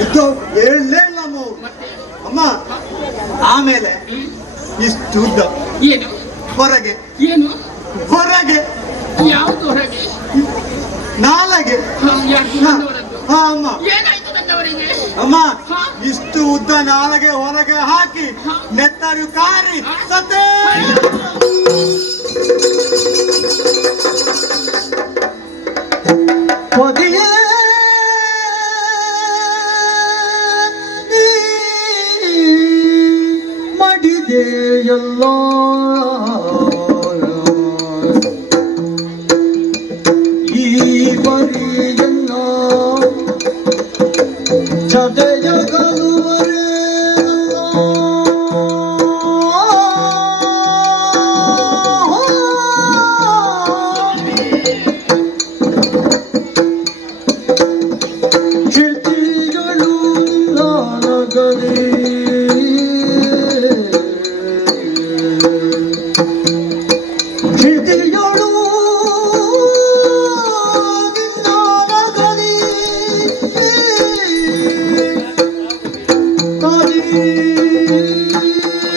ಯುದ್ಧ ಹೇಳಲೇ ಇಲ್ಲ ಅಮ್ಮ ಅವ್ರು. ಮತ್ತೆ ಅಮ್ಮ ಆಮೇಲೆ ಇಷ್ಟು ಉದ್ದ ಏನು ಹೊರಗೆ ಏನು ಹೊರಗೆ ಯಾವುದು ಹೊರಗೆ? ನಾಲಗೆ. ಯಾಕೆ ಹಾ ನನ್ನವರದ್ದು? ಹಾ, ಅಮ್ಮ ಏನಾಯ್ತು ನನ್ನವರಿಗೆ? ಅಮ್ಮ ಇಷ್ಟು ಉದ್ದ ನಾಲಗೆ ಹೊರಗೆ ಹಾಕಿ ನೆತ್ತರು ಕಾರಿ ಸತ್ತೇ. ಪದಿಯೇ ಮಡಿದೆಯಲ್ಲ ಈ ಬರಿಯನ್ನ ಚದೆಯಗಲುವರೆ ಕ್ಷಿತಿಗಳು ನಾನಗಲಿ ಕ್ಷಿತಿಗಳು ನಾನಗಲಿ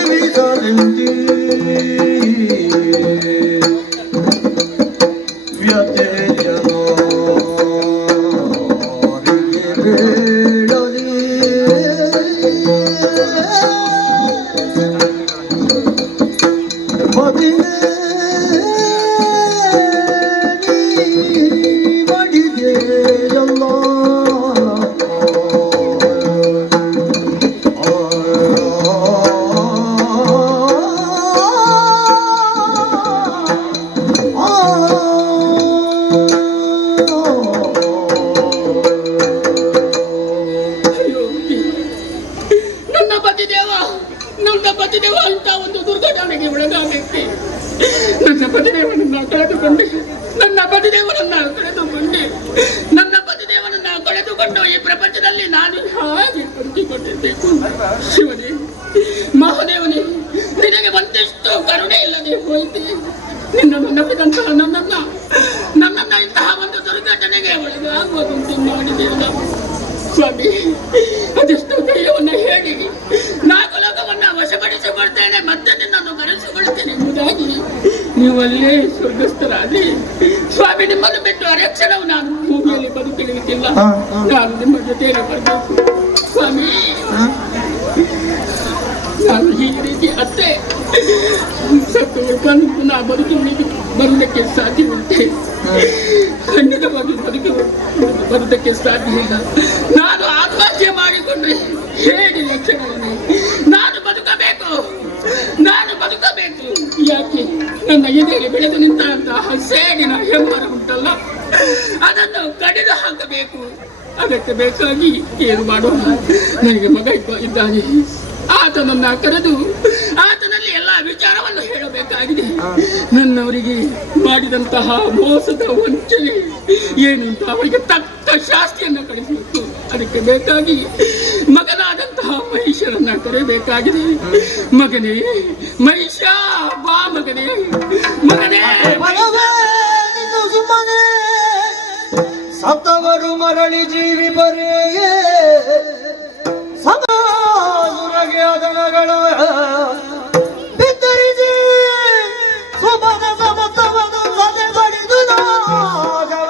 ವಿಸರಂತಿ ವ್ಯತೆಯನೋ ಬೇಡಲಿ ಪದಿನೇ ಮಡಿದೆಯಲ್ಲ ಅಯ್ಯೋ, ನನ್ನ ಪತಿದೇವ ಅಂತ ಒಂದು ದುರ್ಘಟನೆಗೆ ಒಳಗಾಗಕ್ಕೆ ನನ್ನ ಪತಿದೇವನನ್ನ ಕಳೆದುಕೊಂಡೆ. ನನ್ನ ಕಳೆದುಕೊಂಡು ಈ ಪ್ರಪಂಚದಲ್ಲಿ ನಾನು ಹಾಗೆ ಬದುಕಿಕೊಂಡಿರಬೇಕು. ಶಿವನೇ, ಮಹಾದೇವನೇ, ನಿನಗೆ ಒಂದಿಷ್ಟು ಕರುಣೆ ಇಲ್ಲದೆ ಹೋಯಿತೆ. ನಿನ್ನನ್ನು ನಂಬಿದಂತಹ ನನ್ನನ್ನ ಇಂತಹ ಒಂದು ದುರ್ಘಟನೆಗೆ ಒಳಗಾಗುವುದಂತೆ ಮಾಡಿದೆಯಲ್ಲ ಸ್ವಾಮಿ. ಅದೆಷ್ಟು ಧೈರ್ಯವನ್ನ ಹೇಳಿ ನಾಗಲೋಕವನ್ನ ವಶಪಡಿಸಿಕೊಳ್ತೇನೆ, ಮತ್ತೆ ನಿನ್ನನ್ನು ಕರೆಸಿಕೊಳ್ತೇನೆ ಎಂಬುದಾಗಿ ನೀವಲ್ಲೇ ಸ್ವರ್ಗಸ್ಥರಾದಿ ಸ್ವಾಮಿ. ನಿಮ್ಮನ್ನು ಬಿಟ್ಟು ಅರೆಕ್ಷಣವು ನಾನು ಭೂಮಿಯಲ್ಲಿ ಬದುಕಲಿಕ್ಕಿಲ್ಲ. ನಾನು ನಿಮ್ಮ ಜೊತೆಯಲ್ಲಿ ಬರಬೇಕು ಸ್ವಾಮಿ. ನಾನು ಈ ರೀತಿ ಅತ್ತೆ ಸತ್ತು ಪುನಃ ಬರುವುದಕ್ಕೆ ಸಾಧ್ಯವಿರುತ್ತೆ. ಖಂಡಿತವಾಗಿ ಬರುವುದಕ್ಕೆ ಸಾಧ್ಯ ಇಲ್ಲ. ನಾನು ಆತ್ಮಹತ್ಯೆ ಮಾಡಿಕೊಂಡ್ರೆ ಹೇಗೆ ಲಕ್ಷಣವನ್ನು? ನಾನು ಬದುಕಬೇಕು. ಯಾಕೆ ನನ್ನ ಎದೆಯಲ್ಲಿ ಬೆಳೆದು ನಿಂತಹ ಸೇಡಿನ ಹೆಮ್ಮರ ಉಂಟಲ್ಲ, ಅದನ್ನು ಕಡಿದು ಹಾಕಬೇಕು. ಅದಕ್ಕೆ ಬೇಕಾಗಿ ಏನು ಮಾಡೋಣ? ನನಗೆ ಮಗ ಇದ್ದಾನೆ. ಆತನನ್ನ ಕರೆದು ಆತನಲ್ಲಿ ಎಲ್ಲ ವಿಚಾರವನ್ನು ಹೇಳಬೇಕಾಗಿದೆ. ನನ್ನವರಿಗೆ ಮಾಡಿದಂತಹ ಮೋಸದ ವಂಚನೆ ಏನು ಅಂತ ಅವರಿಗೆ ತಕ್ಕ ಶಾಸ್ತಿಯನ್ನು ಕಳಿಸಬೇಕು. ಅದಕ್ಕೆ ಬೇಕಾಗಿ ಮಗನಾದಂತಹ ಮಹಿಷರನ್ನ ಕರೆಯಬೇಕಾಗಿದೆ. ಮಗನೇ ಮಹಿಷ, ಬಾ ಮಗನೇ, ಮಗನೇ. ಸತ್ತವರು ಮರಳಿ ಜೀವಿ ಬರೆಯೇ ಸದಾ ಸುರಗೆ ಅದನಗಳು ಬಿತ್ತರಿಸಿ ಸುಮನ ಸಮಸ್ತವನ್ನು ಸದೆ ಬಡಿದು ನಾಗವ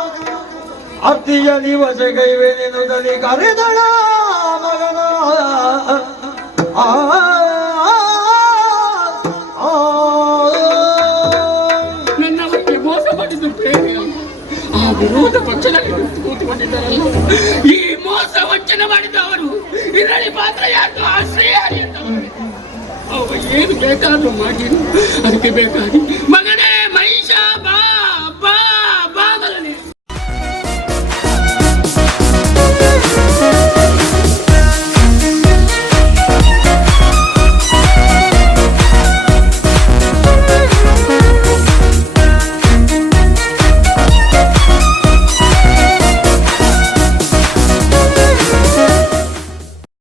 ಅತ್ತಿಯ ದಿವಸ ಕೈವೇನೆನ್ನುವುದಲ್ಲಿ ಕರೆದಳ ಮಗನ ಆ ನನ್ನ ಬಗ್ಗೆ ಮೋಸ ಮಾಡಿದ್ದು ಪ್ರೇಮಿ ಆ ವಿರೋಧ ಪಕ್ಷದಲ್ಲಿ ಕೂತುಕೊಂಡಿದ್ದಾರಲ್ಲ, ಈ ಮೋಸ ವಂಚನೆ ಮಾಡಿದ ಅವರು ಇದರಲ್ಲಿ ಪಾತ್ರ ಯಾರು ಆಶ್ರಯ ಹರಿಯುತ್ತವರು. ಅವ ಏನು ಬೇಕಾದ್ರೂ ಮಾಡಿ ಅದಕ್ಕೆ ಬೇಕಾಗಿ ಮಗನೇ